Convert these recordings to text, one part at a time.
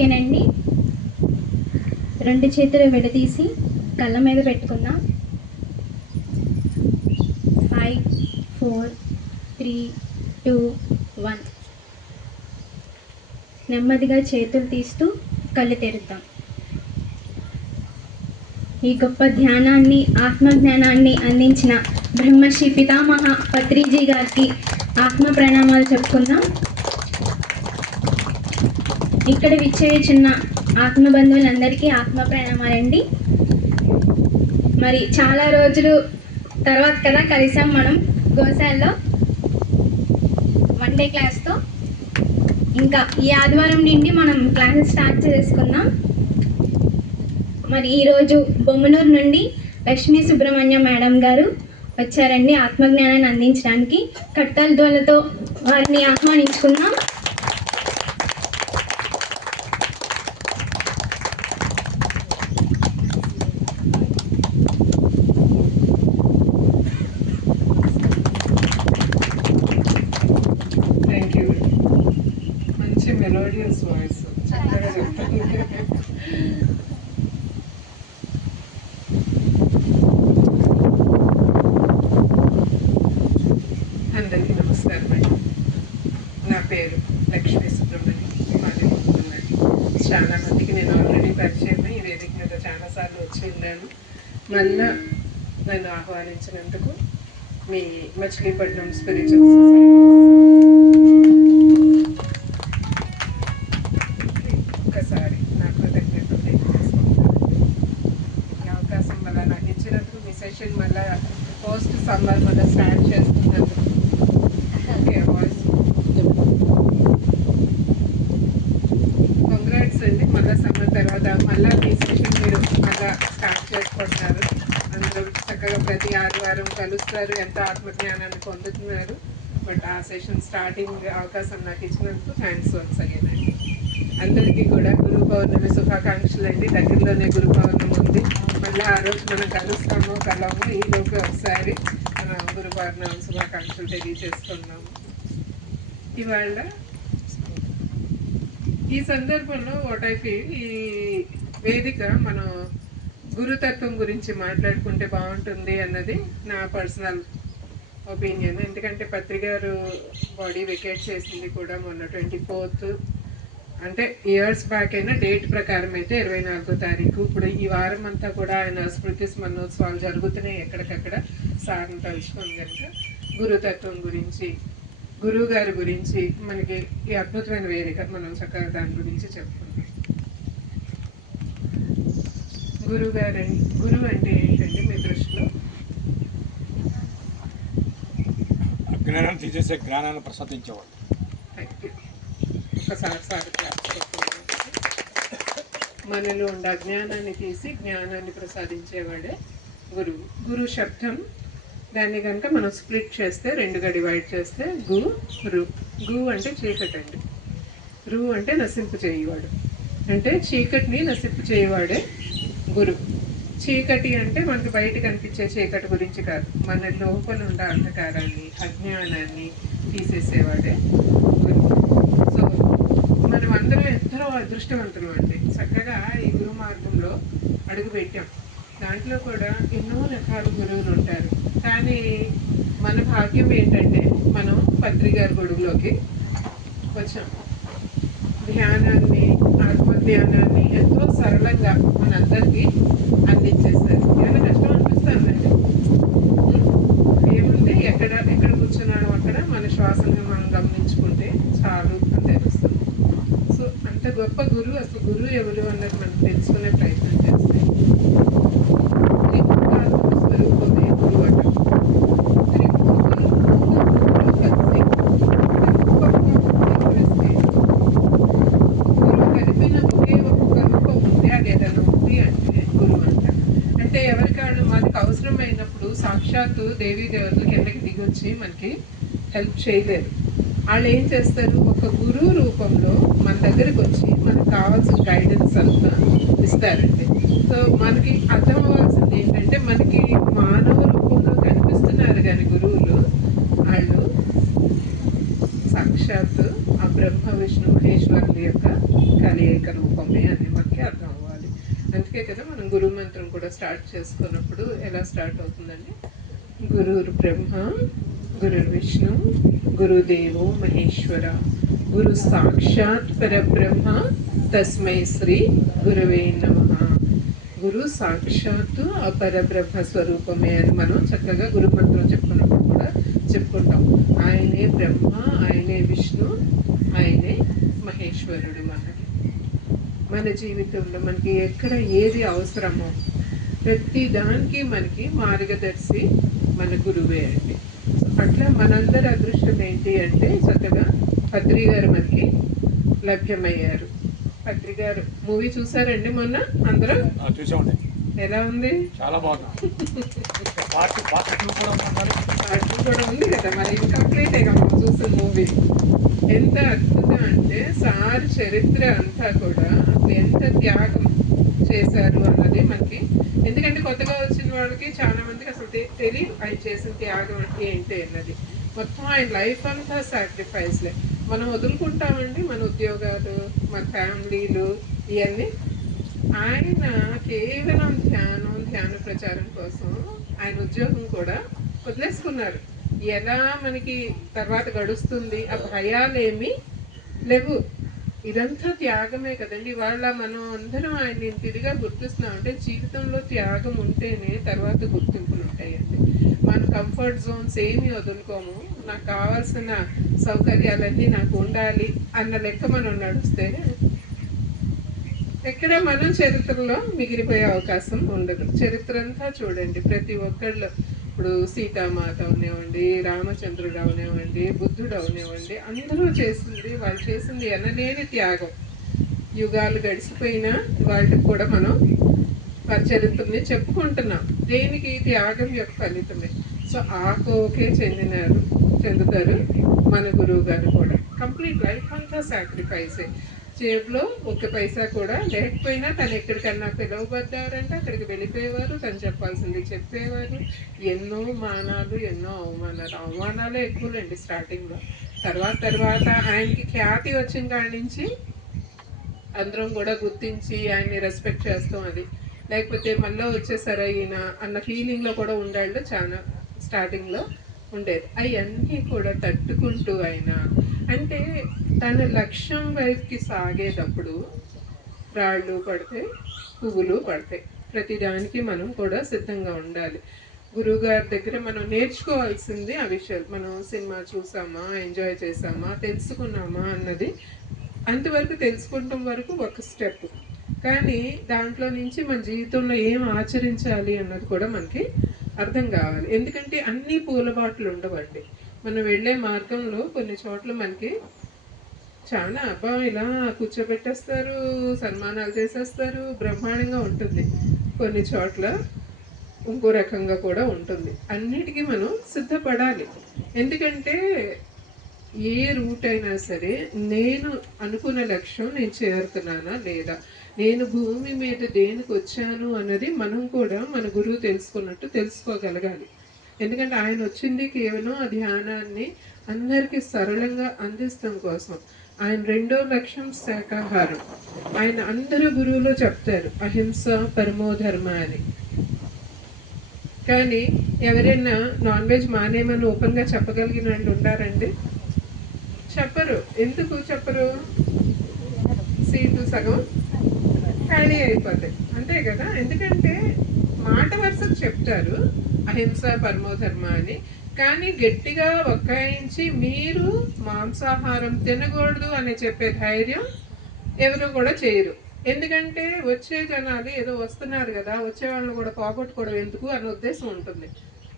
ఓకేనండి. రెండు చేతులు విడదీసి కళ్ళ మీద పెట్టుకుందాం. 5 4 3 2 1. నెమ్మదిగా చేతులు తీస్తూ కళ్ళు తెరుద్దాం. ఈ గొప్ప ధ్యానాన్ని, ఆత్మజ్ఞానాన్ని అందించిన బ్రహ్మశ్రీ పితామహ పత్రిజీ గారికి ఆత్మ ప్రణామాలు చెప్పుకుందాం. ఇక్కడ విచ్చేయుచున్న ఆత్మబంధువులందరికీ ఆత్మ ప్రణామాలండి. మరి చాలా రోజులు తర్వాత కదా కలిసాం మనం గోశాలలో వన్ డే క్లాస్తో. ఇంకా ఈ ఆదివారం నుండి మనం క్లాసెస్ స్టార్ట్ చేసుకుందాం. మరి ఈరోజు బొమ్మనూరు నుండి లక్ష్మీ సుబ్రహ్మణ్యం మేడం గారు వచ్చారండి ఆత్మజ్ఞానాన్ని అందించడానికి. కట్టల ధ్వలతో వారిని ఆహ్వానించుకుందాం. Thank you. మంచి మెలోడియస్ వాయిస్, చక్కగా చెప్తాను. అందరికీ నమస్కారం అండి. నా పేరు లక్ష్మీ సుబ్రహ్మణ్యం, మాది బొమ్మనూరు. చాలా మందికి నేను ఆల్రెడీ పరిచయం, ఈ వేదిక మీద చాలాసార్లు వచ్చి ఉన్నాను. మళ్ళా నన్ను ఆహ్వానించినందుకు మీ మచిలీపట్నం స్పిరిచువల్ సొసైటీ ఒక్కసారి నా కృతజ్ఞతలు తెలియజేసుకుంటాను. ఈ అవకాశం మళ్ళీ నాకు ఇచ్చినందుకు, మీ సెషన్ మళ్ళీ పోస్ట్ సమ్మర్ మళ్ళీ స్టార్ట్ చేస్తున్నందుకు. ఓకే, వాయిస్ కంగ్రాట్స్ అండి. మళ్ళీ సమ్మర్ తర్వాత మళ్ళీ మీ సెషన్ మీరు మళ్ళీ స్టార్ట్ చేసుకుంటున్నారు. అందరూ చక్కగా ప్రతి ఆదివారం కలుస్తారు, ఎంతో ఆత్మజ్ఞానాన్ని పొందుతున్నారు. బట్ ఆ సెషన్ స్టార్టింగ్ అవకాశం నాకు ఇచ్చినందుకు థ్యాంక్స్ వన్స్ అగైన్ అండి. అందరికీ కూడా గురు పౌర్ణమి శుభాకాంక్షలు అండి. దగ్గరలోనే గురు పౌర్ణమి ఉంది. మళ్ళీ ఆ రోజు మనం కలుస్తాము కలము. ఈలోపు ఒకసారి మనం గురు పౌర్ణమి శుభాకాంక్షలు తెలియజేస్తున్నాము. ఇవాళ ఈ సందర్భంలో వాట్ ఐ ఫీల్, ఈ వేదిక మనం గురుతత్వం గురించి మాట్లాడుకుంటే బాగుంటుంది అన్నది నా పర్సనల్ ఒపీనియన్. ఎందుకంటే పత్రిగారు బాడీ వెకేట్ చేసింది కూడా మొన్న 24th, అంటే ఇయర్స్ బ్యాక్ అయినా డేట్ ప్రకారం అయితే 24వ తారీఖు. ఇప్పుడు ఈ వారం అంతా కూడా ఆయన స్మృతి స్మరణోత్సవాలు జరుగుతున్నాయి ఎక్కడికక్కడ సార్ని తలుచుకొని. కనుక గురుతత్వం గురించి, గురువు గారి గురించి మనకి ఈ అద్భుతమైన వేదిక, మనం చక్కగా దాని గురించి చెప్పుకుంటాం. గురువు అంటే ఏంటంటే మీ దృష్టిలో? అజ్ఞానం తీసేసే జ్ఞానాన్ని ప్రసాదించేవాడు. ఒకసారి మనలో ఉండే అజ్ఞానాన్ని తీసి జ్ఞానాన్ని ప్రసాదించేవాడే గురువు. గురు శబ్దం, దాన్ని కనుక మనం స్ప్లిట్ చేస్తే, రెండుగా డివైడ్ చేస్తే గు రు. గు అంటే చీకటి అండి, రు అంటే నశింపు చేయవాడు. అంటే చీకటిని నశింపు చేయవాడే గురు. చీకటి అంటే మనకి బయట కనిపించే చీకటి గురించి కాదు, మన లోపల ఉండే అంధకారాన్ని, అజ్ఞానాన్ని తీసేసేవాడే గురువు. సో మనం అందరం ఎంతో అదృష్టవంతులు అండి. చక్కగా ఈ గురు మార్గంలో అడుగు పెట్టాం. దాంట్లో కూడా ఎన్నో రకాల గురువులు ఉంటారు. కానీ మన భాగ్యం ఏంటంటే మనం పత్రిగారి గొడుగులోకి వచ్చాం. ధ్యానాన్ని, ఆత్మధ్యానాన్ని ఎంతో సరళంగా మనందరికీ అందించేస్తారు. ఏమైనా కష్టం అనిపిస్తుందండి? ఏముంది, ఎక్కడ కూర్చున్నాడో అక్కడ మన శ్వాసను మనం గమనించుకుంటే చాలు అని తెలుస్తుంది. సో అంత గొప్ప గురువు, అసలు గురువు ఎవరు అన్నది మనం తెలుసుకునే ప్రయత్నం చేస్తే స్వరూపమే గురువు అంట. అంటే ఎవరికాడు మనకు అవసరమైనప్పుడు సాక్షాత్తు దేవీ దేవతలు కిందకి దిగొచ్చి మనకి హెల్ప్ చేయలేరు. వాళ్ళు ఏం చేస్తారు, ఒక గురువు రూపంలో మన దగ్గరికి వచ్చి మనకు కావాల్సిన గైడెన్స్ అంతా ఇస్తారండి. సో మనకి అర్థం అవ్వాల్సింది ఏంటంటే, మనకి మానవ రూపంలో కనిపిస్తున్నారు కానీ గురువులు, వాళ్ళు సాక్షాత్తు ఆ బ్రహ్మ విష్ణు మహేశ్వరుల యొక్క కలయిక రూపమే అని మనకి అర్థం అవ్వాలి. అందుకే కదా మనం గురు మంత్రం కూడా స్టార్ట్ చేసుకున్నప్పుడు ఎలా స్టార్ట్ అవుతుందండి? గురుర్ బ్రహ్మ గురుర్ విష్ణు గురుదేవో మహేశ్వర గురు సాక్షాత్ పరబ్రహ్మ తస్మై శ్రీ గురవే నమః. గురు సాక్షాత్తు ఆ పరబ్రహ్మ స్వరూపమే అని మనం చక్కగా గురు మంత్రం చెప్పుకున్నప్పుడు కూడా చెప్పుకుంటాం. ఆయనే బ్రహ్మ, ఆయనే విష్ణు, ఆయనే మహేశ్వరుడు. మన జీవితంలో మనకి ఎక్కడ ఏది అవసరమో ప్రతి దానికి మనకి మార్గదర్శి మన గురువే అండి. అట్లా మనందరి అదృష్టం ఏంటి అంటే చక్కగా పత్రి గారు మనకి లభ్యమయ్యారు. పత్రి గారు మూవీ చూసారండి మొన్న అందరూ? చూసామండి. ఎలా ఉంది? చాలా బాగుంది. పార్ట్ టూ కూడా ఉందండి. పార్ట్ టూ కూడా ఉంది కదా, మరి ఇన్కంప్లీట్ మనం చూసిన మూవీ. ఎంత అద్భుతం అంటే సార్ చరిత్ర అంతా కూడా అసలు ఎంత త్యాగం చేశారు అన్నది మనకి, ఎందుకంటే కొత్తగా వచ్చిన వాళ్ళకి చాలా మందికి అసలు తెలియదు ఆయన చేసిన త్యాగం అంటే ఏంటి అన్నది. మొత్తం ఆయన లైఫ్ అంతా సాక్రిఫైస్లే. మనం వదులుకుంటామండి మన ఉద్యోగాలు, మన ఫ్యామిలీలు, ఇవన్నీ. ఆయన కేవలం ధ్యాన ప్రచారం కోసం ఆయన ఉద్యోగం కూడా వదిలేసుకున్నారు. ఎలా మనకి తర్వాత గడుస్తుంది, ఆ భయాలేమి లేవు. ఇదంతా త్యాగమే కదండి. ఇవాళ మనం అందరం ఆయన్ని తిరిగా గుర్తిస్తున్నాం అంటే జీవితంలో త్యాగం ఉంటేనే తర్వాత గుర్తింపులు ఉంటాయండి. మన కంఫర్ట్ జోన్స్ ఏమి వదులుకోము, నాకు కావాల్సిన సౌకర్యాలన్నీ నాకు ఉండాలి అన్న లెక్క మనం నడుస్తే ఎక్కడ మనం చరిత్రలో మిగిలిపోయే అవకాశం ఉండదు. చరిత్ర అంతా చూడండి, ప్రతి ఒక్కళ్ళు ఇప్పుడు సీతామాత అవనివ్వండి, రామచంద్రుడు అవనివ్వండి, బుద్ధుడు అవనివ్వండి, అందరూ చేసింది, వాళ్ళు చేసింది ఎనలేని త్యాగం. యుగాలు గడిచిపోయినా వాళ్ళకి కూడా మనం వారి చరిత్రని చెప్పుకుంటున్నాం. దేనికి? త్యాగం యొక్క ఫలితమే. సో ఆ కోకే చెందుతారు మన గురువు గారు కూడా. కంప్లీట్ లైఫ్ అంతా సాక్రిఫైసే. జేబులో ఒక్క పైసా కూడా లేకపోయినా తను ఎక్కడికన్నా పిలువబడ్డారంటే అక్కడికి వెళ్ళిపోయేవారు, తను చెప్పాల్సింది చెప్పేవారు. ఎన్నో మానాలు, ఎన్నో అవమానాలే ఎక్కువలేండి స్టార్టింగ్లో. తర్వాత ఆయనకి ఖ్యాతి వచ్చిన కాడి నుంచి అందరం కూడా గుర్తించి ఆయన్ని రెస్పెక్ట్ చేస్తాం. అది లేకపోతే మళ్ళీ వచ్చేసారా ఈయన అన్న ఫీలింగ్లో కూడా ఉండాళ్ళు చాలా స్టార్టింగ్లో ఉండేది. అవన్నీ కూడా తట్టుకుంటూ ఆయన అంటే తన లక్ష్యం వైపుకి సాగేటప్పుడు రాళ్ళు పడితే పువ్వులు పడతాయి. ప్రతిదానికి మనం కూడా సిద్ధంగా ఉండాలి. గురువుగారి దగ్గర మనం నేర్చుకోవాల్సింది ఆ విషయాలు. మనం సినిమా చూసామా, ఎంజాయ్ చేసామా, తెలుసుకున్నామా అన్నది అంతవరకు తెలుసుకుంటాం వరకు ఒక స్టెప్. కానీ దాంట్లో నుంచి మన జీవితంలో ఏం ఆచరించాలి అన్నది కూడా మనకి అర్థం కావాలి. ఎందుకంటే అన్ని పూలబాట్లు ఉండవండి. మనం వెళ్ళే మార్గంలో కొన్ని చోట్ల మనకి చాలా ఇలా కూర్చోబెట్టేస్తారు, సన్మానాలు చేసేస్తారు, బ్రహ్మాండంగా ఉంటుంది. కొన్ని చోట్ల ఇంకో రకంగా కూడా ఉంటుంది. అన్నిటికీ మనం సిద్ధపడాలి. ఎందుకంటే ఏ రూట్ అయినా సరే నేను అనుకున్న లక్ష్యం నేను చేరుతున్నానా లేదా, నేను భూమి మీద దేనికి వచ్చాను అన్నది మనం కూడా మన గురువు తెలుసుకున్నట్టు తెలుసుకోగలగాలి. ఎందుకంటే ఆయన వచ్చింది కేవలం ఆ ధ్యానాన్ని అందరికీ సరళంగా అందిస్తాం కోసం. ఆయన రెండో లక్ష్యం శాకాహారం. ఆయన అందరూ గురువులో చెప్తారు అహింస పరమోధర్మ అని. కానీ ఎవరైనా నాన్ వెజ్ మానేమని ఓపెన్గా చెప్పగలిగిన వాళ్ళు ఉండారండి? చెప్పరు. ఎందుకు చెప్పరు? సీటు సగం ఖాళీ అయిపోతాయి, అంతే కదా. ఎందుకంటే మాట వరుసకు చెప్తారు అహింస పరమోధర్మ అని, కానీ గట్టిగా ఒక్కాయించి మీరు మాంసాహారం తినకూడదు అని చెప్పే ధైర్యం ఎవరు కూడా చేయరు. ఎందుకంటే వచ్చే జనాలు ఏదో వస్తున్నారు కదా, వచ్చే వాళ్ళని కూడా పోగొట్టుకోవడం ఎందుకు అనే ఉద్దేశం ఉంటుంది.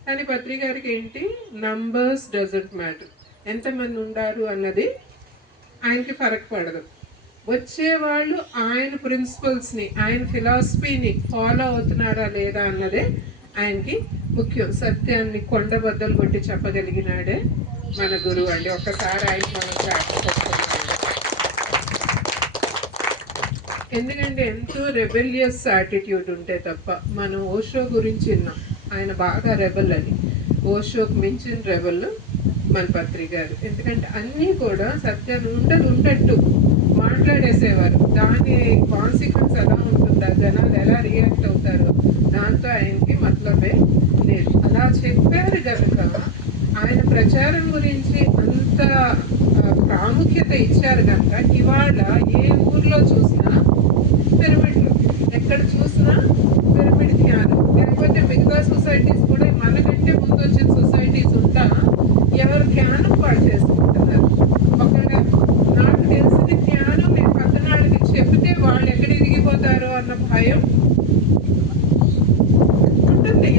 కానీ పత్రి గారికి ఏంటి, నంబర్స్ డజంట్ మ్యాటర్, ఎంతమంది ఉండారు అన్నది ఆయనకి ఫరక్ పడదు. వచ్చేవాళ్ళు ఆయన ప్రిన్సిపల్స్ని, ఆయన ఫిలాసఫీని ఫాలో అవుతున్నారా లేదా అన్నదే ఆయనకి ముఖ్యం. సత్యాన్ని కొండబద్దలు కొట్టి చెప్పగలిగినాడే మన గురువు అండి. ఒక్కసారి ఆయన మనం జ్ఞాపకం. ఎందుకంటే ఎంతో రెబెలియస్ యాటిట్యూడ్ ఉంటే తప్ప, మనం ఓషో గురించి విన్నాం, ఆయన బాగా రెబెల్ అని. ఓషోకి మించిన రెబెల్ మన పత్రి గారు. ఎందుకంటే అన్నీ కూడా సత్యాన్ని ఉండట్టు మాట్లాడేసేవారు. దాని కాన్సిక్వెన్స్ ఎలా ఉంటుందా, జనాలు ఎలా రియాక్ట్ అవుతారు, దాంతో ఆయనకి మతలబే లేదు. అలా చెప్పారు కనుక ఆయన ప్రచారం గురించి అంత ప్రాముఖ్యత ఇచ్చారు కనుక ఇవాళ ఏ ఊర్లో చూసినా పిరమిడ్లు, ఎక్కడ చూసినా పిరమిడ్ ధ్యానం. లేకపోతే మిగతా సొసైటీస్ కూడా మనకంటే ముందు వచ్చిన సొసైటీస్ ఉంటా ఎవరు ధ్యానం వాళ్ళు చేసుకుంటున్నారు. ఒకవేళ నాకు తెలిసిన ధ్యానం నేను పక్కన వాళ్ళకి చెప్తే వాళ్ళు ఎక్కడ ఎదిగిపోతారో అన్న భయం ఉంటుంది.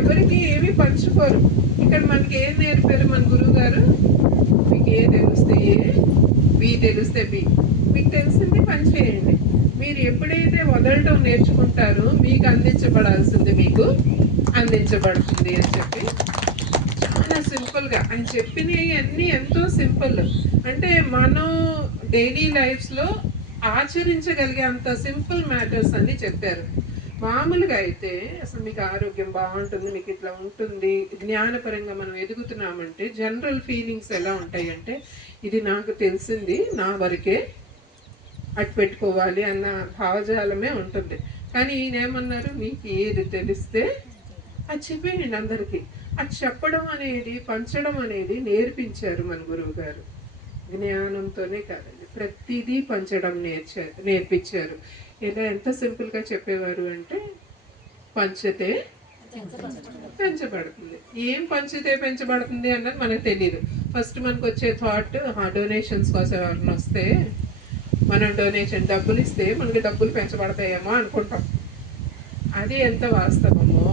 ఎవరికి ఏమీ పంచుకోరు. ఇక్కడ మనకి ఏం నేర్పారు మన గురువు గారు? మీకు ఏ తెలిస్తే ఏ, బి తెలిస్తే బి, మీకు తెలిసింది పని చేయండి. మీరు ఎప్పుడైతే వదలటం నేర్చుకుంటారో మీకు అందించబడాల్సింది మీకు అందించబడుతుంది అని చెప్పి చాలా సింపుల్గా ఆయన చెప్పినవి అన్నీ ఎంతో సింపుల్. అంటే మనం డైలీ లైఫ్స్లో ఆచరించగలిగే అంత సింపుల్ మ్యాటర్స్ అన్నీ చెప్పారు. మామూలుగా అయితే అసలు మీకు ఆరోగ్యం బాగుంటుంది, మీకు ఇట్లా ఉంటుంది, జ్ఞానపరంగా మనం ఎదుగుతున్నామంటే జనరల్ ఫీలింగ్స్ ఎలా ఉంటాయి అంటే ఇది నాకు తెలిసింది, నా వరకే అటు పెట్టుకోవాలి అన్న భావజాలమే ఉంటుంది. కానీ ఈయన ఏమన్నారు, మీకు ఏది తెలిస్తే అది చెప్పేయండి అందరికీ. అది చెప్పడం అనేది, పంచడం అనేది నేర్పించారు మన గురువు గారు. జ్ఞానంతోనే కాదండి, ప్రతిదీ పంచడం నేర్పించారు. ఇలా ఎంత సింపుల్గా చెప్పేవారు అంటే పంచితే పెంచబడుతుంది. ఏం పంచితే పెంచబడుతుంది అన్నది మనకు తెలియదు. ఫస్ట్ మనకు వచ్చే థాట్ డొనేషన్స్ కోసం ఎవరైనా వస్తే మనం డొనేషన్ డబ్బులు ఇస్తే మనకి డబ్బులు పెంచబడతాయేమో అనుకుంటాం. అది ఎంత వాస్తవమో.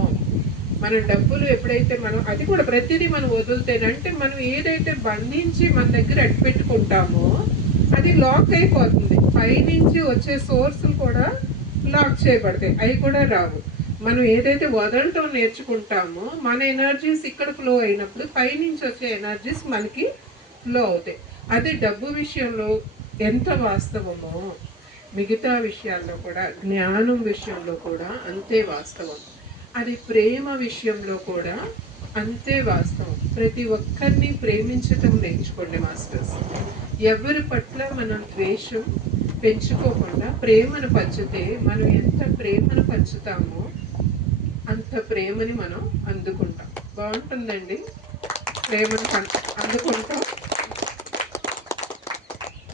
మనం డబ్బులు ఎప్పుడైతే మనం అది కూడా ప్రతిదీ మనం వదులుతేనంటే మనం ఏదైతే బంధించి మన దగ్గర అట్టు పెట్టుకుంటామో అది లాక్ అయిపోతుంది. పైనుంచి వచ్చే సోర్సులు కూడా లాక్ చేయబడతాయి, అవి కూడా రావు. మనం ఏదైతే వదలటం నేర్చుకుంటామో మన ఎనర్జీస్ ఇక్కడ ఫ్లో అయినప్పుడు పైనుంచి వచ్చే ఎనర్జీస్ మనకి ఫ్లో అవుతాయి. అది డబ్బు విషయంలో ఎంత వాస్తవమో మిగతా విషయాల్లో కూడా, జ్ఞానం విషయంలో కూడా అంతే వాస్తవం. అది ప్రేమ విషయంలో కూడా అంతే వాస్తవం. ప్రతి ఒక్కరిని ప్రేమించటం నేర్చుకోండి మాస్టర్స్. ఎవరి పట్ల మనం ద్వేషం పెంచుకోకుండా ప్రేమను పంచితే మనం ఎంత ప్రేమను పంచుతామో అంత ప్రేమని మనం అందుకుంటాం. బాగుంటుందండి, ప్రేమను అందుకుంటాం.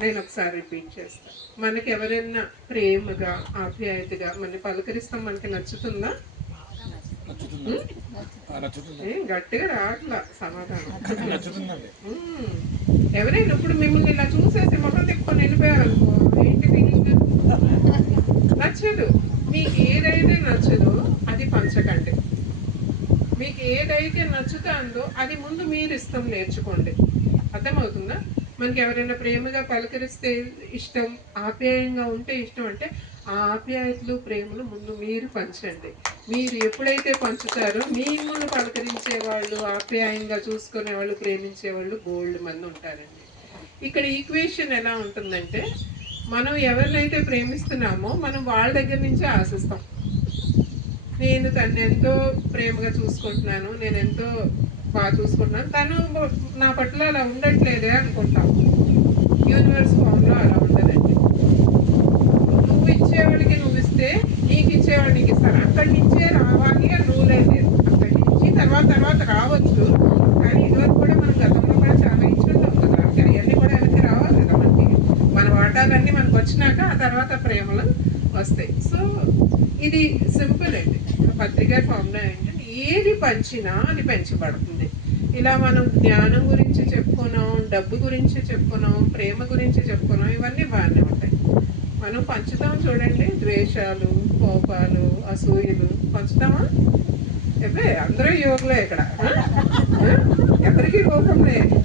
నేను ఒకసారి రిపీట్ చేస్తాను. మనకి ఎవరైనా ప్రేమగా ఆప్యాయతగా మన పలకరిస్తాం, మనకి నచ్చుతుందా? ఏం గట్టిగా రావట్లా సమాధానం. ఎవరైనా ఇప్పుడు మిమ్మల్ని ఇలా చూసేసి మొహం తిప్పుకొని వెళ్ళిపోయారు అనుకో, ఏంటి ఫీలింగ్? నచ్చదు. మీకు ఏదైతే నచ్చదో అది పంచకండి. మీకు ఏదైతే నచ్చుతుందో అది ముందు మీరు ఇష్టం నేర్చుకోండి. అర్థమవుతుందా? మనకి ఎవరైనా ప్రేమగా పలకరిస్తే ఇష్టం, ఆప్యాయంగా ఉంటే ఇష్టం అంటే ఆ ఆప్యాయతలు ప్రేమలు ముందు మీరు పంచండి. మీరు ఎప్పుడైతే పంచుతారో మిమ్మల్ని పలకరించే వాళ్ళు, ఆప్యాయంగా చూసుకునే వాళ్ళు, ప్రేమించే వాళ్ళు గోల్డ్ మంది ఉంటారండి. ఇక్కడ ఈక్వేషన్ ఎలా ఉంటుందంటే మనం ఎవరినైతే ప్రేమిస్తున్నామో మనం వాళ్ళ దగ్గర నుంచే ఆశిస్తాం. నేను తను ఎంతో ప్రేమగా చూసుకుంటున్నాను, నేను ఎంతో బాగా చూసుకుంటున్నాను, తను నా పట్ల అలా ఉండట్లేదే అనుకుంటాం. యూనివర్స్ ఫామ్లో అలా ఉండదండి. నువ్వు ఇచ్చేవాడికి నువ్వు ఇస్తే నీకు ఇచ్చేవాడు నీకు ఇస్తాను. అక్కడి నుంచే రావాలి అని రూల్ ఏం లేదు. అక్కడి నుంచి తర్వాత రావచ్చు. కానీ ఇదివరకు కూడా మనం గతంలో కూడా చాలా ఇచ్చుంటాం కదా, అవన్నీ కూడా వెనక్కి రావాలి కదా మనకి. మన వాటాలన్నీ మనకు వచ్చినాక ఆ తర్వాత ప్రేమలు వస్తాయి. సో ఇది సింపుల్ అండి. పత్రిక ఫామ్లో ఏంటంటే ఏది పంచినా అది పెంచబడుతుంది. ఇలా మనం జ్ఞానం గురించి చెప్పుకున్నాం, డబ్బు గురించి చెప్పుకున్నాం, ప్రేమ గురించి చెప్పుకున్నాం, ఇవన్నీ బాగానే ఉంటాయి. మనం పంచుతాం చూడండి, ద్వేషాలు, కోపాలు, అసూయలు పంచుతామా? అందరూ యోగులే ఇక్కడ, ఎవరికి కోపం లేదు.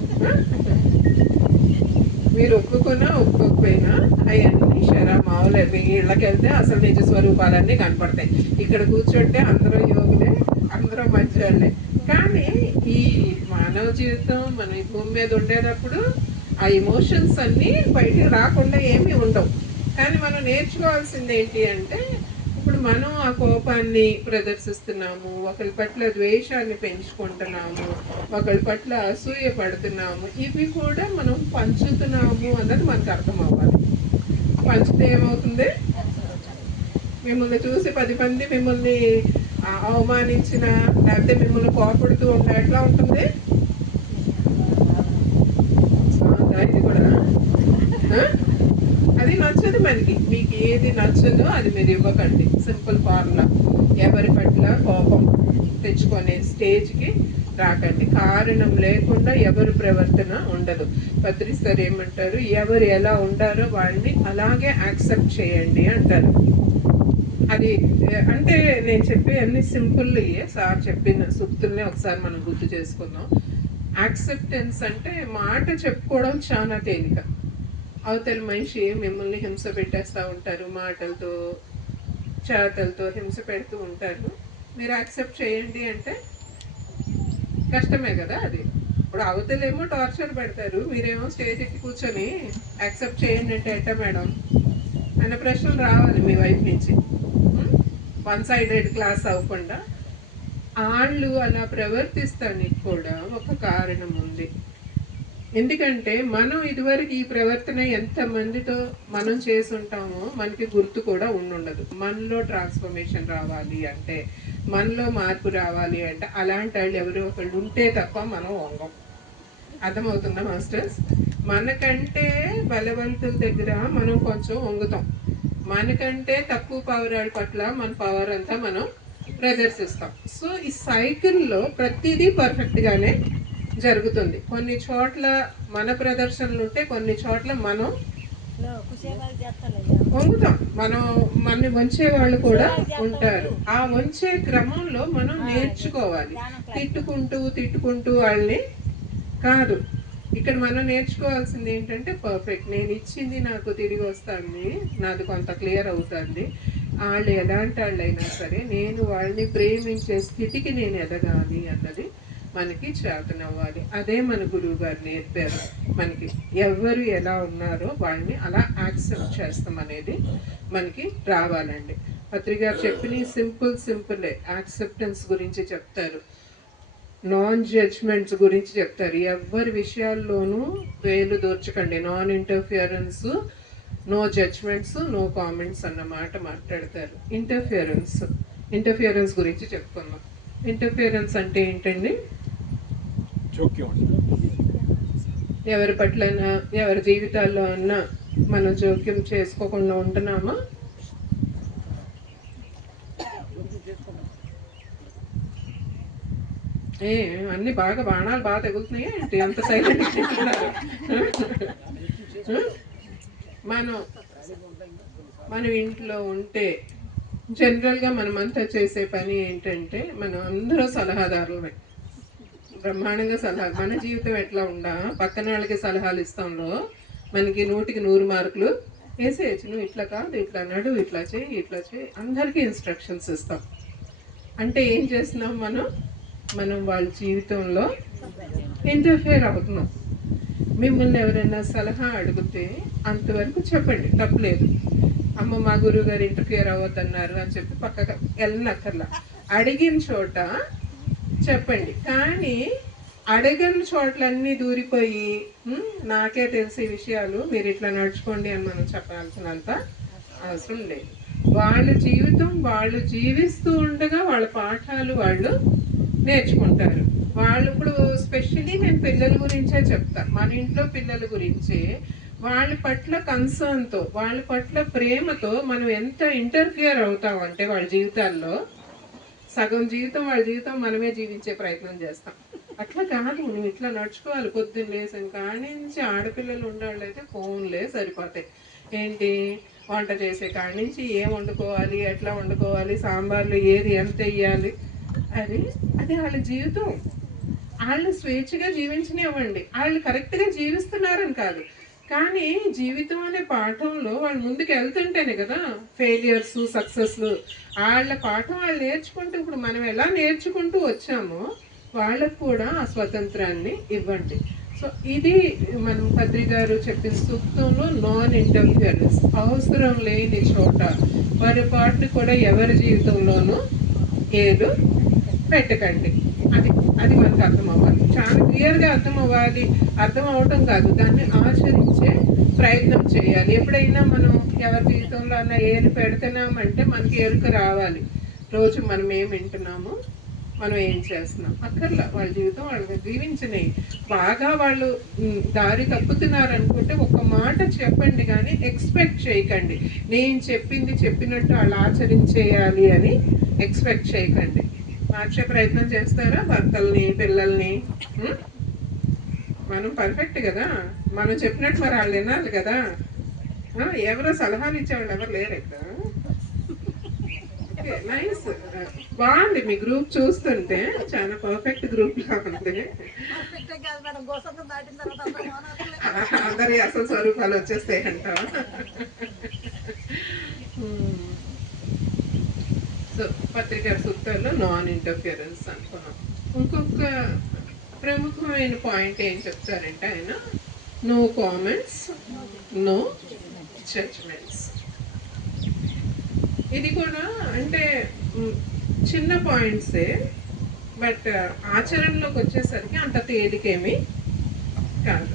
మీరు ఒప్పుకున్నా ఒప్పుకోకపోయినా అవన్నీ శరా మావులే. మీ ఇళ్ళకి వెళ్తే అసలు నిజ స్వరూపాలన్నీ కనపడతాయి. ఇక్కడ కూర్చుంటే అందరూ యోగులే, అందరూ మంచివాళ్ళే. కానీ ఈ మానవ జీవితం మన ఈ భూమి మీద ఉండేటప్పుడు ఆ ఎమోషన్స్ అన్నీ బయటకు రాకుండా ఏమీ ఉండవు. కానీ మనం నేర్చుకోవాల్సింది ఏంటి అంటే ఇప్పుడు మనం ఆ కోపాన్ని ప్రదర్శిస్తున్నాము, ఒకరి పట్ల ద్వేషాన్ని పెంచుకుంటున్నాము, ఒకరి పట్ల అసూయ పడుతున్నాము. ఇవి కూడా మనం పంచుతున్నాము అన్నది మనకు అర్థం అవ్వాలి. పంచితే ఏమవుతుంది? మిమ్మల్ని చూసి 10 మంది మిమ్మల్ని అవమానించిన, లేకపోతే మిమ్మల్ని కోపడుతూ ఉంటే ఎట్లా ఉంటుంది? ఇది కూడా అది నచ్చదు మనకి. మీకు ఏది నచ్చదో అది మీరు ఇవ్వకండి. Simple formula. ఎవరి పట్ల కోపం తెచ్చుకునే స్టేజ్కి రాకండి. కారణం లేకుండా ఎవరి ప్రవర్తన ఉండదు. పత్రిస్తారు ఏమంటారు? ఎవరు ఎలా ఉండారో వాళ్ళని అలాగే యాక్సెప్ట్ చేయండి అంటారు. అది అంటే నేను చెప్పే అన్ని సింపుల్ సార్ చెప్పిన సూక్తుల్ని ఒకసారి మనం గుర్తు చేసుకుందాం. యాక్సెప్టెన్స్ అంటే మాట చెప్పుకోవడం చాలా తేలిక. అవతల మనిషి మిమ్మల్ని హింస పెట్టేస్తూ ఉంటారు, మాటలతో చేతలతో హింస పెడుతూ ఉంటారు. మీరు యాక్సెప్ట్ చేయండి అంటే కష్టమే కదా అది. ఇప్పుడు అవతలేమో టార్చర్ పెడతారు, మీరేమో స్టేజ్ ఎక్కి కూర్చొని యాక్సెప్ట్ చేయండి అంటే ఎట్టా మేడం అన్న ప్రశ్నలు రావాలి మీ వైపు నుంచి. 1 సైడెడ్ క్లాస్ అవ్వకుండా. వాళ్ళు అలా ప్రవర్తిస్తానికి కూడా ఒక కారణం ఉంది. ఎందుకంటే మనం ఇదివరకు ఈ ప్రవర్తన ఎంతమందితో మనం చేసి ఉంటామో మనకి గుర్తు కూడా ఉండదు. మనలో ట్రాన్స్ఫర్మేషన్ రావాలి అంటే, మనలో మార్పు రావాలి అంటే అలాంటి వాళ్ళు ఎవరో ఒకళ్ళు ఉంటే తప్ప మనం వంగం. అర్థమవుతుందా మాస్టర్స్? మనకంటే బలవంతుల దగ్గర మనం కొంచెం వంగుతాం. మనకంటే తక్కువ పవర్ పట్ల మన పవర్ అంతా మనం ప్రదర్శిస్తాం. సో ఈ సైకిల్లో ప్రతిదీ పర్ఫెక్ట్గానే జరుగుతుంది. కొన్ని చోట్ల మన ప్రదర్శనలు ఉంటే, కొన్ని చోట్ల మనం వంగుతాం. మనని వంచే వాళ్ళు కూడా ఉంటారు. ఆ వంచే క్రమంలో మనం నేర్చుకోవాలి. తిట్టుకుంటూ వాళ్ళని కాదు. ఇక్కడ మనం నేర్చుకోవాల్సింది ఏంటంటే పర్ఫెక్ట్. నేను ఇచ్చింది నాకు తిరిగి వస్తుంది, నాది కొంత క్లియర్ అవుతుంది. వాళ్ళు ఎలాంటి వాళ్ళైనా సరే నేను వాళ్ళని ప్రేమించే స్థితికి నేను ఎదగాలి అన్నది మనకి చేతనవ్వాలి. అదే మన గురువు గారు నేర్పారు మనకి. ఎవరు ఎలా ఉన్నారో వాళ్ళని అలా యాక్సెప్ట్ చేస్తాం అనేది మనకి రావాలండి. పత్రిక గారు చెప్పిన సింపులే. యాక్సెప్టెన్స్ గురించి చెప్తారు, నాన్ జడ్జ్మెంట్స్ గురించి చెప్తారు. ఎవరి విషయాల్లోనూ వేలు దూర్చకండి. Non interference, no judgements, no comments అన్నమాట మాట్లాడతారు. ఇంటర్ఫియరెన్స్ గురించి చెప్పుకుందాం. ఇంటర్ఫియరెన్స్ అంటే ఏంటండి? ఎవరి పట్లైనా ఎవరి జీవితాల్లో అన్నా మనం జోక్యం చేసుకోకుండా ఉంటున్నామా? అన్ని బాణాలు బాగా తగులుతున్నాయి ఏంటి? అంత సైలెంట్ మనం ఇంట్లో ఉంటే జనరల్గా మనమంతా చేసే పని ఏంటంటే మనం అందరూ సలహాదారులమే. బ్రహ్మాండంగా సలహాలు. మన జీవితం ఎట్లా ఉండా పక్కన వాళ్ళకి సలహాలు ఇస్తాంలో మనకి 100కి 100 మార్కులు వేసేయచ్చు. నువ్వు ఇట్లా కాదు, ఇట్లా నడు, ఇట్లా చేయి, అందరికీ ఇన్స్ట్రక్షన్స్ ఇస్తాం. అంటే ఏం చేస్తున్నాం? మనం వాళ్ళ జీవితంలో ఇంటర్ఫియర్ అవుతున్నాం. మిమ్మల్ని ఎవరైనా సలహా అడిగితే అంతవరకు చెప్పండి, తప్పలేదు. అమ్మ మా గురువు గారు ఇంటర్ఫియర్ అవ్వద్దన్నారు అని చెప్పి పక్కగా వెళ్ళనక్కర్లా. అడిగిన చోట చెప్పండి. కానీ అడగని చోట్లన్నీ దూరిపోయి నాకే తెలిసే విషయాలు మీరు ఇట్లా నడుచుకోండి అని మనం చెప్పాల్సినంత అవసరం లేదు. వాళ్ళ జీవితం వాళ్ళు జీవిస్తూ ఉండగా వాళ్ళ పాఠాలు వాళ్ళు నేర్చుకుంటారు. వాళ్ళు ఇప్పుడు స్పెషల్లీ నేను పిల్లల గురించే చెప్తాను. మన ఇంట్లో పిల్లల గురించే వాళ్ళ పట్ల కన్సర్న్తో, వాళ్ళ పట్ల ప్రేమతో మనం ఎంత ఇంటర్ఫియర్ అవుతామంటే వాళ్ళ జీవితాల్లో సగం జీవితం వాళ్ళ జీవితం మనమే జీవించే ప్రయత్నం చేస్తాం. అట్లా కాదు, నువ్వు ఇట్లా నడుచుకోవాలి. పొద్దున్న లేసిన కాడి నుంచి ఆడపిల్లలు ఉండేవాళ్ళైతే ఫోన్లే సరిపోతాయి. ఏంటి వంట చేసే కాడి నుంచి ఏం వండుకోవాలి, ఎట్లా వండుకోవాలి, సాంబార్లు ఏది ఎంత వేయాలి, అది వాళ్ళ జీవితం. వాళ్ళు స్వేచ్ఛగా జీవించనివ్వండి. వాళ్ళు కరెక్ట్గా జీవిస్తున్నారని కాదు, కానీ జీవితం అనే పాఠంలో వాళ్ళు ముందుకు వెళ్తుంటేనే కదా ఫెయిలియర్స్, సక్సెస్లు. వాళ్ళ పాఠం వాళ్ళు నేర్చుకుంటూ ఇప్పుడు మనం ఎలా నేర్చుకుంటూ వచ్చామో వాళ్ళకు కూడా ఆ స్వతంత్రాన్ని ఇవ్వండి. సో ఇది మనం పత్రి గారు చెప్పిన సూక్తంలో నాన్ ఇంటర్ఫియరెన్స్, అవసరం లేని చోట పొరపాటుని కూడా ఎవరి జీవితంలోనూ ఏదో పెట్టకండి. అది అది మనకు అర్థం అవ్వాలి, చాలా క్లియర్గా అర్థం అవ్వాలి. అర్థం అవటం కాదు, దాన్ని ఆచరించే ప్రయత్నం చేయాలి. ఎప్పుడైనా మనం ఎవరి జీవితంలో అన్న ఏలు పెడుతున్నామంటే మనకి ఎరుక రావాలి. రోజు మనం ఏం వింటున్నాము, మనం ఏం చేస్తున్నాం అక్కర్లా. వాళ్ళ జీవితం వాళ్ళకి జీవించినాయి. బాగా వాళ్ళు దారి తప్పుతున్నారు అనుకుంటే ఒక మాట చెప్పండి, కానీ ఎక్స్పెక్ట్ చేయకండి నేను చెప్పింది చెప్పినట్టు వాళ్ళు ఆచరించేయాలి అని ఎక్స్పెక్ట్ చేయకండి. మార్చే ప్రయత్నం చేస్తారా భర్తల్ని, పిల్లల్ని? మనం పర్ఫెక్ట్ కదా, మనం చెప్పినట్టు మరి వాళ్ళు వినాలి కదా. ఎవరో సలహాలు ఇచ్చేవాళ్ళు ఎవరు లేరు ఇక్కడ. ఓకే, నైస్, బాగుంది మీ గ్రూప్ చూస్తుంటే, చాలా పర్ఫెక్ట్ గ్రూప్ లా ఉంది. అందరి అసలు స్వరూపాలు వచ్చేస్తాయంట. సో పత్రికా సూక్తాల్లో నాన్ ఇంటర్ఫియరెన్స్ అనుకున్నాం. ఇంకొక ప్రముఖమైన పాయింట్ ఏం చెప్తారంటే ఆయన, నో కామెంట్స్, నో జడ్జ్మెంట్స్. ఇది కూడా అంటే చిన్న పాయింట్సే, బట్ ఆచరణలోకి వచ్చేసరికి అంత తేలికేమీ కాదు.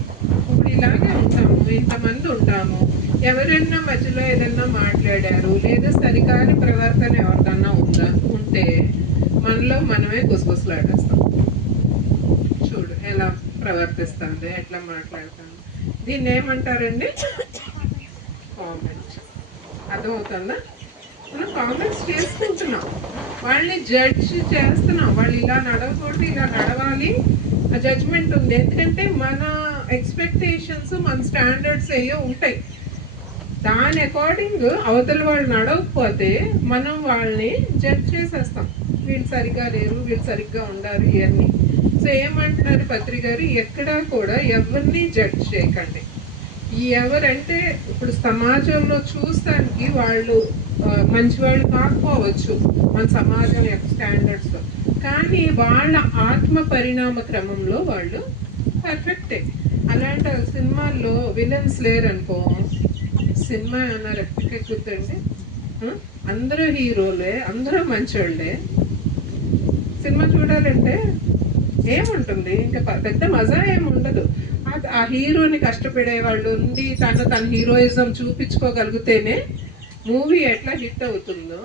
ఇప్పుడు ఇలాగే ఉంటాము, ఇంతమంది ఉంటాము, ఎవరైనా మధ్యలో ఏదన్నా మాట్లాడారు లేదా సరికాని ప్రవర్తన ఎవరికన్నా ఉంటే మనలో మనమే గుసగుసలాడేస్తాం. చూడు ఎలా ప్రవర్తిస్తుంది, ఎట్లా మాట్లాడుతుంది. దీన్ని ఏమంటారండి? కామెంట్. అర్థమవుతుందా? మనం కామెంట్స్ చేసుకుంటున్నాం, వాళ్ళని జడ్జ్ చేస్తున్నాం. వాళ్ళు ఇలా నడవకూడదు, ఇలా నడవాలి, ఆ జడ్జ్మెంట్ ఉంది. ఎందుకంటే మన ఎక్స్పెక్టేషన్స్, మన స్టాండర్డ్స్ ఏవో ఉంటాయి. దాని అకార్డింగ్ అవతల వాళ్ళు నడవకపోతే మనం వాళ్ళని జడ్జ్ చేసేస్తాం. వీళ్ళు సరిగ్గా లేరు, వీళ్ళు సరిగ్గా ఉండాలి, ఇవన్నీ. సో ఏమంటున్నారు పత్రి గారు, ఎక్కడా కూడా ఎవరిని జడ్జ్ చేయకండి. ఎవరంటే ఇప్పుడు సమాజంలో చూస్తానికి వాళ్ళు మంచివాళ్ళు కాకపోవచ్చు మన సమాజం యొక్క స్టాండర్డ్స్లో, కానీ వాళ్ళ ఆత్మ పరిణామ క్రమంలో వాళ్ళు పర్ఫెక్టే. అలాంటి సినిమాల్లో విలన్స్ లేరనుకో, సినిమా అన్నారు ఎప్పటికెక్కుద్దండి. అందరూ హీరోలే, అందరూ మంచోళ్ళే. సినిమా చూడాలంటే ఏముంటుంది, ఇంకా పెద్ద మజా ఏమి ఉండదు. ఆ హీరోని కష్టపడే వాళ్ళు ఉండి తన హీరోయిజం చూపించుకోగలిగితేనే మూవీ ఎట్లా హిట్ అవుతుందో,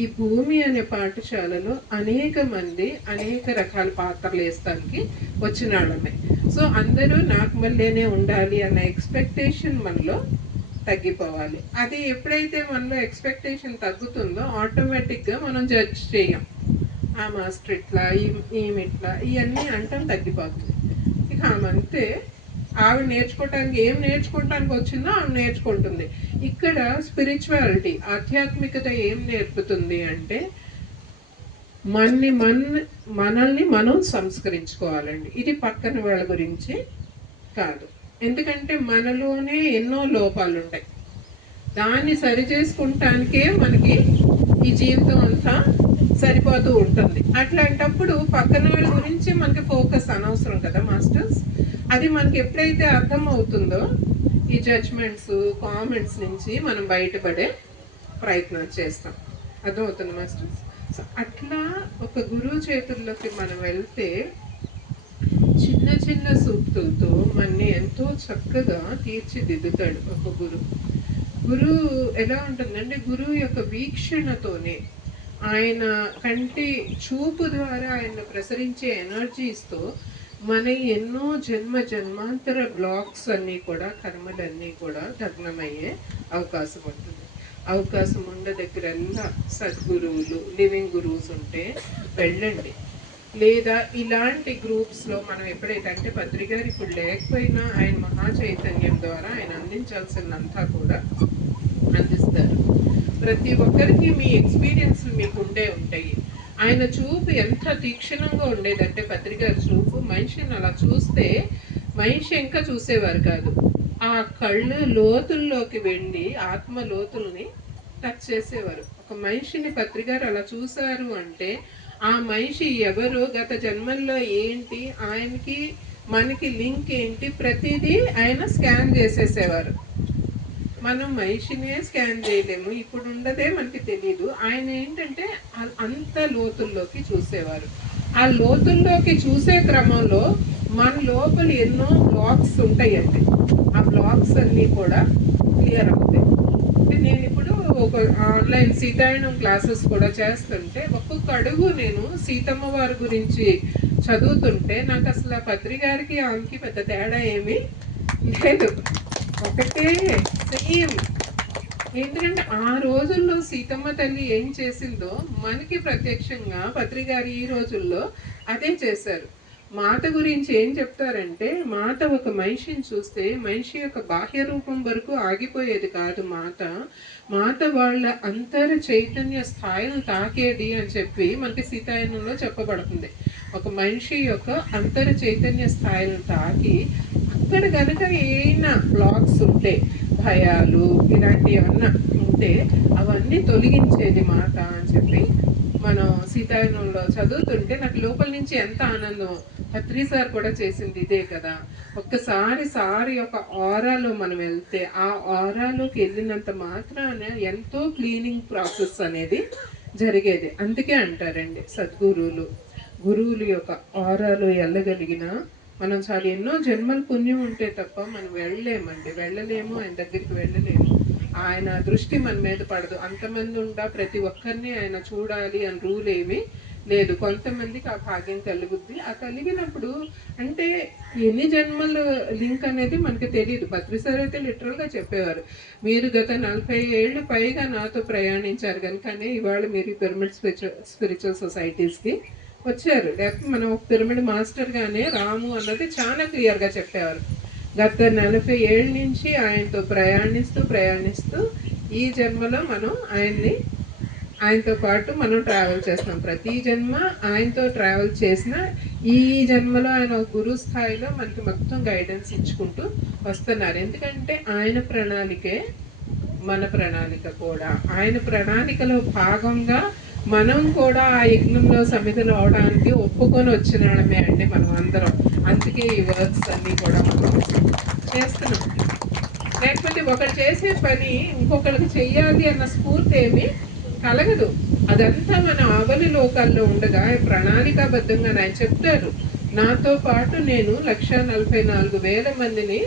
ఈ భూమి అనే పాఠశాలలో అనేక మంది అనేక రకాల పాత్రలు వేస్తానికి వచ్చిన వాళ్ళమే. సో అందరూ నాకు మళ్ళీనే ఉండాలి అన్న ఎక్స్పెక్టేషన్ మనలో తగ్గిపోవాలి. అది ఎప్పుడైతే మనలో ఎక్స్పెక్టేషన్ తగ్గుతుందో ఆటోమేటిక్గా మనం జడ్జ్ చేయం. ఆ మాస్టర్ ఇట్లా, ఈమె ఇట్లా, ఇవన్నీ అంటాం తగ్గిపోతుంది. ఇక ఆమంతే, ఆవిడ నేర్చుకోవటానికి ఏం నేర్చుకోవటానికి వచ్చిందో ఆవిడ నేర్చుకుంటుంది. ఇక్కడ స్పిరిచువాలిటీ, ఆధ్యాత్మికత ఏం నేర్పుతుంది అంటే మనల్ని మనం సంస్కరించుకోవాలండి. ఇది పక్కన వాళ్ళ గురించి కాదు. ఎందుకంటే మనలోనే ఎన్నో లోపాలు ఉంటాయి, దాన్ని సరి చేసుకుంటానికే మనకి ఈ జీవితం అంతా సరిపోతూ ఉంటుంది. అట్లాంటప్పుడు పక్కన వాళ్ళ గురించి మనకి ఫోకస్ అనవసరం కదా మాస్టర్స్. అది మనకి ఎప్పుడైతే అర్థం అవుతుందో ఈ జడ్జ్మెంట్స్, కామెంట్స్ నుంచి మనం బయటపడే ప్రయత్నం చేస్తాం. అర్థమవుతుంది మాస్టర్స్. సో అట్లా ఒక గురువు చేతుల్లోకి మనం వెళ్తే చిన్న చిన్న సూక్తులతో మనని ఎంతో చక్కగా తీర్చిదిద్దుతాడు ఒక గురువు. ఎలా ఉంటుందంటే గురువు యొక్క వీక్షణతోనే, ఆయన కంటి చూపు ద్వారా ఆయన ప్రసరించే ఎనర్జీస్తో మన ఎన్నో జన్మాంతర బ్లాక్స్ అన్నీ కూడా, కర్మలన్నీ కూడా దగ్నమయ్యే అవకాశం ఉంటుంది. అవకాశం ఉన్న దగ్గరల్లా సద్గురువులు, లివింగ్ గురువుస్ ఉంటే వెళ్ళండి. లేదా ఇలాంటి గ్రూప్స్లో మనం ఎప్పుడైతే, అంటే పత్రి గారు ఇప్పుడు లేకపోయినా ఆయన మహా చైతన్యం ద్వారా ఆయన అందించాల్సినంతా కూడా అందిస్తారు. ప్రతి ఒక్కరికి మీ ఎక్స్పీరియన్స్లు మీకు ఉంటాయి. ఆయన చూపు ఎంత తీక్షణంగా ఉండేదంటే పత్రి గారి చూపు, మనిషిని అలా చూస్తే మనిషి ఇంకా చూసేవారు కాదు. ఆ కళ్ళు లోతుల్లోకి వెళ్ళి ఆత్మ లోతుల్ని టచ్ చేసేవారు. ఒక మనిషిని పత్రి గారు అలా చూశారు అంటే ఆ మనిషి ఎవరు, గత జన్మల్లో ఏంటి, ఆయనకి మనకి లింక్ ఏంటి, ప్రతిదీ ఆయన స్కాన్ చేసేసేవారు. మనం మనిషినే స్కాన్ చేయలేము, ఇప్పుడు ఉండదే మనకి తెలియదు. ఆయన ఏంటంటే అంత లోతుల్లోకి చూసేవారు. ఆ లోతుల్లోకి చూసే క్రమంలో మన లోపల ఎన్నో బ్లాక్స్ ఉంటాయండి. ఆ బ్లాక్స్ అన్నీ కూడా క్లియర్ అవుతాయి. నేను ఇప్పుడు ఒక ఆన్లైన్ సీతాయనం క్లాసెస్ కూడా చేస్తుంటే ఒక్కొక్క అడుగు నేను సీతమ్మ వారి గురించి చదువుతుంటే నాకు అసలు ఆ పత్రి గారికి ఆమెకి పెద్ద తేడా ఏమీ లేదు, ఒకటే సేమ్. ఎందుకంటే ఆ రోజుల్లో సీతమ్మ తల్లి ఏం చేసిందో మనకి ప్రత్యక్షంగా పత్రి గారు ఈ రోజుల్లో అదే చేశారు. మాత గురించి ఏం చెప్తారంటే, మాత ఒక మనిషిని చూస్తే మనిషి యొక్క బాహ్య రూపం వరకు ఆగిపోయేది కాదు. మాత వాళ్ళ అంతర చైతన్య స్థాయిని తాకేది అని చెప్పి మనకి సీతాయనంలో చెప్పబడుతుంది. ఒక మనిషి యొక్క అంతర చైతన్య స్థాయిని తాకి అక్కడ కనుక ఏమైనా బ్లాక్స్ ఉంటే, భయాలు ఇలాంటివి ఏమన్నా ఉంటే అవన్నీ తొలగించేది మాత అని చెప్పి మనం సీతాయనంలో చదువుతుంటే నాకు లోపల నుంచి ఎంత ఆనందం. పత్రి సార్ కూడా చేసింది ఇదే కదా. ఒక్కసారి సారి ఒక ఆరాలో మనం వెళ్తే ఆ ఆరాలోకి వెళ్ళినంత మాత్రాన ఎంతో క్లీనింగ్ ప్రాసెస్ అనేది జరిగేది. అందుకే అంటారండి గురువులు యొక్క ఆరాలో వెళ్ళగలిగిన మనం చాలా ఎన్నో జన్మల పుణ్యం ఉంటే తప్ప మనం వెళ్ళలేము, ఆయన దగ్గరికి వెళ్ళలేము. ఆయన దృష్టి మన మీద పడదు. అంతమంది ఉండా ప్రతి ఒక్కరిని ఆయన చూడాలి అని రూల్ ఏమీ లేదు. కొంతమందికి ఆ భాగ్యం కలుగుద్ది. ఆ కలిగినప్పుడు అంటే ఎన్ని జన్మల లింక్ అనేది మనకి తెలియదు. పత్రి సార్ అయితే లిటరల్గా చెప్పేవారు, మీరు గత 40 ఏళ్ళు పైగా నాతో ప్రయాణించారు కనుకనే ఇవాళ మీరు పిరమిడ్ స్పిరిచువల్ సొసైటీస్కి వచ్చారు. లేకపోతే మనం ఒక పిరమిడ్ మాస్టర్గానే రాము అన్నది చాలా క్లియర్గా చెప్పేవారు. గత 40 ఏళ్ళ నుంచి ఆయనతో ప్రయాణిస్తూ ఈ జన్మలో మనం ఆయనతో పాటు మనం ట్రావెల్ చేస్తాం. ప్రతి జన్మ ఆయనతో ట్రావెల్ చేసిన ఈ జన్మలో ఆయన గురు స్థాయిలో మనకి మొత్తం గైడెన్స్ ఇచ్చుకుంటూ వస్తున్నారు. ఎందుకంటే ఆయన ప్రణాళికే మన ప్రణాళిక కూడా. ఆయన ప్రణాళికలో భాగంగా మనం కూడా ఆ యజ్ఞంలో సమితిలో అవడానికి ఒప్పుకొని వచ్చినమే అండి మనం అందరం. అందుకే ఈ వర్క్స్ అన్నీ కూడా మనం చేస్తున్నాం. లేకపోతే ఒకరు చేసే పని ఇంకొకరికి చెయ్యాలి అన్న స్ఫూర్తి ఏమీ కలగదు. అదంతా మన ఆవలి లోకాల్లో ఉండగా ప్రణాళికాబద్ధంగా ఆయన చెప్తారు, నాతో పాటు నేను 1,44,000 మందిని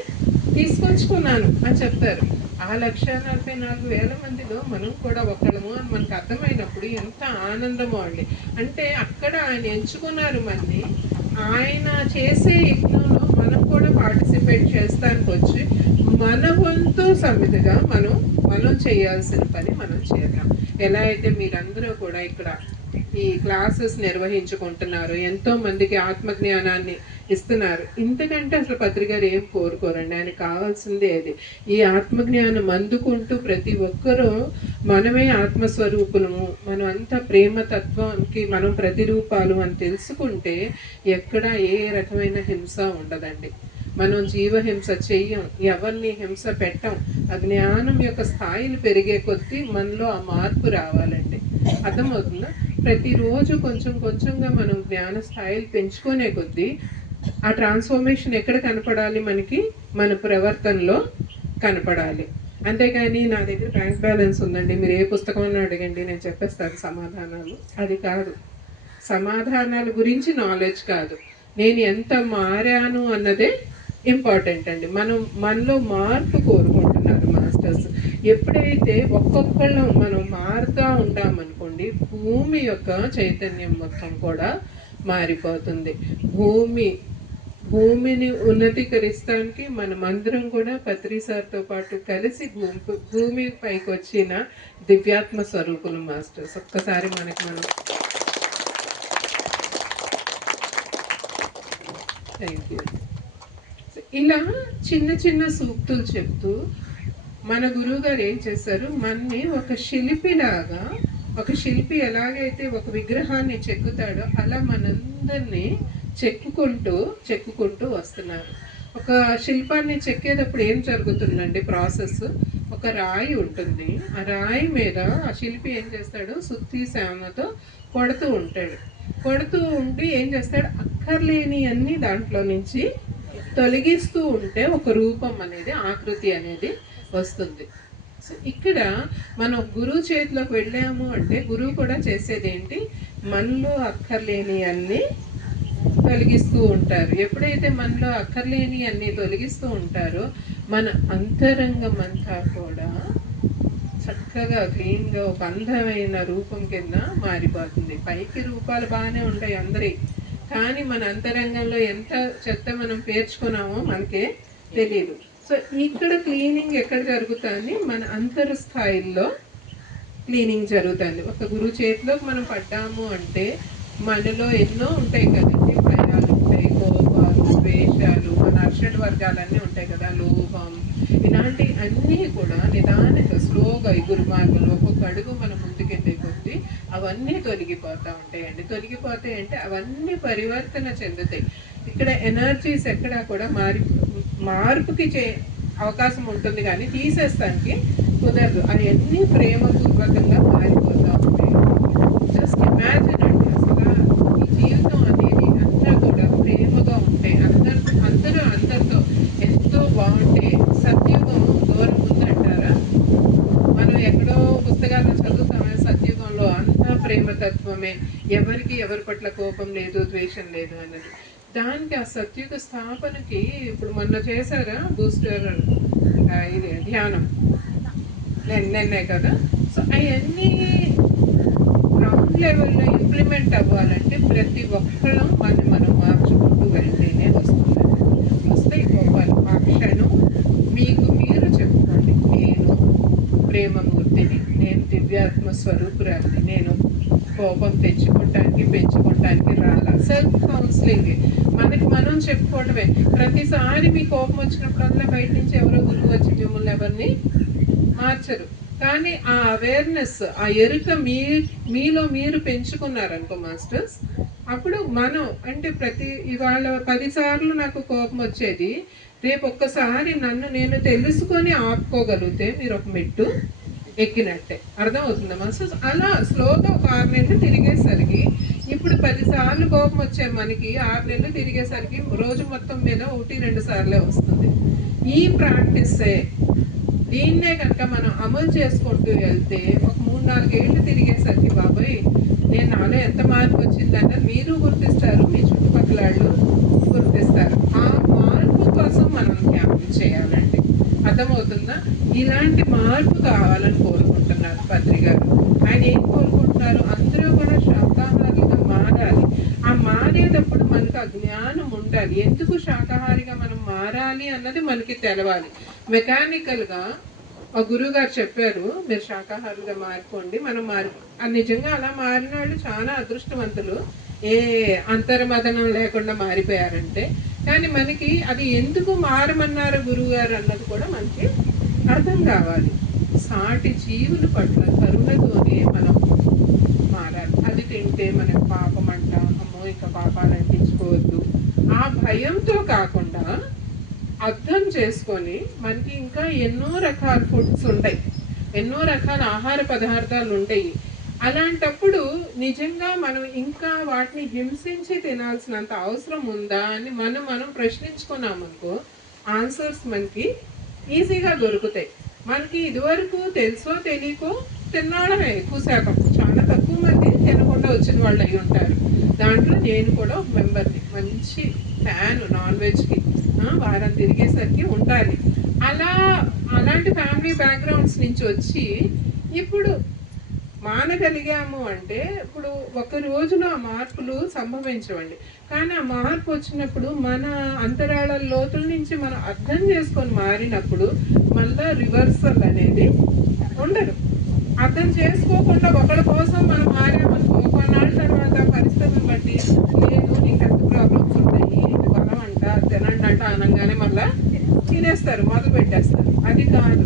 తీసుకొచ్చుకున్నాను అని చెప్తారు. ఆ 1,44,000 మందిలో మనం కూడా ఒకళ్ళము అని మనకు అర్థమైనప్పుడు ఎంత ఆనందమో అండి. అంటే అక్కడ ఆయన ఎంచుకున్నారు మనని, ఆయన చేసే యజ్ఞంలో మనం కూడా పార్టిసిపేట్ చేస్తానికి వచ్చి మన వంతు సమితిగా మనం చేయాల్సిన పని మనం చేద్దాం. ఎలా అయితే మీరందరూ కూడా ఇక్కడ ఈ క్లాసెస్ నిర్వహించుకుంటున్నారు, ఎంతో మందికి ఆత్మజ్ఞానాన్ని ఇస్తున్నారు. ఇంతకంటే అసలు పత్రి గారు ఏం కోరుకోరండి. ఆయనకు కావాల్సిందే అది. ఈ ఆత్మజ్ఞానం అందుకుంటూ ప్రతి ఒక్కరూ మనమే ఆత్మస్వరూపులము, మనం అంతా ప్రేమతత్వానికి మనం ప్రతిరూపాలు అని తెలుసుకుంటే ఎక్కడ ఏ రకమైన హింస ఉండదండి. మనం జీవహింస చెయ్యం, ఎవరిని హింస పెట్టం. ఆ జ్ఞానం యొక్క స్థాయిలు పెరిగే కొద్దీ మనలో ఆ మార్పు రావాలండి. అర్థమవుతుందా? ప్రతిరోజు కొంచెంగా మనం జ్ఞాన స్థాయిలు పెంచుకునే కొద్దీ ఆ ట్రాన్స్ఫర్మేషన్ ఎక్కడ కనపడాలి? మనకి మన ప్రవర్తనలో కనపడాలి. అంతేకాని నా దగ్గర బ్యాంక్ బ్యాలెన్స్ ఉందండి, మీరు ఏ పుస్తకం అడగండి నేను చెప్పేస్తాను సమాధానాలు. అది కాదు. సమాధానాల గురించి నాలెడ్జ్ కాదు, నేను ఎంత మారాను అన్నదే ఇంపార్టెంట్ అండి. మనలో మార్పు కోరుకుంటున్నారు మాస్టర్స్. ఎప్పుడైతే ఒక్కొక్కళ్ళం మనం మారుతూ ఉంటామనుకోండి, భూమి యొక్క చైతన్యం మొత్తం కూడా మారిపోతుంది. భూమిని ఉన్నతీకరిస్తానికి మనమందరం కూడా పత్రి సార్తో పాటు కలిసి భూమి పైకి వచ్చిన దివ్యాత్మ స్వరూపులు మాస్టర్స్. ఒక్కసారి మనం థ్యాంక్ యూ. ఇలా చిన్న సూక్తులు చెప్తూ మన గురువు గారు ఏం చేశారు, మనని ఒక శిల్పి ఎలాగైతే ఒక విగ్రహాన్ని చెక్కుతాడో అలా మనందరినీ చెక్కుకుంటూ వస్తున్నారు. ఒక శిల్పాన్ని చెక్కేటప్పుడు ఏం జరుగుతుందండి ప్రాసెస్? ఒక రాయి ఉంటుంది, ఆ రాయి మీద ఆ శిల్పి ఏం చేస్తాడు, సుత్తి సేమతో కొడుతూ ఉండి ఏం చేస్తాడు, అక్కర్లేని అన్ని దాంట్లో నుంచి తొలగిస్తూ ఉంటే ఒక రూపం అనేది, ఆకృతి అనేది వస్తుంది. సో ఇక్కడ మనం గురువు చేతిలోకి వెళ్ళాము అంటే గురువు కూడా చేసేది ఏంటి, మనలో అక్కర్లేని అన్ని తొలగిస్తూ ఉంటారు. ఎప్పుడైతే మనలో అక్కర్లేని అన్ని తొలగిస్తూ ఉంటారో మన అంతరంగం అంతా కూడా చక్కగా క్లీన్గా ఒక అందమైన రూపం కింద మారిపోతుంది. పైకి రూపాలు బాగానే ఉంటాయి అందరి, కానీ మన అంతరంగంలో ఎంత చెత్త మనం పేర్చుకున్నామో మనకే తెలియదు. సో ఇక్కడ క్లీనింగ్ ఎక్కడ జరుగుతుంది, మన అంతర స్థాయిల్లో క్లీనింగ్ జరుగుతుంది. ఒక గురువు చేతిలోకి మనం పడ్డాము అంటే మనలో ఎన్నో ఉంటాయి కదండి, భయాలు ఉంటాయి, కోపాలు, ద్వేషాలు, మన అర్షడ్ వర్గాలన్నీ ఉంటాయి కదా, లోభం, ఇలాంటి అన్నీ కూడా నిదానంగా స్లోగా ఈ గురు మార్గంలో ఒక్కొక్క అడుగు మనం ముందుకెళ్ళే కొద్దీ అవన్నీ తొలగిపోతూ ఉంటాయండి. తొలగిపోతాయి అంటే అవన్నీ పరివర్తన చెందుతాయి. ఇక్కడ ఎనర్జీస్ ఎక్కడా కూడా మార్పుకి అవకాశం ఉంటుంది, కానీ తీసేస్తానికి కుదరదు. అవన్నీ ప్రేమపూర్వకంగా మారిపోతూ ఉంటాయి. జస్ట్ ఇమాజిన్ అండి, అసలు ఈ జీవితం అనేది అంతా కూడా ప్రేమగా ఉంటాయి. అందరితో ఎంతో బాగుంటే సత్యుగం దూరం ఉందంటారా? మనం ఎక్కడో పుస్తకాల్లో చదువుతామే, సత్యుగంలో అంతా ప్రేమతత్వమే, ఎవరికి ఎవరి పట్ల కోపం లేదు, ద్వేషం లేదు అన్నది. దానికి ఆ సత్యుగ స్థాపనకి ఇప్పుడు మొన్న చేశారా బూస్టర్ ఇది ధ్యానం నిన్నే కదా. సో అవన్నీ గ్రౌండ్ లెవెల్లో ఇంప్లిమెంట్ అవ్వాలంటే ప్రతి ఒక్కళ్ళం మనం మార్చుకుంటూ వెళ్తేనే వస్తాయి కోపాలు. ఆ క్షణం మీకు మీరు చెప్పుకోండి, నేను ప్రేమమూర్తిని, నేను దివ్యాత్మ స్వరూపురాలిని, నేను కోపం తెచ్చుకోవటానికి పెంచుకోవటానికి రాలా. సెల్ఫ్ కౌన్సిలింగ్ మనకి మనం చెప్పుకోవటమే. ప్రతిసారి మీ కోపం వచ్చినప్పుడల్లా బయట నుంచి ఎవరో గురువు వచ్చి మిమ్మల్ని ఎవరిని మార్చరు, కానీ ఆ అవేర్నెస్, ఆ ఎరుక మీలో మీరు పెంచుకున్నారనుకో మాస్టర్స్, అప్పుడు మనం అంటే ఇవాళ 10 సార్లు నాకు కోపం వచ్చేది, రేపు ఒక్కసారి నన్ను నేను తెలుసుకొని ఆపుకోగలిగితే మీరు ఒక మెట్టు ఎక్కినట్టే. అర్థమవుతుందా మాస్టర్స్? అలా స్లోగా ఒక 6 నెలలు తిరిగేసరికి, ఇప్పుడు 10 సార్లు కోపం వచ్చే మనకి 6 నెలలు తిరిగేసరికి రోజు మొత్తం మీద 1-2 సార్లే వస్తుంది. ఈ ప్రాక్టీసే, దీన్నే కనుక మనం అమలు చేసుకుంటూ వెళ్తే ఒక 3-4 ఏళ్ళు తిరిగేసరికి బాబాయ్ నేను నాలో ఎంత మార్పు వచ్చిందన్నది మీరు గుర్తిస్తారు, మీ చుట్టుపక్కల వాళ్ళు గుర్తిస్తారు. ఆ మార్పు కోసం మనం ధ్యానం చేయాలండి. అర్థమవుతుందా? ఇలాంటి మార్పు కావాలని కోరుకుంటున్నారు పత్రి గారు. ఆయన ఏం కోరుకుంటున్నారు, అందరూ కూడా శాకాహారిగా మారాలి. ఆ మారేటప్పుడు మనకు ఆ జ్ఞానం ఉండాలి. ఎందుకు శాకాహారిగా మనం మారాలి అన్నది మనకి తెలవాలి. మెకానికల్గా ఆ గురువు గారు చెప్పారు, మీరు శాకాహారులుగా మారిపోండి, మనం నిజంగా అలా మారిన వాళ్ళు చాలా అదృష్టవంతులు, ఏ అంతర్మదనం లేకుండా మారిపోయారంటే. కానీ మనకి అది ఎందుకు మారమన్నారు గురువు గారు అన్నది కూడా మనకి అర్థం కావాలి. సాటి జీవుల పట్ల కరుణతోనే మనం మారాలి. అది తింటే మనకు పాపం అంట, అమ్మో ఇంకా పాపాలు అంటించుకోవద్దు, ఆ భయంతో కాకుండా అర్థం చేసుకొని మనకి ఇంకా ఎన్నో రకాల ఫుడ్స్ ఉంటాయి, ఎన్నో రకాల ఆహార పదార్థాలు ఉంటాయి. అలాంటప్పుడు నిజంగా మనం ఇంకా వాటిని హింసించి తినాల్సినంత అవసరం ఉందా అని మనం ప్రశ్నించుకున్నామనుకో, ఆన్సర్స్ మనకి ఈజీగా దొరుకుతాయి. మనకి ఇదివరకు తెలుసో తెలియకో తిన్నాడమే ఎక్కువ శాతం, చాలా తక్కువ మంది తినకుండా వచ్చిన వాళ్ళు అయి ఉంటారు. దాంట్లో నేను కూడా ఒక మెంబర్ని, మంచి ఫ్యాన్ నాన్ వెజ్కి, వారం తిరిగేసరికి ఉండాలి. అలాంటి ఫ్యామిలీ బ్యాక్గ్రౌండ్స్ నుంచి వచ్చి ఇప్పుడు మానగలిగాము అంటే, ఇప్పుడు ఒక రోజులో ఆ మార్పులు సంభవించవండి. కానీ ఆ మార్పు వచ్చినప్పుడు మన అంతరాళ లోతుల నుంచి మనం అర్థం చేసుకొని మారినప్పుడు మళ్ళీ రివర్సల్ అనేది ఉండదు. అర్థం చేసుకోకుండా ఒకళ్ళ కోసం మనం మారామనుకో, కొన్నాళ్ళ తర్వాత పరిస్థితులను బట్టి లేదు నీకు హెల్త్ ప్రాబ్లమ్స్ ఉంటాయి, ఇది బలం అంట, తినండి అంట అనగానే మళ్ళీ తినేస్తారు, మొదలు పెట్టేస్తారు. అది కాదు,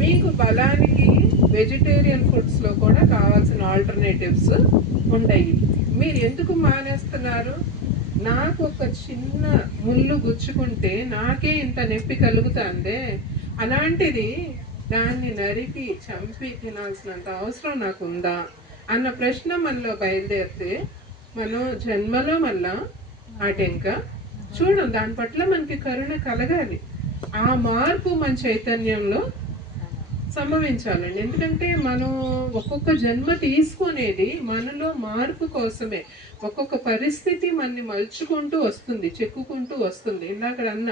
మీకు బలానికి వెజిటేరియన్ ఫుడ్స్లో కూడా కావాల్సిన ఆల్టర్నేటివ్స్ ఉంటాయి. మీరు ఎందుకు మానేస్తున్నారు? నాకు ఒక చిన్న ముళ్ళు గుచ్చుకుంటే నాకే ఇంత నొప్పి కలుగుతుందే, అలాంటిది దాన్ని నరికి చంపి తినాల్సినంత అవసరం నాకు ఉందా అన్న ప్రశ్న మనలో బయలుదేరితే మనం జన్మలో మళ్ళా ఆ టెంక చూడం, దాని పట్ల మనకి కరుణ కలగాలి. ఆ మార్పు మన చైతన్యంలో సంభవించాలండి. ఎందుకంటే మనం ఒక్కొక్క జన్మ తీసుకునేది మనలో మార్పు కోసమే. ఒక్కొక్క పరిస్థితి మనని మలుచుకుంటూ వస్తుంది, చెక్కుకుంటూ వస్తుంది. ఇందాక అన్న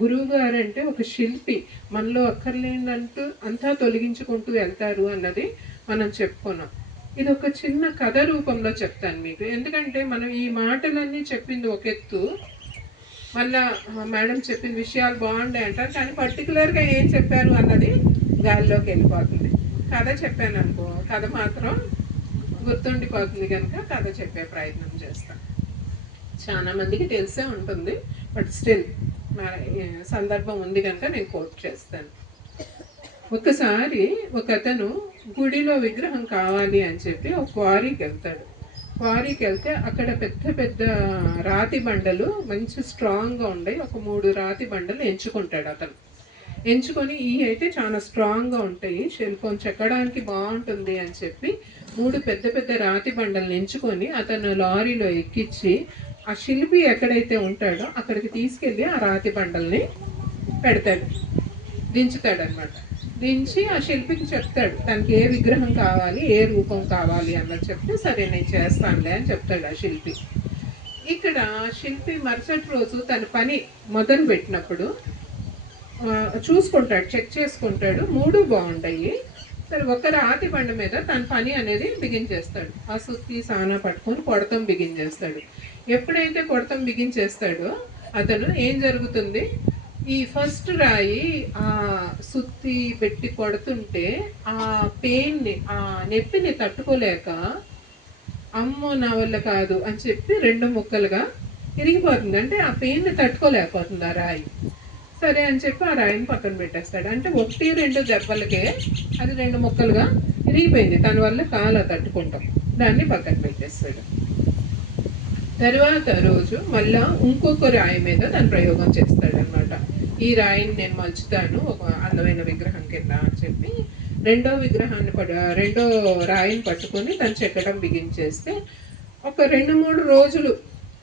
గురువు గారు అంటే ఒక శిల్పి, మనలో అక్కర్లేనంటూ అంతా తొలగించుకుంటూ వెళ్తారు అన్నది మనం చెప్పుకున్నాం. ఇది ఒక చిన్న కథ రూపంలో చెప్తాను మీకు. ఎందుకంటే మనం ఈ మాటలన్నీ చెప్పింది ఒక ఎత్తు, మళ్ళా మేడం చెప్పిన విషయాలు బాగుంటాయి అంటారు, కానీ పర్టికులర్గా ఏం చెప్పారు అన్నది గాలిలోకి వెళ్ళిపోతుంది. కథ చెప్పాను అనుకో, కథ మాత్రం గుర్తుండిపోతుంది, కనుక కథ చెప్పే ప్రయత్నం చేస్తాను. చాలా మందికి తెలిసే ఉంటుంది, బట్ స్టిల్ సందర్భం ఉంది కనుక నేను కోట్ చేస్తాను. ఒకసారి ఒక అతను గుడిలో విగ్రహం కావాలి అని చెప్పి ఒక క్వారీకి వెళ్తాడు. క్వారీకి వెళ్తే అక్కడ పెద్ద పెద్ద రాతి బండలు మంచి స్ట్రాంగ్గా ఉన్నాయి. ఒక 3 రాతి బండలు ఎంచుకుంటాడు అతను. ఎంచుకొని ఈ అయితే చాలా స్ట్రాంగ్గా ఉంటాయి, శిల్పం చెక్కడానికి బాగుంటుంది అని చెప్పి 3 పెద్ద పెద్ద రాతి బండలను ఎంచుకొని అతను లారీలో ఎక్కించి ఆ శిల్పి ఎక్కడైతే ఉంటాడో అక్కడికి తీసుకెళ్ళి ఆ రాతి బండల్ని పెడతాడు, దించుతాడు అనమాట. దించి ఆ శిల్పికి చెప్తాడు తనకి ఏ విగ్రహం కావాలి, ఏ రూపం కావాలి అన్నది చెప్తే సరే నేను చేస్తానులే అని చెప్తాడు ఆ శిల్పి. ఇక్కడ శిల్పి మరుసటి రోజు తన పని మొదలు పెట్టినప్పుడు చూసుకుంటాడు, చెక్ చేసుకుంటాడు, 3 బాగుంటాయి. సరే ఒక రాతి బండ మీద తన పని అనేది బిగించేస్తాడు. ఆ సుత్తి సానా పట్టుకొని కొడతం బిగించేస్తాడు. ఎప్పుడైతే కొడతం బిగించేస్తాడో అతను ఏం జరుగుతుంది, ఈ ఫస్ట్ రాయి ఆ సుత్తి పెట్టి కొడుతుంటే ఆ పెయిన్ని, ఆ నొప్పిని తట్టుకోలేక అమ్మో నా వల్ల కాదు అని చెప్పి 2 ముక్కలుగా ఇరిగిపోతుంది. అంటే ఆ పెయిన్ని తట్టుకోలేకపోతుంది ఆ రాయి. సరే అని చెప్పి ఆ రాయిని పక్కన పెట్టేస్తాడు. అంటే 1-2 దెబ్బలకే అది 2 ముక్కలుగా ఇరిగిపోయింది, తన వల్ల కాలు తట్టుకుంటాం, దాన్ని పక్కన పెట్టేస్తాడు. తర్వాత రోజు మళ్ళా ఇంకొక రాయి మీద తను ప్రయోగం చేస్తాడు అనమాట. ఈ రాయిని నేను మలుచుతాను ఒక అందమైన విగ్రహం కింద అని చెప్పి రెండో రాయిని పట్టుకొని తను చెక్కడం బిగించేస్తే ఒక 2-3 రోజులు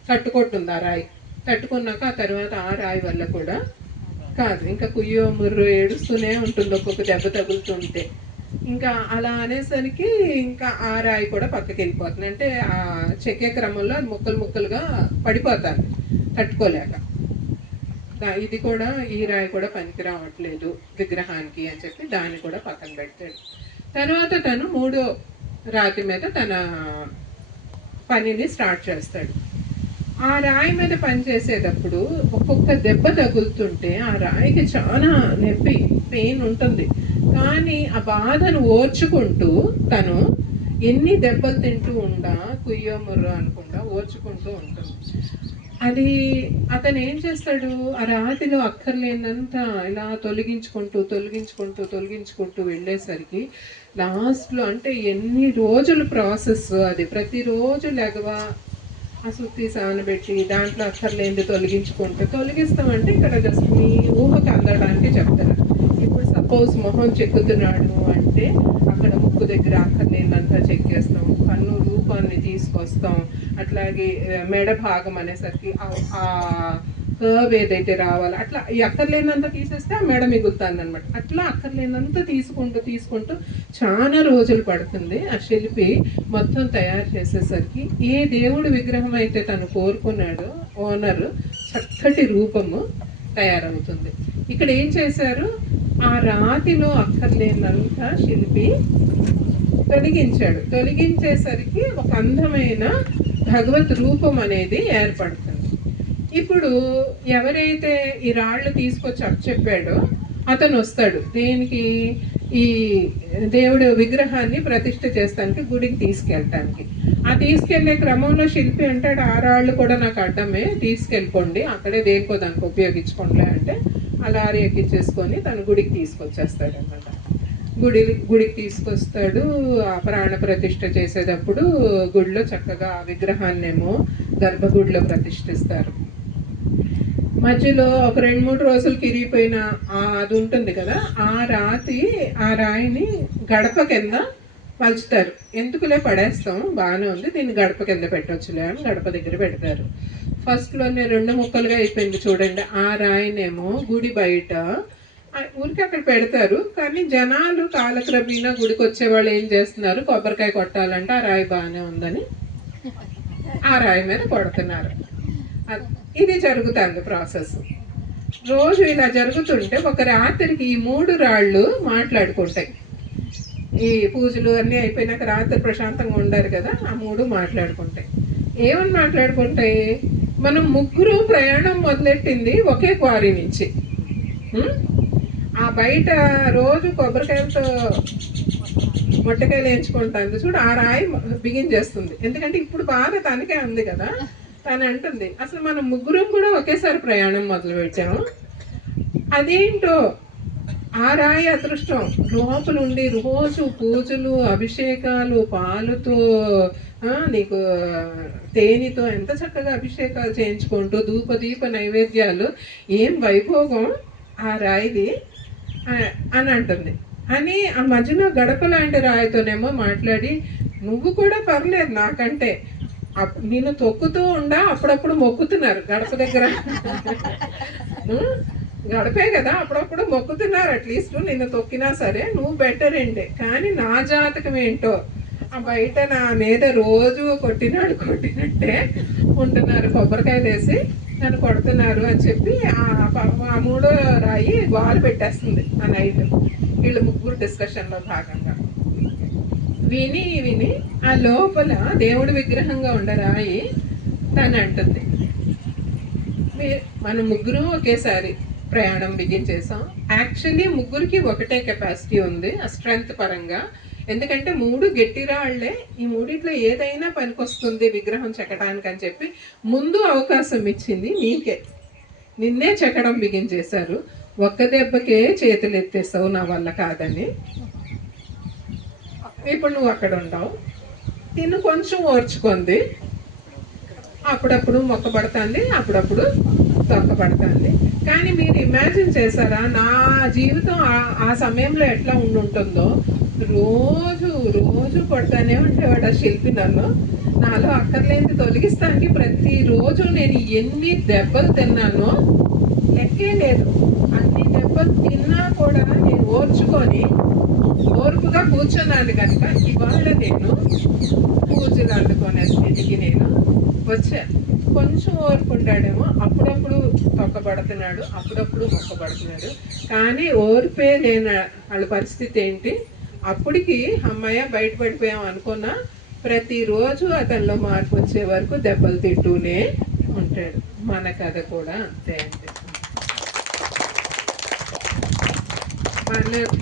తట్టుకుంటుంది ఆ రాయి. తట్టుకున్నాక ఆ తర్వాత ఆ రాయి వల్ల కూడా కాదు, ఇంకా కుయ్యో ముర్రో ఏడుస్తూనే ఉంటుంది ఒక్కొక్క దెబ్బ తగులుతుంటే. ఇంకా అలా అనేసరికి ఇంకా ఆ రాయి కూడా పక్కకి వెళ్ళిపోతుంది. అంటే ఆ చెక్కే క్రమంలో ముక్కలు ముక్కలుగా పడిపోతారు తట్టుకోలేక. ఇది కూడా, ఈ రాయి కూడా పనికి రావట్లేదు విగ్రహానికి అని చెప్పి దాన్ని కూడా పక్కన పెడతాడు. తర్వాత తను 3వ రాతి మీద తన పనిని స్టార్ట్ చేస్తాడు. ఆ రాయి మీద పని చేసేటప్పుడు ఒక్కొక్క దెబ్బ తగులుతుంటే ఆ రాయికి చాలా నొప్పి, పెయిన్ ఉంటుంది. కానీ ఆ బాధను ఓర్చుకుంటూ తను ఎన్ని దెబ్బలు తింటూ ఉండా కుయ్యో ముర్రో అనుకుండా ఓర్చుకుంటూ ఉంటుంది. అది అతను ఏం చేస్తాడు, ఆ రాతిలో అక్కర్లేనంత ఇలా తొలగించుకుంటూ వెళ్ళేసరికి లాస్ట్లో అంటే ఎన్ని రోజులు ప్రాసెస్ అది. ప్రతిరోజు లెగవా ఆ సుత్తి సానబెట్టి దాంట్లో అక్కర్లేంది తొలగిస్తామంటే ఇక్కడ జస్ట్ మీ ఊహకి అందడానికి చెప్తారు. ఇప్పుడు సపోజ్ మొహం చెక్కుతున్నాడు అంటే అక్కడ ముక్కు దగ్గర అక్కర్లేనంతా చెక్కేస్తాం, కన్ను రూపాన్ని తీసుకొస్తాం. అట్లాగే మెడ భాగం అనేసరికి ఆ కర్వ్ ఏదైతే రావాలో అట్లా ఈ అక్కర్లేనంత తీసేస్తే ఆ మెడ మిగులుతుంది అనమాట. అట్లా అక్కర్లేనంత తీసుకుంటూ చాలా రోజులు పడుతుంది. ఆ శిల్పి మొత్తం తయారు చేసేసరికి ఏ దేవుడి విగ్రహం అయితే తను కోరుకున్నాడో ఓనరు చక్కటి రూపము తయారవుతుంది. ఇక్కడ ఏం చేశారు, ఆ రాతిలో అక్కర్లేనంత శిల్పి తొలగించేసరికి ఒక అందమైన భగవత్ రూపం అనేది ఏర్పడుతుంది. ఇప్పుడు ఎవరైతే ఈ రాళ్ళు తీసుకొచ్చి అప్పచెప్పాడో అతను వస్తాడు దేనికి, ఈ దేవుడు విగ్రహాన్ని ప్రతిష్ఠ చేస్తానికి, గుడికి తీసుకెళ్ళటానికి. ఆ తీసుకెళ్లే క్రమంలో శిల్పి అంటాడు ఆ రాళ్ళు కూడా నాకు అడ్డమే, తీసుకెళ్ళిపోండి, అక్కడే దేనికో దానికి ఉపయోగించుకోండి అంటే ఆ లారీ ఎక్కించేసుకొని తను గుడికి తీసుకొచ్చేస్తాడు అన్నమాట. గుడికి తీసుకొస్తాడు. ఆ ప్రాణ ప్రతిష్ఠ చేసేటప్పుడు గుడిలో చక్కగా ఆ విగ్రహాన్నేమో గర్భగుడిలో ప్రతిష్ఠిస్తారు. మధ్యలో ఒక 2-3 రోజులకి ఇరిగిపోయిన అది ఉంటుంది కదా, ఆ రాయిని గడప కింద మలుచుతారు. ఎందుకులే పడేస్తాం, బాగానే ఉంది, దీన్ని గడప కింద పెట్టొచ్చులే అని గడప దగ్గర పెడతారు. ఫస్ట్లోనే 2 ముక్కలుగా అయిపోయింది చూడండి. ఆ రాయినేమో గుడి బయట ఊరికి అక్కడ పెడతారు. కానీ జనాలు కాలక్రమేణా గుడికి వచ్చే వాళ్ళు ఏం చేస్తున్నారు, కొబ్బరికాయ కొట్టాలంటే ఆ రాయి బాగానే ఉందని ఆ రాయి మీద కొడుతున్నారు. ఇది జరుగుతుంది ప్రాసెస్. రోజు ఇలా జరుగుతుంటే ఒక రాత్రికి ఈ 3 రాళ్ళు మాట్లాడుకుంటాయి. ఈ పూజలు అన్నీ అయిపోయినాక రాత్రి ప్రశాంతంగా ఉండాలి కదా, ఆ 3 మాట్లాడుకుంటాయి. ఏమని మాట్లాడుకుంటాయి, మనం ముగ్గురు ప్రయాణం మొదలెట్టింది ఒకే క్వారీ నుంచి. ఆ బయట రోజు కొబ్బరికాయలతో మొట్టకాయలు వేయించుకుంటుంది చూడు, ఆ రాయి బిగించేస్తుంది. ఎందుకంటే ఇప్పుడు బాధ తనకే ఉంది కదా, తను అంటుంది అసలు మనం ముగ్గురం కూడా ఒకేసారి ప్రయాణం మొదలు పెట్టాము, అదేంటో ఆ రాయి అదృష్టం లోపలుండి రోజు పూజలు అభిషేకాలు పాలుతో నీకు తేనెతో ఎంత చక్కగా అభిషేకాలు చేయించుకుంటూ ధూపదీప నైవేద్యాలు, ఏం వైభోగం ఆ రాయిది అని అంటుంది. అని ఆ మధ్యలో గడప లాంటి రాయితోనేమో మాట్లాడి, నువ్వు కూడా పర్లేదు నాకంటే, నేను తొక్కుతూ ఉండా అప్పుడప్పుడు మొక్కుతున్నారు గడప దగ్గర, గడపే కదా అప్పుడప్పుడు మొక్కుతున్నారు, అట్లీస్ట్ నిన్ను తొక్కినా సరే నువ్వు బెటర్ ఏంటే, కానీ నా జాతకం ఏంటో ఆ బయట నా మీద రోజు కొట్టినట్టే ఉంటున్నారు, కొబ్బరికాయ వేసి నన్ను కొడుతున్నారు అని చెప్పి ఆ 3వ రాయి గోల పెట్టేస్తుంది ఆ నైట్. వీళ్ళు ముగ్గురు డిస్కషన్లో భాగంగా విని ఆ లోపల దేవుడి విగ్రహంగా ఉండ రాయి తను అంటుంది, మనం ముగ్గురు ఒకేసారి ప్రయాణం బిగించేసాం. యాక్చువల్లీ ముగ్గురికి ఒకటే కెపాసిటీ ఉంది ఆ స్ట్రెంగ్త్ పరంగా, ఎందుకంటే 3 గట్టి రాళ్లే, ఈ 3 ఏదైనా పనికొస్తుంది విగ్రహం చెక్కడానికి అని చెప్పి ముందు అవకాశం ఇచ్చింది నీకే, నిన్నే చెక్కడం బిగించేశారు. ఒక్క దెబ్బకే చేతులు ఎత్తేస్తావు నా వల్ల కాదని. ఇప్పుడు నువ్వు అక్కడ ఉండవు, తిన్ను కొంచెం ఓర్చుకుంది, అప్పుడప్పుడు మొక్కబడుతుంది, అప్పుడప్పుడు తొక్కబడుతుంది. కానీ మీరు ఇమాజిన్ చేశారా నా జీవితం ఆ సమయంలో ఎట్లా ఉంటుందో, రోజు కొడతానే ఉండేవాడు ఆ శిల్పి నన్ను. నాలో అక్కర్లేని తొలగిస్తానికి ప్రతిరోజు నేను ఎన్ని దెబ్బలు తిన్నానో లెక్కే లేదు. అన్ని దెబ్బలు తిన్నా కూడా నేను ఓర్చుకొని ఓర్పుగా కూర్చున్నాను కనుక ఇవాళ నేను పూజలు అందుకునే స్థితికి నేను వచ్చాను. కొంచెం ఓర్పు ఉంటాడేమో, అప్పుడప్పుడు తొక్కబడుతున్నాడు, అప్పుడప్పుడు మొక్కబడుతున్నాడు, కానీ ఓర్పే లేని వాళ్ళ పరిస్థితి ఏంటి, అప్పటికి అమ్మాయ బయటపడిపోయాం అనుకున్నా ప్రతిరోజు అతనిలో మార్పు వచ్చే వరకు దెబ్బలు తింటూనే ఉంటాడు. మన కథ కూడా అంతే అండి.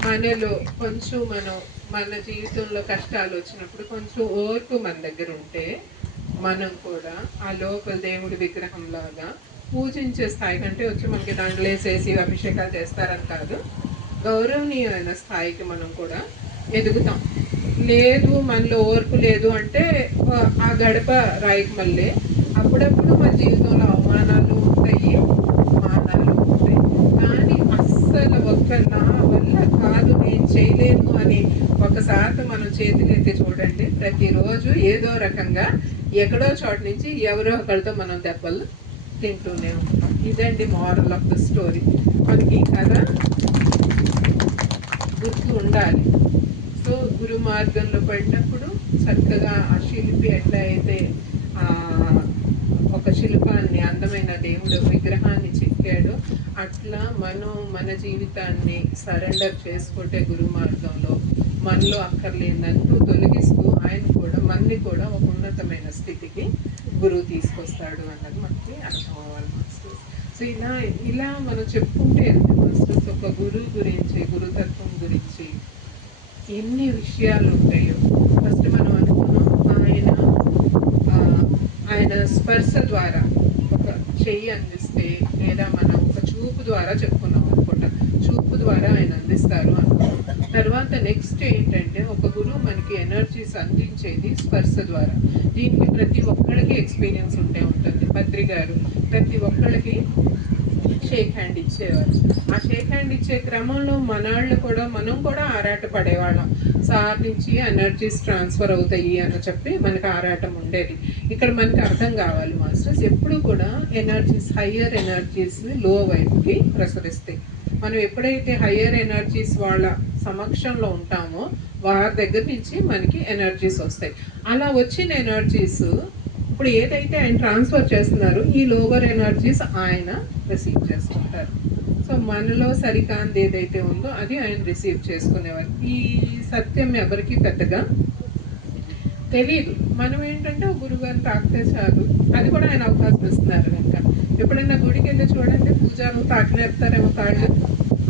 మనలో కొంచెం మన జీవితంలో కష్టాలు వచ్చినప్పుడు కొంచెం ఓర్పు మన దగ్గర ఉంటే మనం కూడా ఆ లోపల దేవుడి విగ్రహం లాగా పూజించే స్థాయి కంటే వచ్చి మనకి దండలేసేసి అభిషేకాలు చేస్తారని కాదు, గౌరవనీయమైన స్థాయికి మనం కూడా ఎదుగుతాం. లేదు మనలో ఓర్పు లేదు అంటే ఆ గడప రాయికి మళ్ళీ అప్పుడప్పుడు మన జీవితంలో అవమానాలు ఉంటాయి, మానాలు ఉంటాయి, కానీ అస్సలు నా వల్ల కాదు నేను చేయలేను అని ఒకసారి మనం చేతులు ఎత్తి చూడండి. ప్రతిరోజు ఏదో రకంగా ఎక్కడో చోట నుంచి ఎవరో ఒకరితో మనం దెబ్బలు తింటూనే ఉంటాం. ఇదండి మోరల్ ఆఫ్ ద స్టోరీ. మనకి కదా గుర్తు ఉండాలి. సో గురు మార్గంలో పడినప్పుడు చక్కగా ఆ శిల్పి ఎట్లా అయితే ఒక శిల్పాన్ని అందమైన దేవుడు విగ్రహాన్ని చెక్కాడు, అట్లా మనం మన జీవితాన్ని సరెండర్ చేసుకుంటే గురు మార్గంలో మనలో అక్కర్లేనంటూ తొలగిస్తూ ఆయన కూడా మనని కూడా ఒక ఉన్నతమైన స్థితికి గురువు తీసుకొస్తాడు అన్నది మనకి అర్థం అవ్వాలి మాస్టర్స్. సో ఇలా మనం చెప్పుకుంటే మాస్టర్స్ ఒక గురువు గురించి, గురుతత్వం గురించి ఎన్ని విషయాలు ఉంటాయో. ఫస్ట్ మనం అనుకున్నాం ఆయన స్పర్శ ద్వారా ఒక చెయ్యి అందిస్తే, లేదా మనం ఒక చూపు ద్వారా చెప్పుకున్నాం అనుకుంటా, చూపు ద్వారా ఆయన అందిస్తారు అనుకున్నాం. తర్వాత నెక్స్ట్ ఏంటంటే ఒక గురువు మనకి ఎనర్జీస్ అందించేది స్పర్శ ద్వారా. దీనికి ప్రతి ఒక్కరికి ఎక్స్పీరియన్స్ ఉంటే ఉంటుంది. పత్రి గారు ప్రతి ఒక్కరికి షేక్ హ్యాండ్ ఇచ్చేవారు. ఆ షేక్ హ్యాండ్ ఇచ్చే క్రమంలో మనం కూడా ఆరాట పడేవాళ్ళం. సార్ నుంచి ఎనర్జీస్ ట్రాన్స్ఫర్ అవుతాయి అని చెప్పి మనకు ఆరాటం ఉండేది. ఇక్కడ మనకి అర్థం కావాలి మాస్టర్స్, ఎప్పుడు కూడా ఎనర్జీస్, హయ్యర్ ఎనర్జీస్ని లో వైపుకి ప్రసరిస్తాయి. మనం ఎప్పుడైతే హయ్యర్ ఎనర్జీస్ వాళ్ళ సమక్షంలో ఉంటామో వారి దగ్గర నుంచి మనకి ఎనర్జీస్ వస్తాయి. అలా వచ్చిన ఎనర్జీస్ ఇప్పుడు ఏదైతే ఆయన ట్రాన్స్ఫర్ చేస్తున్నారో ఈ లోవర్ ఎనర్జీస్ ఆయన రిసీవ్ చేసుకుంటారు. సో మనలో సరికాంది ఏదైతే ఉందో అది ఆయన రిసీవ్ చేసుకునేవారు. ఈ సత్యం ఎవరికి పెద్దగా తెలియదు. మనం ఏంటంటే గురువుగారిని తాకితే చాలు, అది కూడా ఆయన అవకాశం ఇస్తున్నారు కనుక. ఎప్పుడైనా గుడికి వెళ్ళి చూడండి, పూజారులు తాకినేస్తారేమో తాళ్ళు,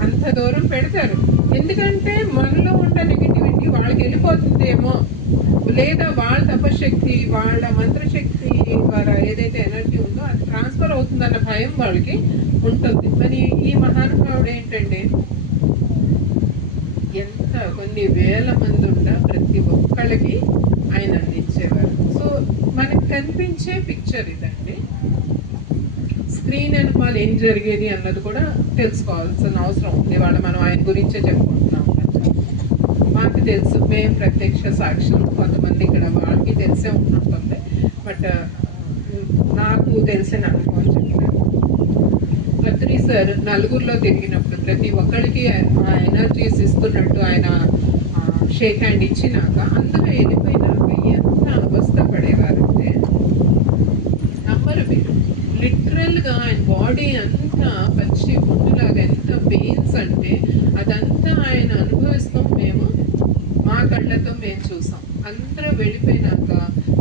అంత దూరం పెడతారు. ఎందుకంటే మనలో ఉన్న నెగిటివిటీ వాళ్ళకి వెళ్ళిపోతుందేమో, లేదా వాళ్ళ తపశక్తి, వాళ్ళ మంత్రశక్తి ద్వారా ఏదైతే ఎనర్జీ ఉందో అది ట్రాన్స్ఫర్ అవుతుందన్న భయం వాళ్ళకి ఉంటుంది. మరి ఈ మహానుభావుడు ఏంటంటే ఎంత కొన్ని వేల మంది ఉండా ప్రతి ఒక్కళ్ళకి ఆయన అందించేవారు. సో మనకు కనిపించే పిక్చర్ ఇదండి. స్క్రీన్ వెనకాల ఏం జరిగేది అన్నది కూడా తెలుసుకోవాల్సిన అవసరం ఉంది. వాళ్ళు మనం ఆయన గురించే చెప్పుకుంటున్నాం కదా. మాకు తెలుసు, మేము ప్రత్యక్ష సాక్ష్యం, కొంతమంది ఇక్కడ వాళ్ళకి తెలిసే ఉంటుంటుంది. బట్ నాకు తెలిసిన అనుభవం చెప్పినాను. పత్రి సార్ నలుగురిలో తిరిగినప్పుడు ప్రతి ఒక్కరికి ఆ ఎనర్జీస్ ఇస్తున్నట్టు ఆయన షేక్ హ్యాండ్ ఇచ్చినాక అందరూ వెళ్ళిపోయినాక ఎంత అవస్థ పడేవారంటే నమ్మరు మీరు. లిటరల్గా ఆయన బాడీ అంతా పచ్చి పుట్టులాగా ఎంత పెయిన్స్ అంటే అదంతా ఆయన అనుభవిస్తాం. మేము మా కళ్ళతో మేము చూసాం. అందరూ వెళ్ళిపోయినాక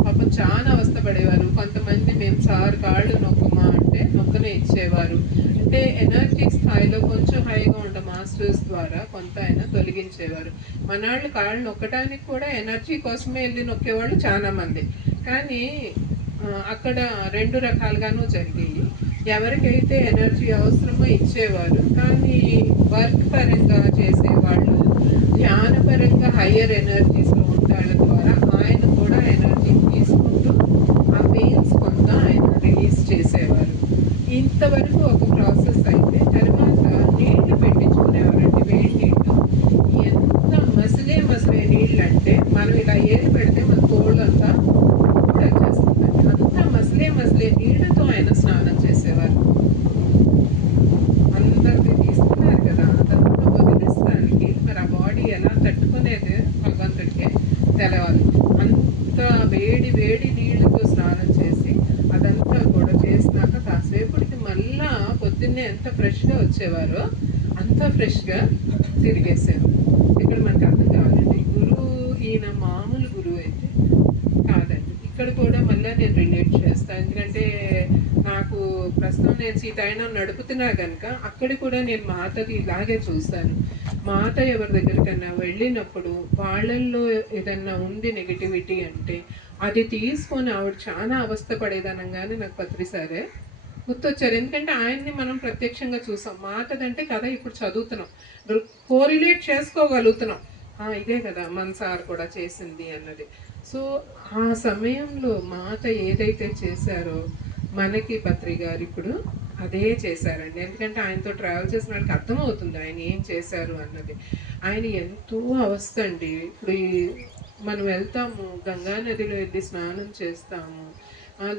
పాపం చాలా అవస్థపడేవారు. కొంతమంది మేము సార్ కాళ్ళు నొక్కమా అంటే నొక్కనే ఇచ్చేవారు. అంటే ఎనర్జీ స్థాయిలో కొంచెం హైగా ఉన్న మాస్టర్స్ ద్వారా కొంత ఆయన తొలగించేవారు. మనాళ్ళు కాళ్ళు నొక్కడానికి కూడా ఎనర్జీ కోసమే వెళ్ళి నొక్కేవాళ్ళు చాలామంది. కానీ అక్కడ రెండు రకాలుగానూ జరిగాయి. ఎవరికైతే ఎనర్జీ అవసరమో ఇచ్చేవారు, కానీ వర్క్ పరంగా చేసేవాళ్ళు, ధ్యానపరంగా హయ్యర్ ఎనర్జీస్లో ఉంటాళ్ళ ద్వారా ఆయన కూడా ఎనర్జీ తీసుకుంటూ ఆ పెయిన్స్ కొంత ఆయన రిలీజ్ చేసేవారు. ఇంతవరకు ఒక ప్రాసెస్ అయితే తర్వాత నీళ్లు పెట్టించుకునేవారండి, వేడి నీళ్ళు. ఎంత మసిలే నీళ్ళు అంటే మనం ఇలా ఏది పెడితే మన తోళ్ళంతా కూడా వచ్చేస్తుందండి. అంతా మసిలే నీళ్ళతో ఆయన స్నానం చేసేవారు. అందరికీ తీస్తున్నారు కదా, అదంతా వదిలిస్తానికి మరి ఆ బాడీ ఎలా తట్టుకునేది భగవంతుడికే తెలవాలి. అంత వేడి నీళ్ళతో స్నానం చేసి అదంతా కూడా చేసినాక కాసేపటికి మళ్ళా పొద్దున్నే ఎంత ఫ్రెష్గా వచ్చేవారో అంత ఫ్రెష్గా తిరిగేసారు. ఇక్కడ మనకు అర్థం కావాలండి, గురువు ఈయన మామూలు గురువు అయితే కాదండి. ఇక్కడ కూడా మళ్ళీ నేను రిలేట్ చేస్తాను. ఎందుకంటే నాకు ప్రస్తుతం నేను సీతాయనం నడుపుతున్నా కనుక అక్కడ కూడా నేను మాతది ఇలాగే చూస్తాను. మాత ఎవరి దగ్గరికన్నా వెళ్ళినప్పుడు వాళ్ళల్లో ఏదన్నా ఉంది నెగిటివిటీ అంటే అది తీసుకొని ఆవిడ చాలా అవస్థ పడేదనంగానే నాకు పత్రి సారే గుర్తొచ్చారు. ఎందుకంటే ఆయన్ని మనం ప్రత్యక్షంగా చూసాం. మాతదంటే కదా ఇప్పుడు చదువుతున్నాం, కోరిలేట్ చేసుకోగలుగుతున్నాం. ఇదే కదా మన సార్ కూడా చేసింది అన్నది. సో ఆ సమయంలో మాత ఏదైతే చేశారో మనకి పత్రి గారు ఇప్పుడు అదే చేశారండి. ఎందుకంటే ఆయనతో ట్రావెల్ చేసిన వాళ్ళకి అర్థమవుతుంది ఆయన ఏం చేశారు అన్నది. ఆయన ఎంతో అవస్థ అండి. ఇప్పుడు మనం వెళ్తాము గంగా నదిలో వెళ్ళి స్నానం చేస్తాము,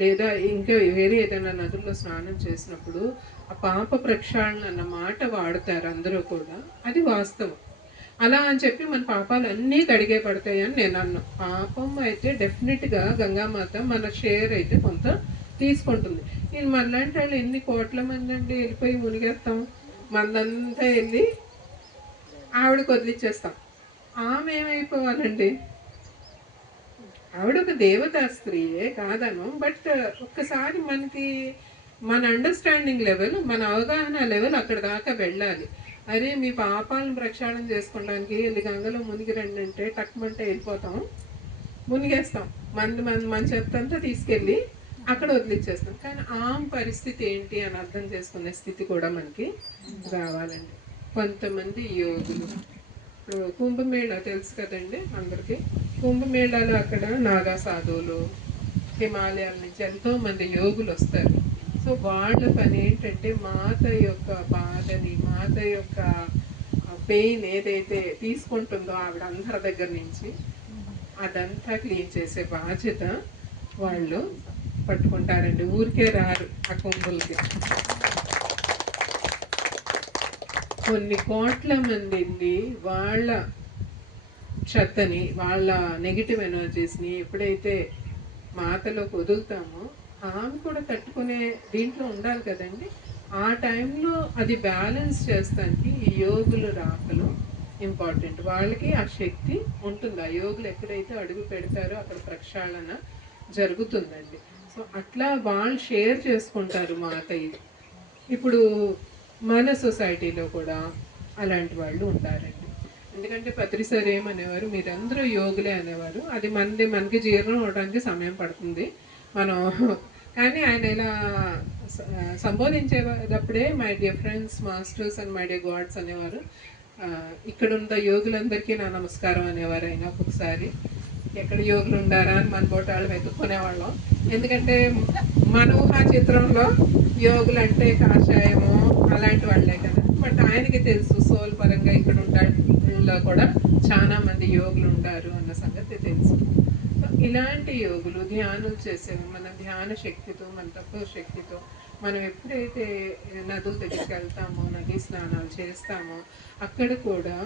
లేదా ఇంకా వేరే ఏదైనా నదుల్లో స్నానం చేసినప్పుడు ఆ పాప ప్రక్షాళన అన్న మాట వాడతారు అందరూ కూడా, అది వాస్తవం. అలా అని చెప్పి మన పాపాలు అన్నీ కడిగే పడతాయి అని నేను అన్నా. పాపం అయితే డెఫినెట్గా గంగామాత మన షేర్ అయితే కొంత తీసుకుంటుంది. నేను మనలాంటి వాళ్ళు ఎన్ని కోట్ల మంది అండి వెళ్ళిపోయి మునిగేస్తాం, మందంతా వెళ్ళి ఆవిడకి వదిలిచ్చేస్తాం. ఆమె ఏమైపోవాలండి, ఆవిడ ఒక దేవతా స్త్రీయే కాదను. బట్ ఒక్కసారి మనకి మన అండర్స్టాండింగ్ లెవెల్, మన అవగాహన లెవెల్ అక్కడ దాకా వెళ్ళాలి. అరే మీ పాపాలను ప్రక్షాళన చేసుకోవడానికి వెళ్ళి గంగలో మునిగి రండి అంటే టక్మంటే వెళ్ళిపోతాం, మునిగేస్తాం, మన చెత్త అంతా తీసుకెళ్ళి అక్కడ వదిలిచ్చేస్తాం. కానీ ఆమె పరిస్థితి ఏంటి అని అర్థం చేసుకునే స్థితి కూడా మనకి రావాలండి. కొంతమంది యోగులు, ఇప్పుడు కుంభమేళా తెలుసు కదండి అందరికీ. కుంభమేళాలో అక్కడ నాగా సాధువులు, హిమాలయాల నుంచి ఎంతోమంది యోగులు వస్తారు. సో వాళ్ళ పని ఏంటంటే మాత యొక్క బాధని, మాత యొక్క పెయిన్ ఏదైతే తీసుకుంటుందో ఆవిడ అందరి దగ్గర నుంచి అదంతా క్లీన్ చేసే బాధ్యత వాళ్ళు పట్టుకుంటారండి. ఊరికే రారు ఆ కుంభులకి. కొన్ని కోట్ల మంది వెళ్ళి వాళ్ళ చెత్తని, వాళ్ళ నెగిటివ్ ఎనర్జీస్ని ఎప్పుడైతే మాతలోకి వదులుతామో ఆమె కూడా తట్టుకునే దీంట్లో ఉండాలి కదండి. ఆ టైంలో అది బ్యాలెన్స్ చేస్తానికి ఈ యోగులు రాకలు ఇంపార్టెంట్. వాళ్ళకి ఆ శక్తి ఉంటుంది. ఆ యోగులు ఎక్కడైతే అడుగు పెడతారో అక్కడ ప్రక్షాళన జరుగుతుందండి. సో అట్లా వాళ్ళు షేర్ చేసుకుంటారు మాత ఇది. ఇప్పుడు మన సొసైటీలో కూడా అలాంటి వాళ్ళు ఉంటారండి. ఎందుకంటే పత్రి సార్ ఏమనేవారు, మీరందరూ యోగులే అనేవారు. అది మనకి జీర్ణం అవడానికి సమయం పడుతుంది మనం. కానీ ఆయన ఇలా సంబోధించేటప్పుడే my dear friends, masters and my dear gods అనేవారు. ఇక్కడ ఉన్న యోగులందరికీ నా నమస్కారం అనేవారు ఆయన. ఒక్కొక్కసారి ఎక్కడ యోగులు ఉండారా అని మన బోటాలు వెతుక్కునేవాళ్ళం. ఎందుకంటే మన ఊహా చిత్రంలో యోగులు అంటే కాషాయము అలాంటి వాళ్ళే కదా. బట్ ఆయనకి తెలుసు సోల్ పరంగా ఇక్కడ ఉంటాలో కూడా చాలా మంది యోగులు ఉంటారు అన్న సంగతి తెలుసు. సో ఇలాంటి యోగులు ధ్యానం చేసేవి మన ధ్యాన శక్తితో, మన తత్వ శక్తితో మనం ఎప్పుడైతే నదుల దగ్గరికి వెళ్తామో, నదీ స్నానాలు చేస్తామో అక్కడ కూడా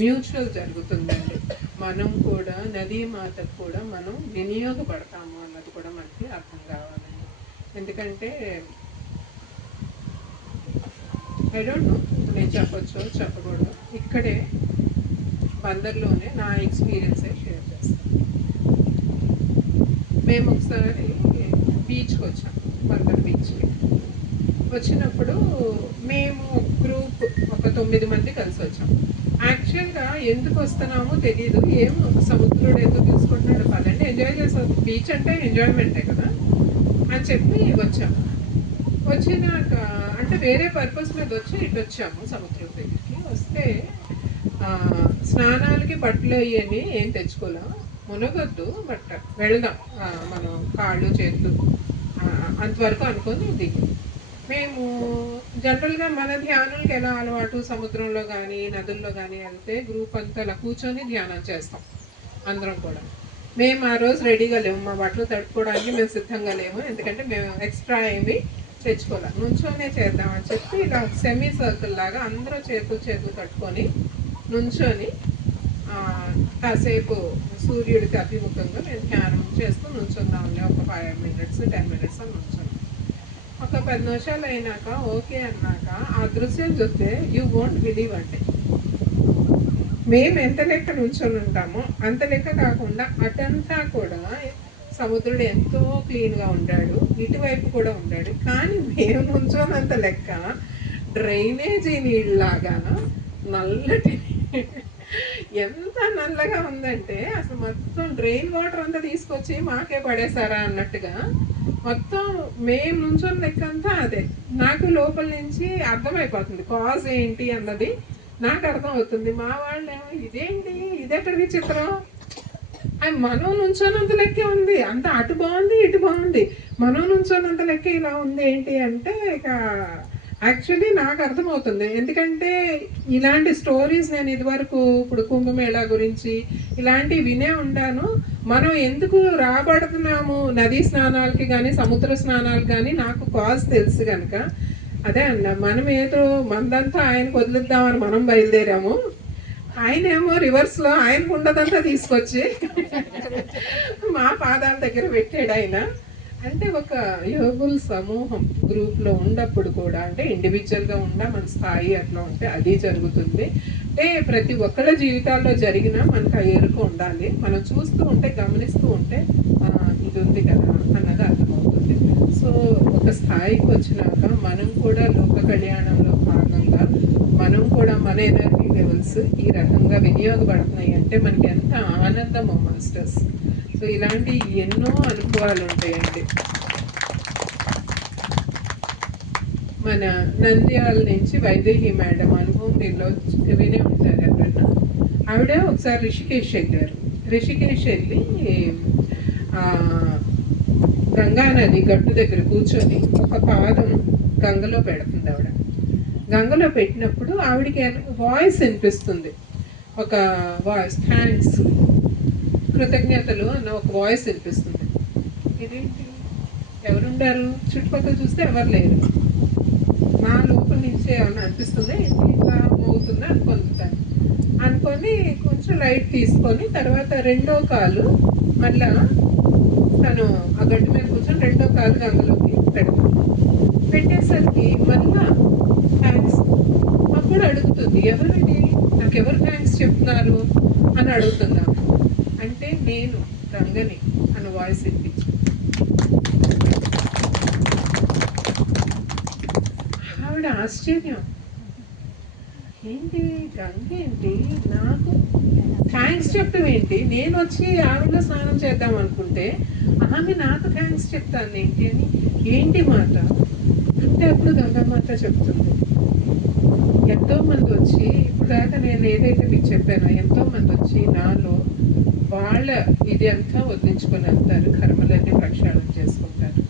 మ్యూచువల్ జరుగుతుందండి. మనం కూడా నదీ మాతకు కూడా మనం వినియోగపడతాము అన్నది కూడా మనకి అర్థం కావాలండి. ఎందుకంటే ఐ డోంట్ నో నేను చెప్పొచ్చు చెప్పకూడదు. ఇక్కడే బందర్లోనే నా ఎక్స్పీరియన్సే షేర్ చేస్తాను. మేము ఒకసారి బీచ్కి వచ్చాం, బందర్ బీచ్కి వచ్చినప్పుడు మేము గ్రూప్ ఒక 9 మంది కలిసి వచ్చాం. యాక్చువల్గా ఎందుకు వస్తున్నామో తెలియదు, ఏమో సముద్రుడు ఎందుకు తీసుకుంటున్నాడు, పదండి ఎంజాయ్ చేస్తాం, బీచ్ అంటే ఎంజాయ్మెంటే కదా అని చెప్పి వచ్చాము. వచ్చినాక అంటే వేరే పర్పస్ మీద వచ్చి ఇటు వచ్చాము సముద్రం దగ్గరికి. వస్తే స్నానాలకి బట్టలు అయ్యని ఏం తెచ్చుకోలేం, మునగొద్దు బట్ వెళ్దాం మనం కాళ్ళు చేతులు అంతవరకు అనుకొని దిగి. మేము జనరల్గా మన ధ్యానానికి ఎలా అలవాటు, సముద్రంలో కానీ నదుల్లో కానీ వెళ్తే గ్రూప్ అంతా అలా కూర్చొని ధ్యానం చేస్తాం అందరం కూడా. మేము ఆ రోజు రెడీగా లేము, మా బట్టలు తడుపుకోవడానికి మేము సిద్ధంగా లేము. ఎందుకంటే మేము ఎక్స్ట్రా ఏమి తెచ్చుకోవాలి, నుంచోనే చేద్దామని చెప్పి ఇలా సెమీ సర్కిల్ లాగా అందరూ చేతులు కట్టుకొని నుంచొని కాసేపు సూర్యుడికి అభిముఖంగా మేము ధ్యానం చేస్తూ నుంచుందాంలే ఒక 5 minutes 10 minutes అని నుంచున్నాం. ఒక 10 నిమిషాలు అయినాక ఓకే అన్నాక ఆ దృశ్యం చూస్తే యూ వోంట్ బిలీవ్ అంటే మేము ఎంత లెక్క నుంచొని ఉంటామో అంత లెక్క కాకుండా అటంతా కూడా సముద్రుడు ఎంతో క్లీన్గా ఉండాడు, ఇటువైపు కూడా ఉండాడు. కానీ మేము నుంచోనంత లెక్క డ్రైనేజీ నీళ్ళలాగా నల్లటి, ఎంత నల్లగా ఉందంటే అసలు మొత్తం డ్రైన్ వాటర్ అంతా తీసుకొచ్చి మాకే పడేశారా అన్నట్టుగా మొత్తం మేము నుంచొని లెక్క అంతా అదే. నాకు లోపల నుంచి అర్థమైపోతుంది కాజ్ ఏంటి అన్నది నాకు అర్థం అవుతుంది. మా వాళ్ళేమో ఇదేంటి ఇదెక్కడికి చిత్రం, అది మనం నుంచోనంత లెక్కే ఉంది, అంత అటు బాగుంది ఇటు బాగుంది, మనం నుంచోనంత లెక్క ఇలా ఉంది ఏంటి అంటే ఇక యాక్చువల్లీ నాకు అర్థమవుతుంది. ఎందుకంటే ఇలాంటి స్టోరీస్ నేను ఇదివరకు ఇప్పుడు కుంభమేళా గురించి ఇలాంటివి వినే ఉంటాను. మనం ఎందుకు రాబడుతున్నాము నదీ స్నానాలకి కానీ సముద్ర స్నానాలకు కానీ నాకు కాజ్ తెలుసు కనుక అదే అన్న, మనం ఏదో మందంతా ఆయనకు వదిలిద్దామని మనం బయలుదేరాము, ఆయన ఏమో రివర్స్లో ఆయనకు ఉండదంతా తీసుకొచ్చి మా పాదాల దగ్గర పెట్టాడు ఆయన. అంటే ఒక యోగుల సమూహం గ్రూప్లో ఉన్నప్పుడు కూడా అంటే ఇండివిజువల్గా మన స్థాయి అట్లా ఉంటే అది జరుగుతుంది. అంటే ప్రతి ఒక్కళ్ళ జీవితాల్లో జరిగినా మనకు ఆ ఎరుక ఉండాలి. మనం చూస్తూ ఉంటే గమనిస్తూ ఉంటే ఇది ఉంది కదా అన్నది అర్థమవుతుంది. సో ఒక స్థాయికి వచ్చినాక మనం కూడా లోక కళ్యాణంలో భాగంగా మనం కూడా మన ఎనర్జీ లెవెల్స్ ఈ రకంగా వినియోగపడుతున్నాయి అంటే మనకి ఎంత ఆనందమో మాస్టర్స్. సో ఇలాంటి ఎన్నో అనుభవాలు ఉంటాయండి. మన నంద్యాల నుంచి వైదేహి మేడం అనుభవం మీలో వినే ఉంటారు ఎవరన్నా. ఆవిడ ఒకసారి రిషికేష్ వెళ్ళారు. రిషికేష్ వెళ్ళి గంగా నది గట్టు దగ్గర కూర్చొని ఒక పాదం గంగలో పెడుతుంది ఆవిడ. గంగలో పెట్టినప్పుడు ఆవిడికి వాయిస్ వినిపిస్తుంది, ఒక వాయిస్, థ్యాంక్స్, కృతజ్ఞతలు అన్న ఒక వాయిస్ వినిపిస్తుంది. ఇదేంటి, ఎవరుండారు? చుట్టుపక్కల చూస్తే ఎవరు లేరు. నా లోపల నుంచే ఏమన్నా అనిపిస్తుంది, ఇలా మోగుతుందా అనుకుంటాను. అనుకొని కొంచెం లైట్ తీసుకొని తర్వాత రెండో కాలు మళ్ళా తను ఆ గడ్డి మీద కూర్చొని రెండో కాలు గంగలోకి పెడుతుంది. పెట్టేసరికి మళ్ళా థ్యాంక్స్. అప్పుడు అడుగుతుంది, ఎవరిది, నాకెవరు థ్యాంక్స్ చెప్తున్నారు అని అడుగుతున్నా. అంటే నేను గంగని అన్న వాయిస్ వినిపించు. ఆవిడ ఆశ్చర్యం, ఏంటి గంగ ఏంటి నాకు థ్యాంక్స్ చెప్పడం ఏంటి, నేను వచ్చి ఆవిడలో స్నానం చేద్దాం అనుకుంటే ఆమె నాకు థ్యాంక్స్ చెప్తాను ఏంటి అని. ఏంటి మాట అంటే అప్పుడు గంగమ్మాత చెప్తుంది, ఎంతోమంది వచ్చి ఇప్పుడు దాకా నేను ఏదైతే మీకు చెప్పానో, ఎంతోమంది వచ్చి నాలో వాళ్ళ ఇది అంతా వదిలించుకొని వెళ్తారు, కర్మలన్నీ ప్రక్షాళన చేసుకుంటారు.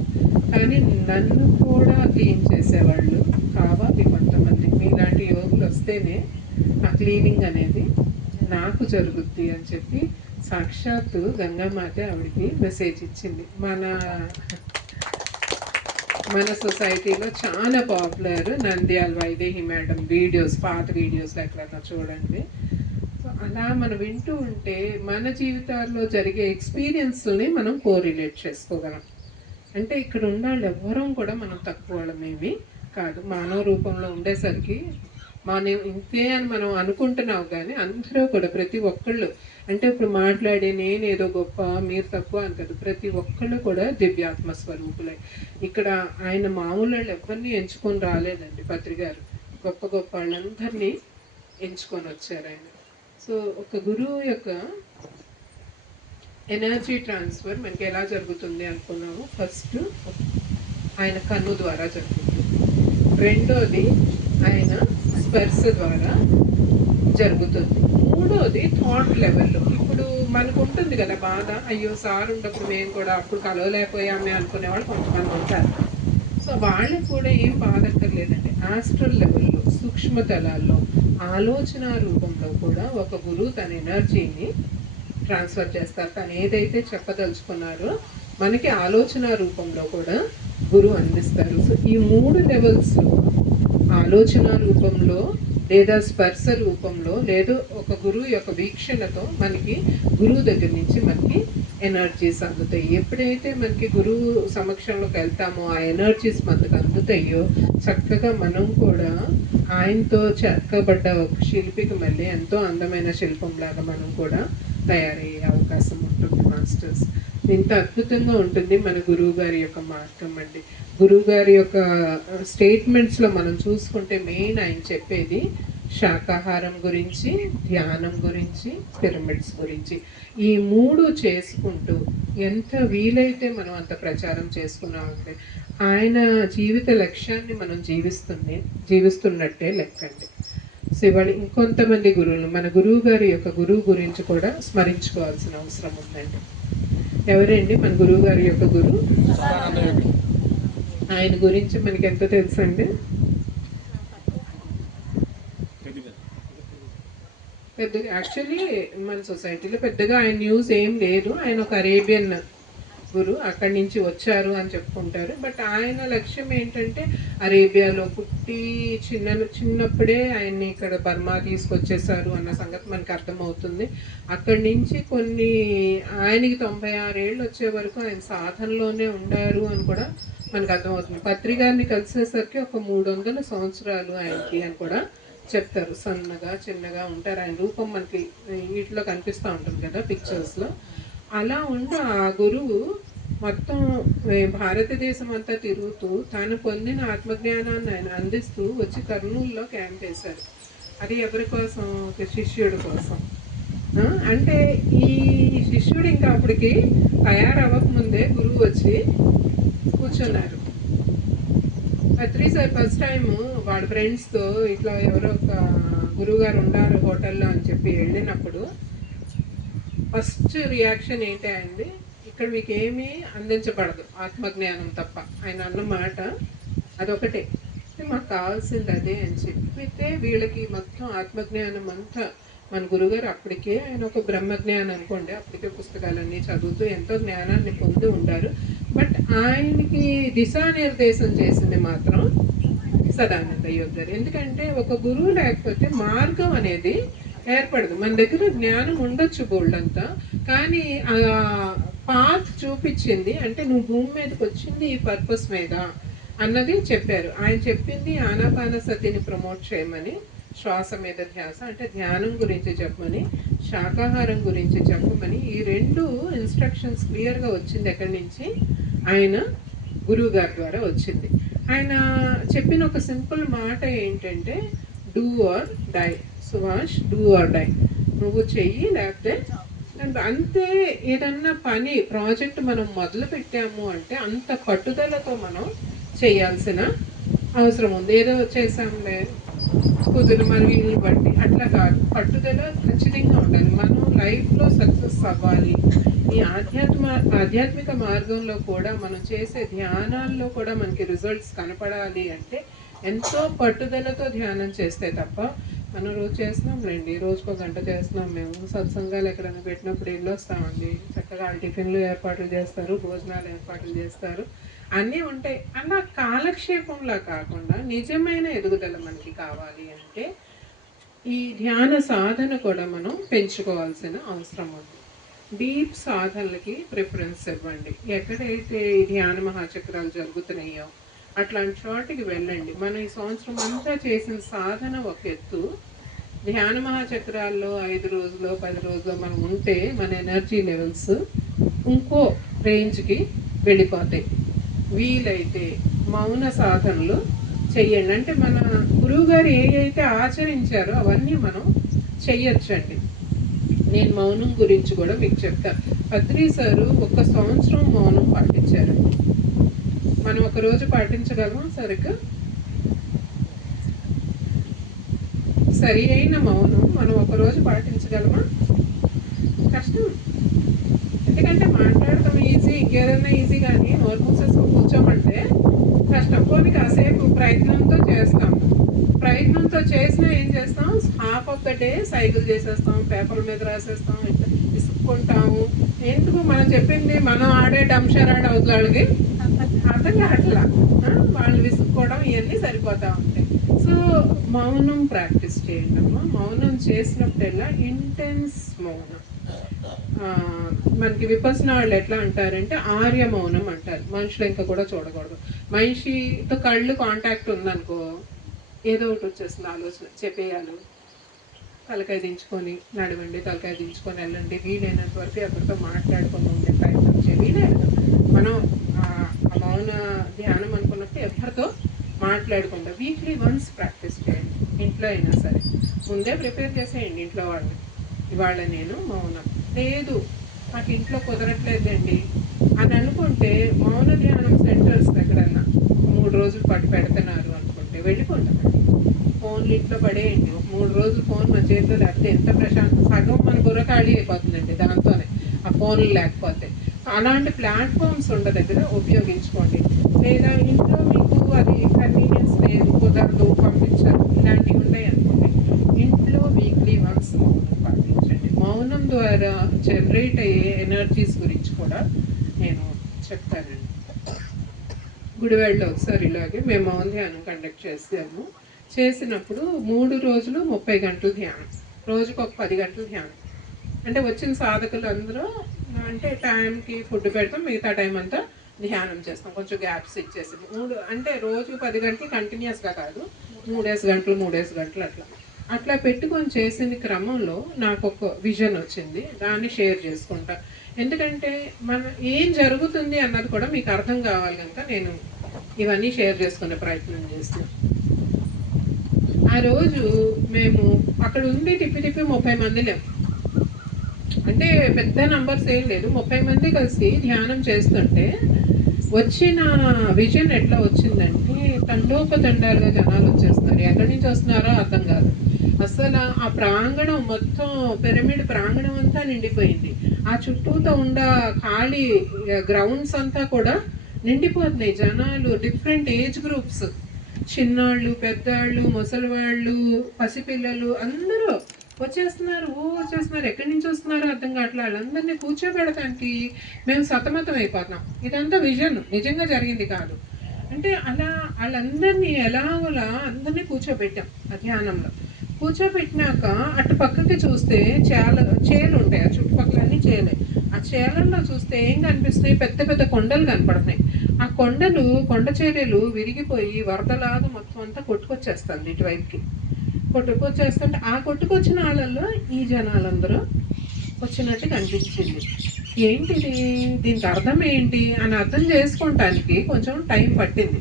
కానీ నన్ను కూడా క్లీన్ చేసేవాళ్ళు కావాలి కొంతమంది. మీలాంటి యోగులు వస్తేనే ఆ క్లీనింగ్ అనేది నాకు జరుగుద్ది అని చెప్పి సాక్షాత్తు గంగామాత ఆవిడికి మెసేజ్ ఇచ్చింది. మన సొసైటీలో చాలా popular Nandyal Vaidehi madam videos, పాత వీడియోస్ ఎక్కడన్నా చూడండి. సో అలా మనం వింటూ ఉంటే మన జీవితాల్లో జరిగే ఎక్స్పీరియన్స్ని మనం కోరిలేట్ చేసుకోగలం. అంటే ఇక్కడ ఉన్న వాళ్ళు ఎవ్వరూ కూడా మనం తక్కువ వాళ్ళమేమి కాదు. మానవ రూపంలో ఉండేసరికి మనం ఇంతే అని మనం అనుకుంటున్నావు, కానీ అందరూ కూడా ప్రతి ఒక్కళ్ళు, అంటే ఇప్పుడు మాట్లాడే నేను ఏదో గొప్ప మీరు తక్కువ అని కాదు, ప్రతి ఒక్కళ్ళు కూడా దివ్యాత్మ స్వరూపులే. ఇక్కడ ఆయన మామూలు వాళ్ళు ఎవరిని ఎంచుకొని రాలేదండి. పత్రి గారు గొప్ప గొప్ప వాళ్ళందరినీ ఎంచుకొని వచ్చారు ఆయన. సో ఒక గురువు యొక్క ఎనర్జీ ట్రాన్స్ఫర్ మనకి ఎలా జరుగుతుంది అనుకున్నాము. ఫస్ట్ ఆయన కన్ను ద్వారా జరుగుతుంది, రెండోది ఆయన స్పర్శ ద్వారా జరుగుతుంది, మూడోది థాట్ లెవెల్లో. ఇప్పుడు మనకు ఉంటుంది కదా బాధ, అయ్యో సార్ ఉన్నప్పుడు మేము కూడా అప్పుడు కలవలేకపోయామే అనుకునేవాళ్ళు కొంతమంది ఉంటారు. సో వాళ్ళకి కూడా ఏం బాధ అక్కర్లేదండి. ఆస్ట్రల్ లెవెల్లో, సూక్ష్మ తలాల్లో, ఆలోచన రూపంలో కూడా ఒక గురువు తన ఎనర్జీని ట్రాన్స్ఫర్ చేస్తారు. తను ఏదైతే చెప్పదలుచుకున్నారో మనకి ఆలోచన రూపంలో కూడా గురువు అందిస్తారు. సో ఈ 3 లెవెల్స్లో, ఆలోచన రూపంలో లేదా స్పర్శ రూపంలో, లేదా ఒక గురువు యొక్క వీక్షణతో మనకి గురువు దగ్గర నుంచి మనకి ఎనర్జీస్ అందుతాయి. ఎప్పుడైతే మనకి గురువు సమక్షంలోకి వెళ్తామో ఆ ఎనర్జీస్ మనకు అందుతాయో చక్కగా మనం కూడా ఆయనతో చెక్కబడ్డ ఒక శిల్పికి మళ్ళీ ఎంతో అందమైన శిల్పంలాగా మనం కూడా తయారయ్యే అవకాశం ఉంటుంది మాస్టర్స్. ఇంత అద్భుతంగా ఉంటుంది మన గురువు గారి యొక్క మార్గం అండి. గురువు గారి యొక్క స్టేట్మెంట్స్లో మనం చూసుకుంటే మెయిన్ ఆయన చెప్పేది శాకాహారం గురించి, ధ్యానం గురించి, పిరమిడ్స్ గురించి. ఈ 3 చేసుకుంటూ ఎంత వీలైతే మనం అంత ప్రచారం చేసుకున్నామంటే ఆయన జీవిత లక్ష్యాన్ని మనం జీవిస్తున్నట్టే లెక్కండి. సో ఇవాళ ఇంకొంతమంది గురువులు, మన గురువు గారి యొక్క గురువు గురించి కూడా స్మరించుకోవాల్సిన అవసరం ఉందండి. ఎవరండి మన గురువు గారి యొక్క గురువు? ఆయన గురించి మనకి ఎంత తెలుసండి? పెద్దగా యాక్చువల్లీ మన సొసైటీలో పెద్దగా ఆయన న్యూస్ ఏం లేదు. ఆయన ఒక అరేబియన్ గురు, అక్కడి నుంచి వచ్చారు అని చెప్పుకుంటారు. బట్ ఆయన లక్ష్యం ఏంటంటే అరేబియాలో పుట్టి చిన్నప్పుడే ఆయన్ని ఇక్కడ బర్మా తీసుకొచ్చేసారు అన్న సంగతి మనకు అర్థమవుతుంది. అక్కడి నుంచి ఆయనకి 96 ఏళ్ళు వచ్చే వరకు ఆయన సాధనలోనే ఉండారు అని కూడా మనకు అర్థమవుతుంది. పత్రి గారిని కలిసేసరికి ఒక 300 సంవత్సరాలు ఆయనకి అని కూడా చెప్తారు. సన్నగా చిన్నగా ఉంటారు. ఆయన రూపం మనకి వీటిలో కనిపిస్తూ ఉంటుంది కదా పిక్చర్స్లో. అలా ఉన్న ఆ గురువు మొత్తం భారతదేశం అంతా తిరుగుతూ తాను పొందిన ఆత్మజ్ఞానాన్ని ఆయన అందిస్తూ వచ్చి కర్నూలులో క్యాంప్ వేశారు. అది ఎవరి కోసం? ఒక శిష్యుడి కోసం. అంటే ఈ శిష్యుడు ఇంకా అప్పటికి తయారవ్వకముందే గురువు వచ్చి కూర్చున్నారు. పత్రి సార్ ఫస్ట్ టైం వాడి ఫ్రెండ్స్తో ఇట్లా ఎవరో ఒక గురువు గారు ఉన్నారు హోటల్లో అని చెప్పి వెళ్ళినప్పుడు ఫస్ట్ రియాక్షన్ ఏంటి అండి, ఇక్కడ మీకు ఏమీ అందించబడదు ఆత్మజ్ఞానం తప్ప. ఆయన అన్న మాట అదొకటే, మాకు కావాల్సింది అదే అని చెప్పితే వీళ్ళకి మొత్తం ఆత్మజ్ఞానం అంతా మన గురుగారు అప్పటికే ఆయన ఒక బ్రహ్మజ్ఞానం అనుకోండి, అప్పటికే పుస్తకాలన్నీ చదువుతూ ఎంతో జ్ఞానాన్ని పొంది ఉంటారు. బట్ ఆయనకి దిశానిర్దేశం చేసింది మాత్రం సదానంద అయ్యర్ గారు. ఎందుకంటే ఒక గురువు లేకపోతే మార్గం అనేది ఏర్పడదు. మన దగ్గర జ్ఞానం ఉండొచ్చు బోల్డ్ అంతా, కానీ ఆ పాత్ చూపించింది అంటే నువ్వు భూమి మీదకి వచ్చింది ఈ పర్పస్ మీద అన్నది చెప్పారు. ఆయన చెప్పింది ఆనాపాన సతిని ప్రమోట్ చేయమని, శ్వాస మీద ధ్యాస అంటే ధ్యానం గురించి చెప్పమని, శాకాహారం గురించి చెప్పమని, ఈ 2 ఇన్స్ట్రక్షన్స్ క్లియర్గా వచ్చింది. ఎక్కడి నుంచి? ఆయన గురువు గారి ద్వారా వచ్చింది. ఆయన చెప్పిన ఒక సింపుల్ మాట ఏంటంటే do or die. Subhash, do or die, నువ్వు చెయ్యి లేకపోతే అంతే. ఏదన్నా పని ప్రాజెక్ట్ మనం మొదలు పెట్టాము అంటే అంత పట్టుదలతో మనం చేయాల్సిన అవసరం ఉంది. ఏదో చేసాంలే కుదురు మన వీళ్ళని బట్టి అట్లా కాదు, పట్టుదల ఖచ్చితంగా ఉండాలి. మనం లైఫ్లో సక్సెస్ అవ్వాలి. ఈ ఆధ్యాత్మిక మార్గంలో కూడా మనం చేసే ధ్యానాల్లో కూడా మనకి రిజల్ట్స్ కనపడాలి అంటే ఎంతో పట్టుదలతో ధ్యానం చేస్తే తప్ప, మనం రోజు చేస్తున్నాంలేండి, రోజుకో గంట చేస్తున్నాం. మేము సత్సంగాలు ఎక్కడైనా పెట్టినప్పుడు ఇల్లు వస్తామండి, చక్కగా టిఫిన్లు ఏర్పాట్లు చేస్తారు, భోజనాలు ఏర్పాట్లు చేస్తారు, అన్నీ ఉంటాయి. అలా కాలక్షేపంలా కాకుండా నిజమైన ఎదుగుదల మనకి కావాలి అంటే ఈ ధ్యాన సాధన కూడా మనం పెంచుకోవాల్సిన అవసరం ఉంది. డీప్ సాధనలకి ప్రిఫరెన్స్ ఇవ్వండి. ఎక్కడైతే ఈ ధ్యాన మహాచక్రాలు జరుగుతున్నాయో అట్లాంటి చోటికి వెళ్ళండి. మనం ఈ సంవత్సరం అంతా చేసిన సాధన ఒక ఎత్తు, ధ్యాన మహాచక్రాల్లో 5 రోజులు 10 రోజులు మనం ఉంటే మన ఎనర్జీ లెవెల్స్ ఇంకో రేంజ్కి వెళ్ళిపోతాయి. వీలైతే మౌన సాధనలు చెయ్యండి. అంటే మన గురువు గారు ఏవైతే ఆచరించారో అవన్నీ మనం చెయ్యొచ్చండి. నేను మౌనం గురించి కూడా మీకు చెప్తాను. పత్రి సారు 1 సంవత్సరం మౌనం పాటించారు. మనం ఒక రోజు పాటించగలమా? సరిగ్గా సరి అయిన మౌనం మనం ఒక రోజు పాటించగలమా? కష్టం. ఎందుకంటే మాట్లాడటం ఈజీ, ఇంకేదైనా ఈజీ, కానీ నోరు మూసేసుకొని కూర్చోమంటే కష్టం. కొన్ని కాసేపు ప్రయత్నంతో చేస్తాం. ప్రయత్నంతో చేసినా ఏం చేస్తాం? Half of the day cycle చేసేస్తాం, పేపర్ మీద రాసేస్తాం, ఇట్లా విసుక్కుంటాము. ఎందుకు? మనం చెప్పింది మనం ఆడే డంషరాడ్ అవుతాళ్ళకి అర్థం కావట్లా, వాళ్ళు విసుక్కోవడం ఇవన్నీ సరిపోతూ ఉంటాయి. సో మౌనం ప్రాక్టీస్ చేయండి అమ్మా. మౌనం చేసినప్పుడల్లా ఇంటెన్స్ మౌనం. మనకి విపස්සన వాళ్ళు ఎట్లా అంటారంటే ఆర్య మౌనం అంటారు. మనుషులు ఇంకా కూడా చూడకూడదు. మనిషితో కళ్ళు కాంటాక్ట్ ఉందనుకో ఏదో ఒకటి వచ్చేస్తుంది ఆలోచన, చెప్పేయాలి. తలకాయ దించుకొని నడవండి, తలకాయ దించుకొని వెళ్ళండి, వీలైనంత వరకు ఎవరితో మాట్లాడుకొని ఉండే ప్రయత్నం చేయాలి. వీలైనంత మనం మౌన ధ్యానం అనుకున్నప్పుడు ఎవరితో మాట్లాడకుండా వీక్లీ వన్స్ ప్రాక్టీస్ చేయండి. ఇంట్లో అయినా సరే ముందే ప్రిపేర్ చేసేయండి ఇంట్లో వాళ్ళని. ఇవాళ నేను మౌనం లేదు, నాకు ఇంట్లో కుదరట్లేదండి అని అనుకుంటే మౌన ధ్యానం సెంటర్స్ ఎక్కడన్నా 3 రోజుల పాటు పెడుతున్నారు అనుకుంటే వెళ్ళిపోండి. ఫోన్లు ఇంట్లో పడేయండి. 3 రోజులు ఫోన్ మన చేతిలో లేకపోతే ఎంత ప్రశాంతం, సగం మన బుర్ర ఖాళీ అయిపోతుందండి దాంతోనే, ఆ ఫోన్లు లేకపోతే. అలాంటి ప్లాట్ఫామ్స్ ఉన్న దగ్గర ఉపయోగించుకోండి. లేదా ఇంట్లో మీకు అది కన్వీనియన్స్ లేదు, కుదరదు, పంపించారు, ఇలాంటివి ఉన్నాయి అనుకోండి, ఇంట్లో వీక్లీ వన్స్ మౌనం పాటించండి. మౌనం ద్వారా జనరేట్ అయ్యే ఎనర్జీస్ గురించి కూడా నేను చెప్తానండి. గుడివాడలో ఒకసారి ఇలాగే మేము మౌన ధ్యానం కండక్ట్ చేసాము. చేసినప్పుడు 3 రోజులు 30 గంటలు ధ్యానం, రోజుకు ఒక 10 గంటలు ధ్యానం. అంటే వచ్చిన సాధకులు అందరూ అంటే టైంకి ఫుడ్ పెడతాం, మిగతా టైం అంతా ధ్యానం చేస్తాం, కొంచెం గ్యాప్స్ ఇచ్చేసి. అంటే రోజు 10 గంటలు కంటిన్యూస్గా కాదు, 3 గంటలు అట్లా పెట్టుకొని చేసిన క్రమంలో నాకు ఒక విజన్ వచ్చింది. దాన్ని షేర్ చేసుకుంటా. ఎందుకంటే మన ఏం జరుగుతుంది అన్నది కూడా మీకు అర్థం కావాలి కనుక నేను ఇవన్నీ షేర్ చేసుకునే ప్రయత్నం చేస్తున్నాను. ఆ రోజు మేము అక్కడ ఉండి తిప్పి 30 మంది లేము. అంటే పెద్ద నంబర్స్ ఏం లేదు, 30 మంది కలిసి ధ్యానం చేస్తుంటే వచ్చిన విజన్ ఎట్లా వచ్చిందంటే తండోపతండాలుగా జనాలు వచ్చేస్తున్నారు. ఎక్కడి నుంచి వస్తున్నారో అర్థం కాదు. అసలు ఆ ప్రాంగణం మొత్తం పిరమిడ్ ప్రాంగణం అంతా నిండిపోయింది. ఆ చుట్టూతో ఉన్న ఖాళీ గ్రౌండ్స్ అంతా కూడా నిండిపోతున్నాయి. జనాలు డిఫరెంట్ ఏజ్ గ్రూప్స్, చిన్నాళ్ళు, పెద్దాళ్ళు, ముసలివాళ్ళు, పసిపిల్లలు అందరూ వచ్చేస్తున్నారు. వచ్చేస్తున్నారు. ఎక్కడి నుంచి వస్తున్నారో అర్థం కావట్లేదు. వాళ్ళందరినీ కూర్చోబెడటానికి మేము సతమతం అయిపోతున్నాం. ఇదంతా విజన్, నిజంగా జరిగింది కాదు. అంటే అలా వాళ్ళందరినీ ఎలాగోలా అందరినీ కూర్చోబెట్టాం ఆ ధ్యానంలో. కూర్చోబెట్టినాక అటు పక్కకి చూస్తే చేలు ఉంటాయి. ఆ చుట్టుపక్కలన్నీ చేలే. ఆ చేలల్లో చూస్తే ఏం కనిపిస్తున్నాయి? పెద్ద పెద్ద కొండలు కనపడుతున్నాయి. ఆ కొండ చర్యలు విరిగిపోయి వరదలాగా మొత్తం అంతా కొట్టుకొచ్చేస్తుంది ఇటువైపుకి. కొట్టుకొచ్చేస్తుంటే ఆ కొట్టుకొచ్చిన వాళ్ళల్లో ఈ జనాలందరూ వచ్చినట్టు కనిపించింది. ఏంటిది, దీనికి అర్థం ఏంటి అని అర్థం చేసుకోవటానికి కొంచెం టైం పట్టింది.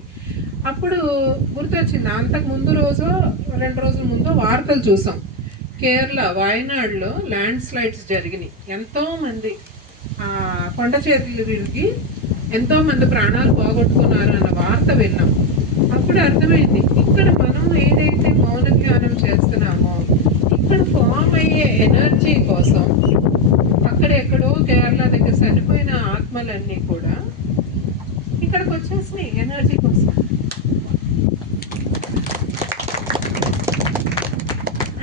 అప్పుడు గుర్తొచ్చింది, అంతకు ముందు రోజు 2 రోజుల ముందు వార్తలు చూసాం. కేరళ వాయనాడులో ల్యాండ్ స్లైడ్స్ జరిగినాయి. ఎంతోమంది కొండ చేతులు విరిగి ఎంతోమంది ప్రాణాలు పోగొట్టుకున్నారు అన్న వార్త విన్నాం. అప్పుడు అర్థమైంది, ఇక్కడ మనం ఏదైతే మౌన ధ్యానం చేస్తున్నామో ఇక్కడ ఫామ్ అయ్యే ఎనర్జీ కోసం అక్కడెక్కడో కేరళ దగ్గర చనిపోయిన ఆత్మలన్నీ కూడా ఇక్కడికి వచ్చేసినాయి ఎనర్జీ కోసం.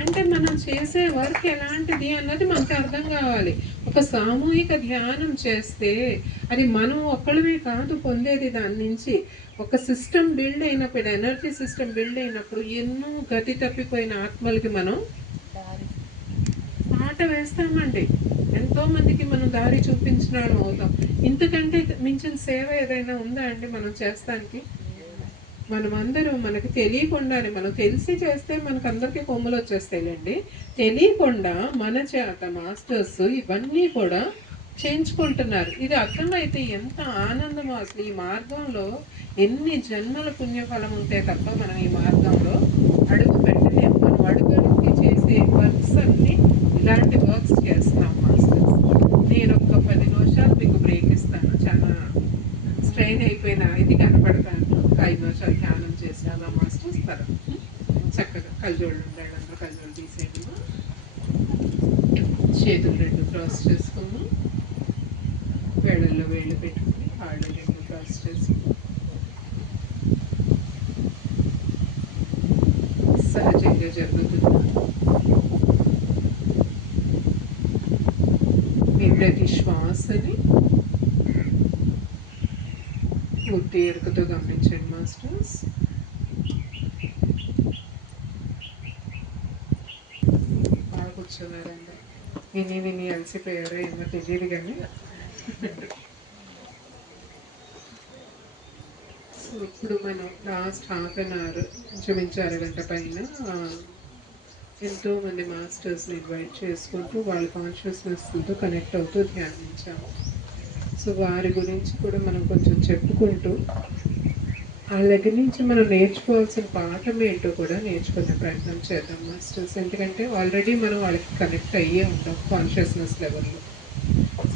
అంటే మనం చేసే వర్క్ ఎలాంటిది అన్నది మనకు అర్థం కావాలి. ఒక సామూహిక ధ్యానం చేస్తే అది మనం ఒక్కళ్ళమే కాదు పొందేది. దాని నుంచి ఒక సిస్టమ్ బిల్డ్ అయినప్పుడు, ఎనర్జీ సిస్టమ్ బిల్డ్ అయినప్పుడు ఎన్నో గతి తప్పిపోయిన ఆత్మలకి మనం ఆట వేస్తామండి. ఎంతో మందికి మనం దారి చూపించిన అవుతాం. ఇంతకంటే మించిన సేవ ఏదైనా ఉందా అండి మనం చేస్తానికి? మనమందరూ మనకి తెలియకుండానే, మనం తెలిసి చేస్తే మనకు అందరికీ కొమ్ములు వచ్చేస్తాయిలేండి. తెలియకుండా మన చేత మాస్టర్స్ ఇవన్నీ కూడా చేయించుకుంటున్నారు. ఇది అర్థమైతే ఎంత ఆనందమో. అసలు ఈ మార్గంలో ఎన్ని జన్మల పుణ్యఫలం ఉంటే తప్ప మనం ఈ మార్గంలో అడుగు పెట్టలేము. మనం అడుగుకి చేసే వర్క్స్ అన్ని ఇలాంటి వర్క్స్ చేస్తున్నాం మాస్టర్స్. నేను ఒక 10 నిమిషాలు మీకు బ్రేక్ ఇస్తాను. చాలా స్ట్రెయిన్ అయిపోయిన ఇది కనపడతాను. ఒక 5 నిమిషాలు ధ్యానం చేసినా మాస్టర్స్ తర చక్కగా కళ్ళజోళ్ళు ఉండాలి. అందరూ కళ్ళజోళ్ళు తీసేయండి. చేతులు 2 క్రాస్ చేసుకున్నాం. వేళ్ళల్లో వేళ్ళు పెట్టుకుని కాళ్ళు 2 క్రాస్ చేసుకుని సహజంగా జరుగుతుంది. మీ ప్రతి శ్వాసని పూర్తి ఎరుకతో గమనించండి మాస్టర్స్. బాగా కూర్చున్నారండి. విని అలసిపోయారో ఏమో తెలియదు కానీ. సో ఇప్పుడు మనం లాస్ట్ హాఫ్ అన్ అవర్, ఇంచుమించు అరగంట పైన ఎంతోమంది మాస్టర్స్ని ఇన్వైట్ చేసుకుంటూ వాళ్ళ కాన్షియస్నెస్తో కనెక్ట్ అవుతూ ధ్యానించాము. సో వారి గురించి కూడా మనం కొంచెం చెప్పుకుంటూ వాళ్ళ దగ్గర నుంచి మనం నేర్చుకోవాల్సిన పాఠం ఏంటో కూడా నేర్చుకునే ప్రయత్నం చేద్దాం మాస్టర్స్. ఎందుకంటే ఆల్రెడీ మనం వాళ్ళకి కనెక్ట్ అయ్యే ఉంటాం కాన్షియస్నెస్ లెవెల్లో.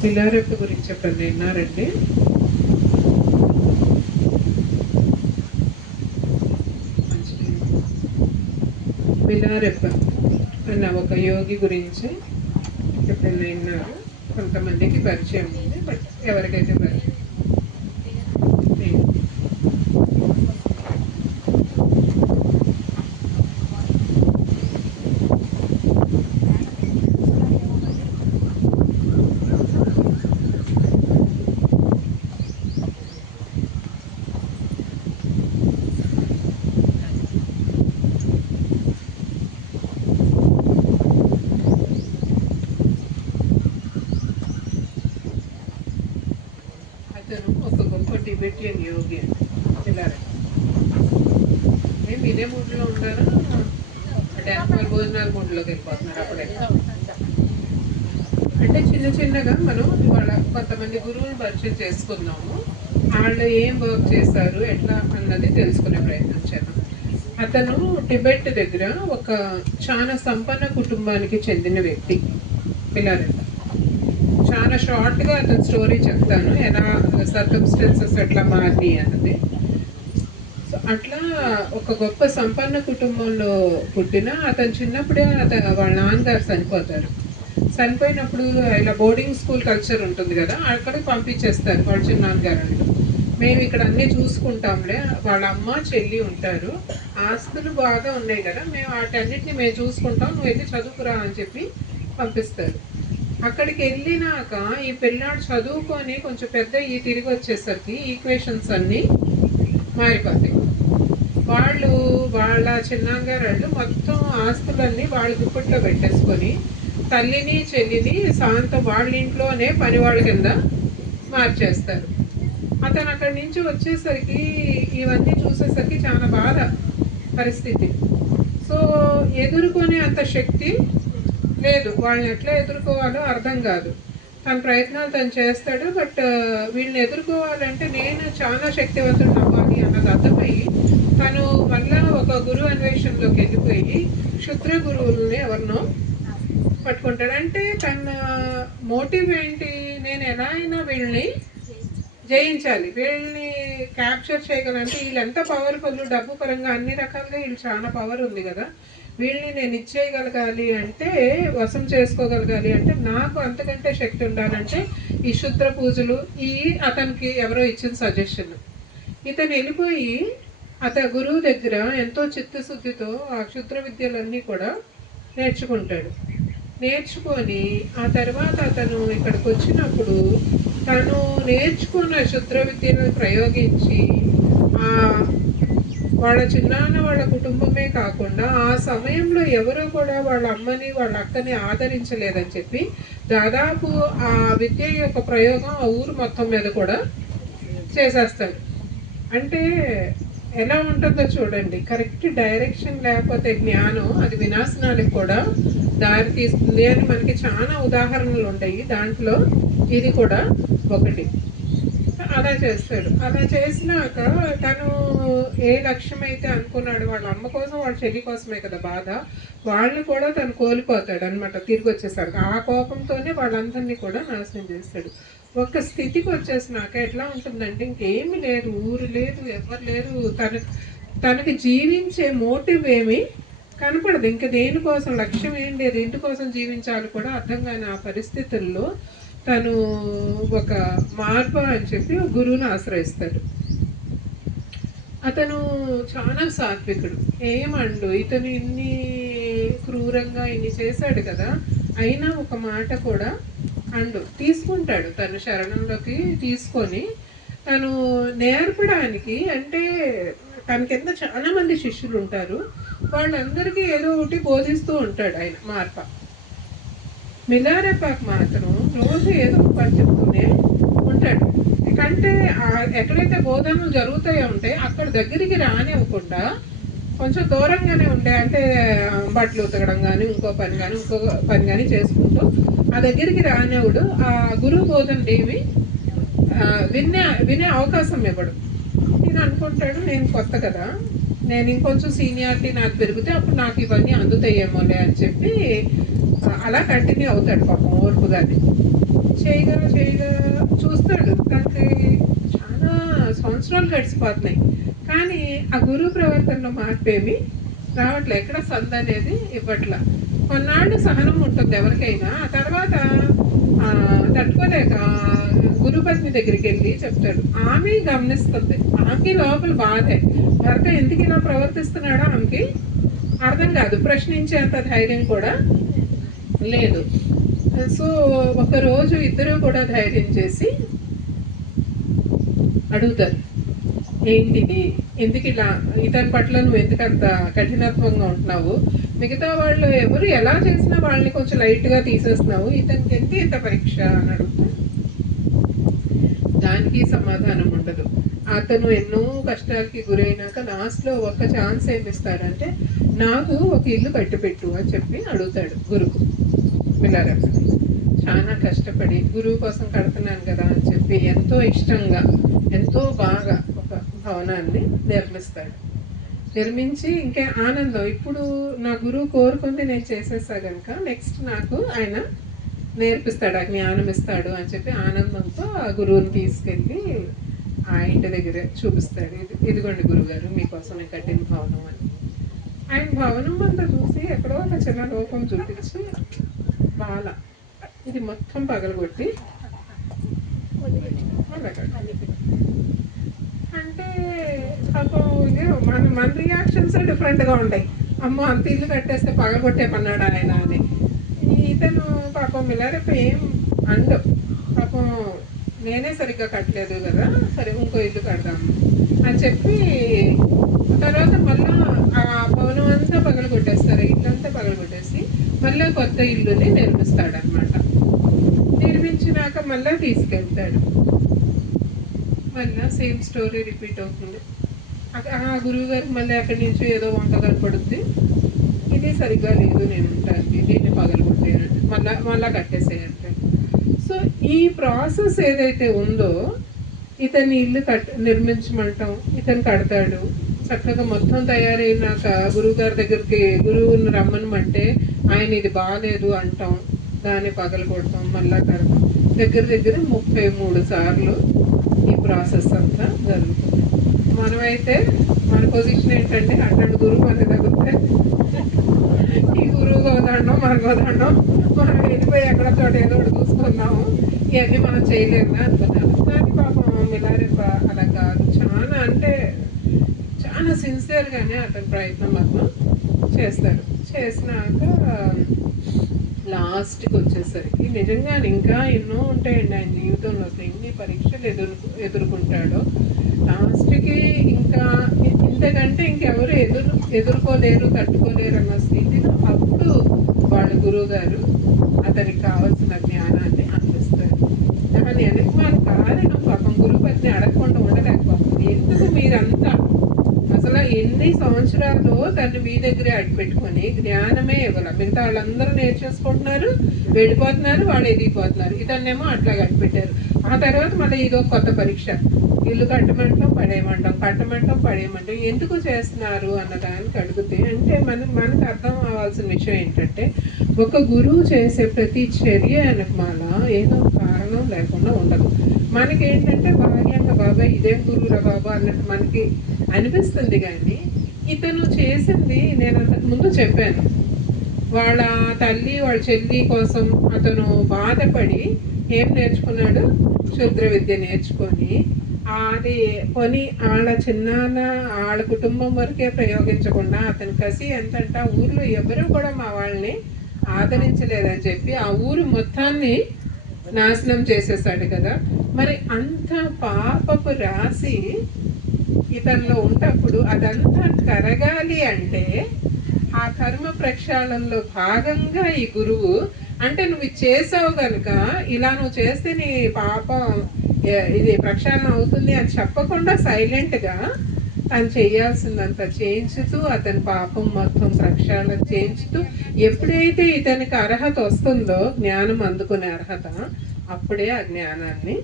పిల్లారెప్ప గురించి ఎప్పుడన్నా విన్నారండి? పిల్లారెప్ప అన్న ఒక యోగి గురించి ఎప్పుడన్నా విన్నారు? కొంతమందికి పరిచయం ఉంది, బట్ ఎవరికైతే పరిచయం ఒక గొప్ప టిబెటియన్ యోగి పిల్లారెప్ప. ఇదే మూడ్లో ఉంటారా? డ్యాన్స్ భోజనాల మూడ్లోకి వెళ్ళిపోతున్నారు అప్పుడే. అంటే చిన్నగా మనం వాళ్ళ కొంతమంది గురువులు పరిచయం చేసుకుందాము. వాళ్ళు ఏం వర్క్ చేస్తారు, ఎట్లా అన్నది తెలుసుకునే ప్రయత్నం చేద్దాం. అతను టిబెట్ దగ్గర ఒక చాలా సంపన్న కుటుంబానికి చెందిన వ్యక్తి పిల్లారెప్ప. చాలా షార్ట్గా అతని స్టోరీ చెప్తాను, ఎలా సర్కమ్స్టెన్సెస్ ఎట్లా మారినాయి అన్నది. సో అట్లా ఒక గొప్ప సంపన్న కుటుంబంలో పుట్టిన అతను చిన్నప్పుడే వాళ్ళ నాన్నగారు చనిపోతారు. చనిపోయినప్పుడు ఇలా బోర్డింగ్ స్కూల్ కల్చర్ ఉంటుంది కదా, అక్కడికి పంపించేస్తారు వాళ్ళ చిన్న నాన్నగారు. మేము ఇక్కడ అన్నీ చూసుకుంటాంలే, వాళ్ళ అమ్మ చెల్లి ఉంటారు, ఆస్తులు బాగా ఉన్నాయి కదా, మేము వాటన్నిటిని మేము చూసుకుంటాం, నువ్వు వెళ్ళి చదువుకురా అని చెప్పి పంపిస్తారు. అక్కడికి వెళ్ళినాక ఈ పిల్లాడు చదువుకొని కొంచెం పెద్ద తిరిగి వచ్చేసరికి ఈక్వేషన్స్ అన్నీ మారిపోతాయి. వాళ్ళ చిన్నగారు మొత్తం ఆస్తులన్నీ వాళ్ళ దుప్పట్లో పెట్టేసుకొని తల్లిని చెల్లిని సాయంత్రం వాళ్ళ ఇంట్లోనే పని వాళ్ళ కింద మార్చేస్తారు. అతను అక్కడి నుంచి వచ్చేసరికి ఇవన్నీ చూసేసరికి చాలా బాధ పరిస్థితి. సో ఎదుర్కొనే అంత శక్తి లేదు, వాళ్ళని ఎట్లా ఎదుర్కోవాలో అర్థం కాదు. తన ప్రయత్నాలు తను చేస్తాడు, బట్ వీళ్ళని ఎదుర్కోవాలంటే నేను చాలా శక్తివంతుడు అవ్వాలి అన్నది అర్థమయ్యి తను మళ్ళా ఒక గురువు అన్వేషణలోకి వెళ్ళిపోయి క్షుద్ర గురువుల్ని ఎవరినో పట్టుకుంటాడు. అంటే తన మోటివ్ ఏంటి, నేను ఎలా అయినా వీళ్ళని జయించాలి, వీళ్ళని క్యాప్చర్ చేయగలంటే వీళ్ళు ఎంత పవర్ఫుల్, డబ్బు పరంగా అన్ని రకాలుగా వీళ్ళు చాలా పవర్ ఉంది కదా, వీళ్ళని నేను ఇచ్చేయగలగాలి అంటే, వశం చేసుకోగలగాలి అంటే నాకు అంతకంటే శక్తి ఉండాలంటే ఈ శుద్ర పూజలు, అతనికి ఎవరో ఇచ్చిన సజెషన్. ఇతను వెళ్ళిపోయి గురువు దగ్గర ఎంతో చిత్తశుద్ధితో ఆ క్షుద్ర విద్యలన్నీ కూడా నేర్చుకొని ఆ తర్వాత అతను ఇక్కడికి వచ్చినప్పుడు తను నేర్చుకున్న క్షుద్ర విద్యను ప్రయోగించి వాళ్ళ చిన్నాన్న వాళ్ళ కుటుంబమే కాకుండా ఆ సమయంలో ఎవరు కూడా వాళ్ళ అమ్మని వాళ్ళ అక్కని ఆదరించలేదని చెప్పి దాదాపు ఆ విద్య యొక్క ప్రయోగం ఆ ఊరు మొత్తం మీద కూడా చేసేస్తాడు. అంటే ఎలా ఉంటుందో చూడండి, కరెక్ట్ డైరెక్షన్ లేకపోతే జ్ఞానం అది వినాశనానికి కూడా దారి తీస్తుంది అని మనకి చాలా ఉదాహరణలు ఉంటాయి. దాంట్లో ఇది కూడా ఒకటి. అలా చేస్తాడు. అలా చేసినాక తను ఏ లక్ష్యం అయితే అనుకున్నాడు, వాళ్ళ అమ్మ కోసం వాళ్ళ చెల్లి కోసమే కదా బాధ, వాళ్ళని కూడా తను కోల్పోతాడు అనమాట. తిరిగి వచ్చేసరికి ఆ కోపంతోనే వాళ్ళందరినీ కూడా నాశనం చేస్తాడు. ఒక స్థితికి వచ్చేసినాక ఎట్లా ఉంటుందంటే ఇంకేమి లేదు, ఊరు లేదు, ఎవరు లేరు, తనకి జీవించే మోటివ్ ఏమి కనపడదు, ఇంకా దేనికోసం లక్ష్యం ఏం లేదు, ఇంటి కోసం జీవించాలి కూడా అర్థం కాని ఆ పరిస్థితుల్లో తను ఒక మార్పు అని చెప్పి గురువుని ఆశ్రయిస్తాడు. అతను చాలా సాత్వికుడు, ఏమండు ఇతను ఇన్ని క్రూరంగా ఇన్ని చేశాడు కదా, అయినా ఒక మాట కూడా తీసుకుంటాడు. తను శరణంలోకి తీసుకొని తను నేర్పడానికి, అంటే తన కింద చాలా మంది శిష్యులు ఉంటారు, వాళ్ళందరికీ ఏదో ఒకటి బోధిస్తూ ఉంటాడు ఆయన. మిలారెపాక్ మాత్రం రోజు ఏదో ఒక పని చెప్తూనే ఉంటాడు. ఎందుకంటే ఎక్కడైతే బోధనలు జరుగుతాయో ఉంటే అక్కడ దగ్గరికి రానివ్వకుండా కొంచెం దూరంగానే ఉండే, అంటే బట్టలు ఉతకడం కానీ ఇంకో పని కానీ చేసుకుంటూ ఆ దగ్గరికి రానివ్వడు. ఆ గురువు బోధనలు ఏమి వినే అవకాశం ఇవ్వడు. నేను అనుకుంటాడు, నేను కొత్త కదా, నేను ఇంకొంచెం సీనియారిటీ నాకు పెరిగితే అప్పుడు నాకు ఇవన్నీ అందుతాయేమోలే అని చెప్పి అలా కంటిన్యూ అవుతాడు. పాపం ఓర్పుగానే చేయగా చూస్తాడు. తనకి చాలా సంవత్సరాలు గడిచిపోతున్నాయి, కానీ ఆ గురువు ప్రవర్తనలో మార్పు ఏమి రావట్లే, ఎక్కడ సంద అనేది ఇవ్వట్ల. కొన్నాళ్ళు సహనం ఉంటుంది ఎవరికైనా, ఆ తర్వాత తట్టుకోలేక గురుపత్ని దగ్గరికి వెళ్ళి చెప్తాడు. ఆమె గమనిస్తుంది, ఆమెకి లోపల బాధే, భర్త ఎందుకు ఇలా ప్రవర్తిస్తున్నాడో ఆమెకి అర్థం కాదు, ప్రశ్నించేంత ధైర్యం కూడా లేదు. సో ఒకరోజు ఇద్దరు కూడా ధైర్యం చేసి అడుగుతారు, ఏంటిది, ఎందుకు ఇలా ఇతని పట్ల నువ్వు ఎందుకంత కఠినత్వంగా ఉంటున్నావు, మిగతా వాళ్ళు ఎవరు ఎలా చేసినా వాళ్ళని కొంచెం లైట్గా తీసేస్తున్నావు, ఇతనికి ఎందుకు ఇంత పరీక్ష అని అడుగుతారు. దానికి సమాధానం ఉండదు. అతను ఎన్నో కష్టాలకి గురైనాక లాస్ట్లో ఒక ఛాన్స్ ఏమిస్తాడంటే, నాకు ఒక ఇల్లు కట్టిపెట్టు అని చెప్పి అడుగుతాడు గురువు. పిల్లలకు చాలా కష్టపడి గురువు కోసం కడుతున్నాను కదా అని చెప్పి ఎంతో ఇష్టంగా ఎంతో బాగా ఒక భవనాన్ని నిర్మిస్తాడు. నిర్మించి ఇంకే ఆనందం, ఇప్పుడు నా గురువు కోరుకుంటే నేను చేసేసా కనుక నెక్స్ట్ నాకు ఆయన నేర్పిస్తాడు, ఆ జ్ఞానం ఇస్తాడు అని చెప్పి ఆనందంతో ఆ గురువుని తీసుకెళ్ళి ఆ ఇంటి దగ్గరే చూపిస్తాడు. ఇదిగోండి గురుగారు మీకోసం నేను కట్టిన భవనం అని. ఆయన భవనం అంతా చూసి ఎక్కడో ఒక చిన్న లోపం చూపించి ఇది మొత్తం పగలగొట్టి అంటే పాపం మన రియాక్షన్స్ డిఫరెంట్గా ఉంటాయి. అమ్మో అంత ఇల్లు కట్టేస్తే పగలగొట్టేమన్నాడు ఆయన అని. ఇతను పాపం మిలారెప్ప ఏం అండవు. పాపం నేనే సరిగ్గా కట్టలేదు కదా, సరే ఇంకో ఇల్లు కడదాము అని చెప్పి తర్వాత మళ్ళీ ఆ భవనం అంతా పగలగొట్టేస్తారు, ఇల్లంతా పగలగొట్టేసి మళ్ళీ కొత్త ఇల్లుని నిర్మిస్తాడనమాట. నిర్మించినాక మళ్ళీ తీసుకెళ్తాడు. మళ్ళీ సేమ్ స్టోరీ రిపీట్ అవుతుంది. ఆ గురువు గారికి మళ్ళీ అక్కడి నుంచి ఏదో వంట కనపడుద్ది. ఇది సరిగ్గా లేదు, నేను ఉంటాను, దీన్ని పగలగొట్టేయాలంటే మళ్ళా కట్టేసేయంటే. సో ఈ ప్రాసెస్ ఏదైతే ఉందో ఇతన్ని ఇల్లు నిర్మించమంటాం, ఇతను కడతాడు. చక్కగా మొత్తం తయారైనాక గురువు గారి దగ్గరికి గురువుని రమ్మనమంటే ఆయన ఇది బాగాలేదు అంటాం, దాన్ని పగలగొడతాం, మళ్ళా కడతాం. దగ్గర 33 సార్లు ఈ ప్రాసెస్ అంతా జరుగుతుంది. మనమైతే మన పొజిషన్ ఏంటంటే అట్లాంటి గురువు మనకి తగ్గితే ఈ గురువు గోదాండం మన గోదాండం మనం వెళ్ళిపోయి ఎక్కడ చోట ఏదో ఒకటి చూసుకున్నాము, ఇవన్నీ మనం చేయలేము అనుకున్నాను. కానీ పాపం మిలారెప్ప అలా కాదు, చాలా సిన్సియర్గానే అతని ప్రయత్నం మాత్రం చేస్తాడు. చేసినాక లాస్ట్కి వచ్చేసరికి నిజంగానే ఇంకా ఎన్నో ఉంటాయండి ఆయన జీవితంలో. అసలు ఎన్ని పరీక్షలు ఎదుర్కొంటాడో లాస్ట్కి ఇంకా ఇంతకంటే ఇంకెవరు ఎదుర్కోలేరు, తట్టుకోలేరు అన్న స్థితిలో అప్పుడు వాళ్ళ గురువు గారు అతనికి కావాల్సిన జ్ఞానాన్ని అందిస్తారు. దాని వెనక కారణం పాపం గురుపతిని అడగకుండా ఉండలేకపోతుంది. ఎందుకు మీరంతా అసలు ఎన్ని సంవత్సరాలు తను మీ దగ్గరే అడ్డుపెట్టుకొని జ్ఞానమే ఇవ్వాలి. మిగతా వాళ్ళందరూ నేర్చేసుకుంటున్నారు, వెళ్ళిపోతున్నారు, వాళ్ళు ఎదిగిపోతున్నారు. ఇతన్నేమో అట్లాగా అడ్డుపెట్టారు. ఆ తర్వాత మళ్ళీ ఇదో కొత్త పరీక్ష, ఇల్లు కట్టమంటాం పడేయమంటాం. ఎందుకు చేస్తున్నారు అన్నదానికి అడిగితే అంటే మనకు అర్థం అవ్వాల్సిన విషయం ఏంటంటే ఒక గురువు చేసే ప్రతి చర్య వెనకమాల ఏదో కారణం లేకుండా ఉండదు. మనకేంటంటే బాహ్యంగా బాబా ఇదేం గురువురా బాబా అన్నట్టు మనకి అనిపిస్తుంది. కానీ ఇతను చేసింది నేను అంతకు ముందు చెప్పాను, వాళ్ళ తల్లి వాళ్ళ చెల్లి కోసం అతను బాధపడి ఏం నేర్చుకున్నాడు, క్షుద్ర విద్య నేర్చుకొని అది కొని వాళ్ళ కుటుంబం వరకే ప్రయోగించకుండా అతని కసి ఎంతంట ఊర్లో ఎవరు కూడా మా వాళ్ళని ఆదరించలేదని చెప్పి ఆ ఊరు మొత్తాన్ని నాశనం చేసేసాడు కదా. మరి అంత పాపపు రాసి ఇతనిలో ఉన్నప్పుడు అదంతా కరగాలి అంటే ఆ కర్మ ప్రక్షాళనలో భాగంగా ఈ గురువు అంటే నువ్వు చేసావు కనుక ఇలా నువ్వు చేస్తే నీ పాపం ఇది ప్రక్షాళన అవుతుంది అని చెప్పకుండా సైలెంట్గా తను చేయాల్సిందంతా చేయించుతూ అతని పాపం మొత్తం ప్రక్షాళన చేయించుతూ ఎప్పుడైతే ఇతనికి అర్హత వస్తుందో జ్ఞానం అందుకునే అర్హత అప్పుడే ఆ జ్ఞానాన్ని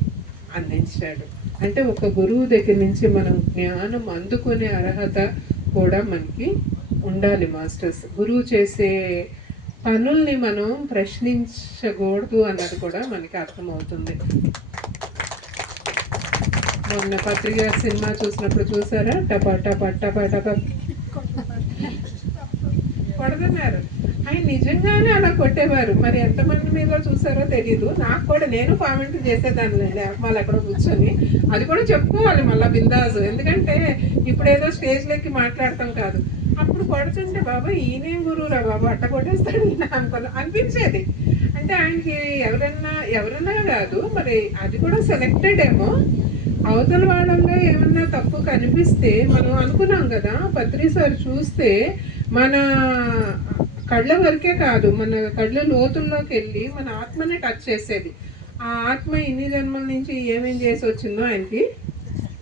అందించాడు. అంటే ఒక గురువు దగ్గర నుంచి మనం జ్ఞానం అందుకునే అర్హత కూడా మనకి ఉండాలి మాస్టర్స్. గురువు చేసే పనుల్ని మనం ప్రశ్నించకూడదు అన్నది కూడా మనకి అర్థమవుతుంది. మొన్న పత్రిక సినిమా చూసినప్పుడు చూసారా, టపా టపా టపా టపా కొడుతున్నారు. ఆయన నిజంగానే అలా కొట్టేవారు. మరి ఎంతమంది మీద చూసారో తెలీదు. నాకు కూడా నేను కామెంట్ చేసేదాన్ని వాళ్ళు ఎక్కడో కూర్చొని. అది కూడా చెప్పుకోవాలి మళ్ళీ బిందాసు. ఎందుకంటే ఇప్పుడు ఏదో స్టేజ్లోకి మాట్లాడతాం కాదు. అప్పుడు కొడుతుంటే బాబా ఈయనేం గురువురా బాబా అట్ట కొట్టేస్తాడు ఈయన అనిపించేది. అంటే ఆయనకి ఎవరన్నా కాదు, మరి అది కూడా సెలెక్టెడ్ ఏమో. అవతల వాళ్ళల్లో ఏమన్నా తప్పు కనిపిస్తే మనం అనుకున్నాం కదా, పత్రి సార్ చూస్తే మన కళ్ళ వరకే కాదు, మన కళ్ళ లోతుల్లోకి వెళ్ళి మన ఆత్మని టచ్ చేసేది. ఆ ఆత్మ ఇన్ని జన్మల నుంచి ఏమేం చేసి వచ్చిందో ఆయనకి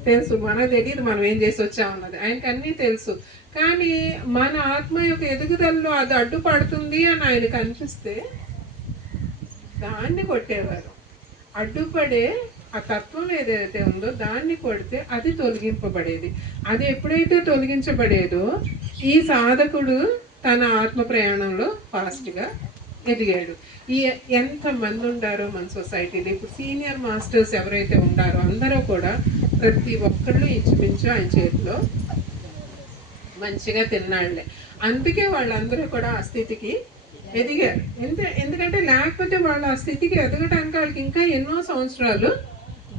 తెలుసు. మనకు తెలియదు మనం ఏం చేసి వచ్చామన్నది, ఆయనకి అన్నీ తెలుసు. కానీ మన ఆత్మ యొక్క ఎదుగుదలలో అది అడ్డుపడుతుంది అని ఆయనకు అనిపిస్తే దాన్ని కొట్టేవారు. అడ్డుపడే ఆ తత్వం ఏదైతే ఉందో దాన్ని కొడితే అది తొలగింపబడేది. అది ఎప్పుడైతే తొలగించబడేదో ఈ సాధకుడు తన ఆత్మ ప్రయాణంలో ఫాస్ట్గా ఎదిగాడు. ఎంతమంది ఉండారో మన సొసైటీలో ఇప్పుడు సీనియర్ మాస్టర్స్ ఎవరైతే ఉండారో అందరూ కూడా ప్రతి ఒక్కళ్ళు ఇంచుమించు ఆయన చేతిలో మంచిగా తిన్నాళ్ళే. అందుకే వాళ్ళందరూ కూడా ఆ స్థితికి ఎదిగారు. ఎందుకంటే లేకపోతే వాళ్ళు ఆ స్థితికి ఎదగడానికి వాళ్ళకి ఇంకా ఎన్నో సంవత్సరాలు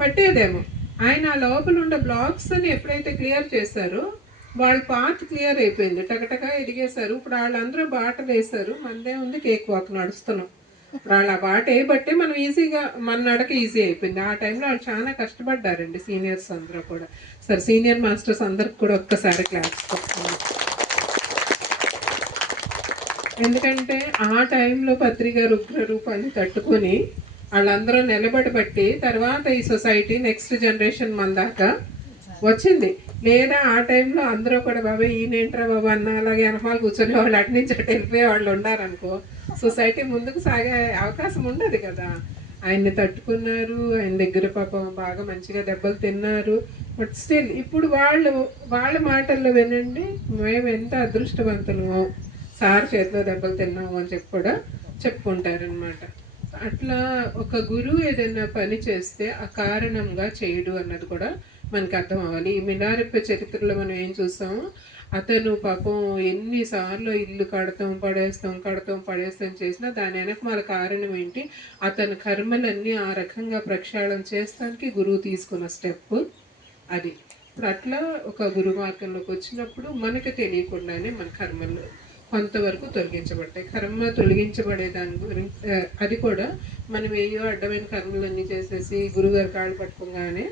పట్టేదేమో. ఆయన ఆ లోపల ఉన్న బ్లాక్స్ అని ఎప్పుడైతే క్లియర్ చేశారో వాళ్ళ పాత్ క్లియర్ అయిపోయింది, టకటగా ఎదిగేశారు. ఇప్పుడు వాళ్ళందరూ బాటలు వేశారు, మనదే ఉంది కేక్ వాక్ నడుస్తున్నాం. ఇప్పుడు వాళ్ళు ఆ బాట వేయబట్టే మనం ఈజీగా మన నడక ఈజీ అయిపోయింది. ఆ టైంలో వాళ్ళు చాలా కష్టపడ్డారండి సీనియర్స్ అందరూ కూడా. సరే, సీనియర్ మాస్టర్స్ అందరికి కూడా ఒక్కసారి క్లాస్ కొట్టుకున్నాం. ఎందుకంటే ఆ టైంలో పత్రిక ఉగ్ర రూపాన్ని తట్టుకొని వాళ్ళందరూ నిలబడబట్టి తర్వాత ఈ సొసైటీ నెక్స్ట్ జనరేషన్ మన దాకా వచ్చింది. లేదా ఆ టైంలో అందరూ కూడా బాబాయ్ ఈయనేంట్రా బాబు అన్న అలాగే వెనకాల కూర్చొని వాళ్ళు అటు నుంచి అటు వెళ్ళిపోయే వాళ్ళు ఉన్నారనుకో, సొసైటీ ముందుకు సాగే అవకాశం ఉండదు కదా. ఆయన్ని తట్టుకున్నారు, ఆయన దగ్గర పాపం బాగా మంచిగా దెబ్బలు తిన్నారు. బట్ స్టిల్ ఇప్పుడు వాళ్ళ మాటల్లో వినండి, మేము ఎంత అదృష్టవంతులమో సార్ చేతిలో దెబ్బలు తిన్నాము అని చెప్పి కూడా చెప్పుకుంటారనమాట. అట్లా ఒక గురువు ఏదైనా పని చేస్తే ఆ కారణంగా చేయడు అన్నది కూడా మనకు అర్థం అవ్వాలి. ఈ మినారిప్ప చరిత్రలో మనం ఏం చూస్తాము, అతను పాపం ఎన్నిసార్లు ఇల్లు కడతాం చేసినా దాని వెనక మన కారణం ఏంటి, అతని కర్మలన్నీ ఆ రకంగా ప్రక్షాళన చేస్తానికి గురువు తీసుకున్న స్టెప్ అది. ఇప్పుడు అట్లా ఒక గురు మార్గంలోకి వచ్చినప్పుడు మనకు తెలియకుండానే మన కర్మలు కొంతవరకు తొలగించబడతాయి. కర్మ తొలగించబడే దాని గురించి అది కూడా మనం ఏయో అడ్డమైన కర్మలన్నీ చేసేసి గురుగారు కాళ్ళు పట్టుకోగానే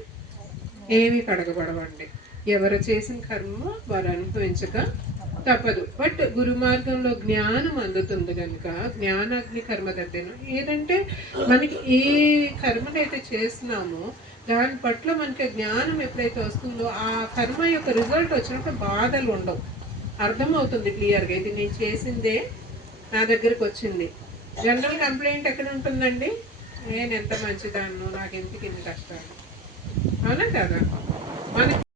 ఏమీ కడగబడవండి. ఎవరు చేసిన కర్మ వారు అనుభవించక తప్పదు. బట్ గురు మార్గంలో జ్ఞానం అందుతుంది కనుక జ్ఞానాగ్ని కర్మ దగ్గర ఏదంటే మనకి ఏ కర్మనైతే చేస్తున్నామో దాని పట్ల మనకి జ్ఞానం ఎప్పుడైతే వస్తుందో ఆ కర్మ యొక్క రిజల్ట్ వచ్చినప్పుడు బాధలు ఉండవు. అర్థమవుతుంది క్లియర్గా, ఇది నేను చేసిందే నా దగ్గరికి వచ్చింది. జనరల్ కంప్లైంట్ ఎక్కడ ఉంటుందండి, నేను ఎంత మంచిదాన్ను, నాకు ఎందుకు ఇన్ని కష్టాలు, అవునా కదా. మన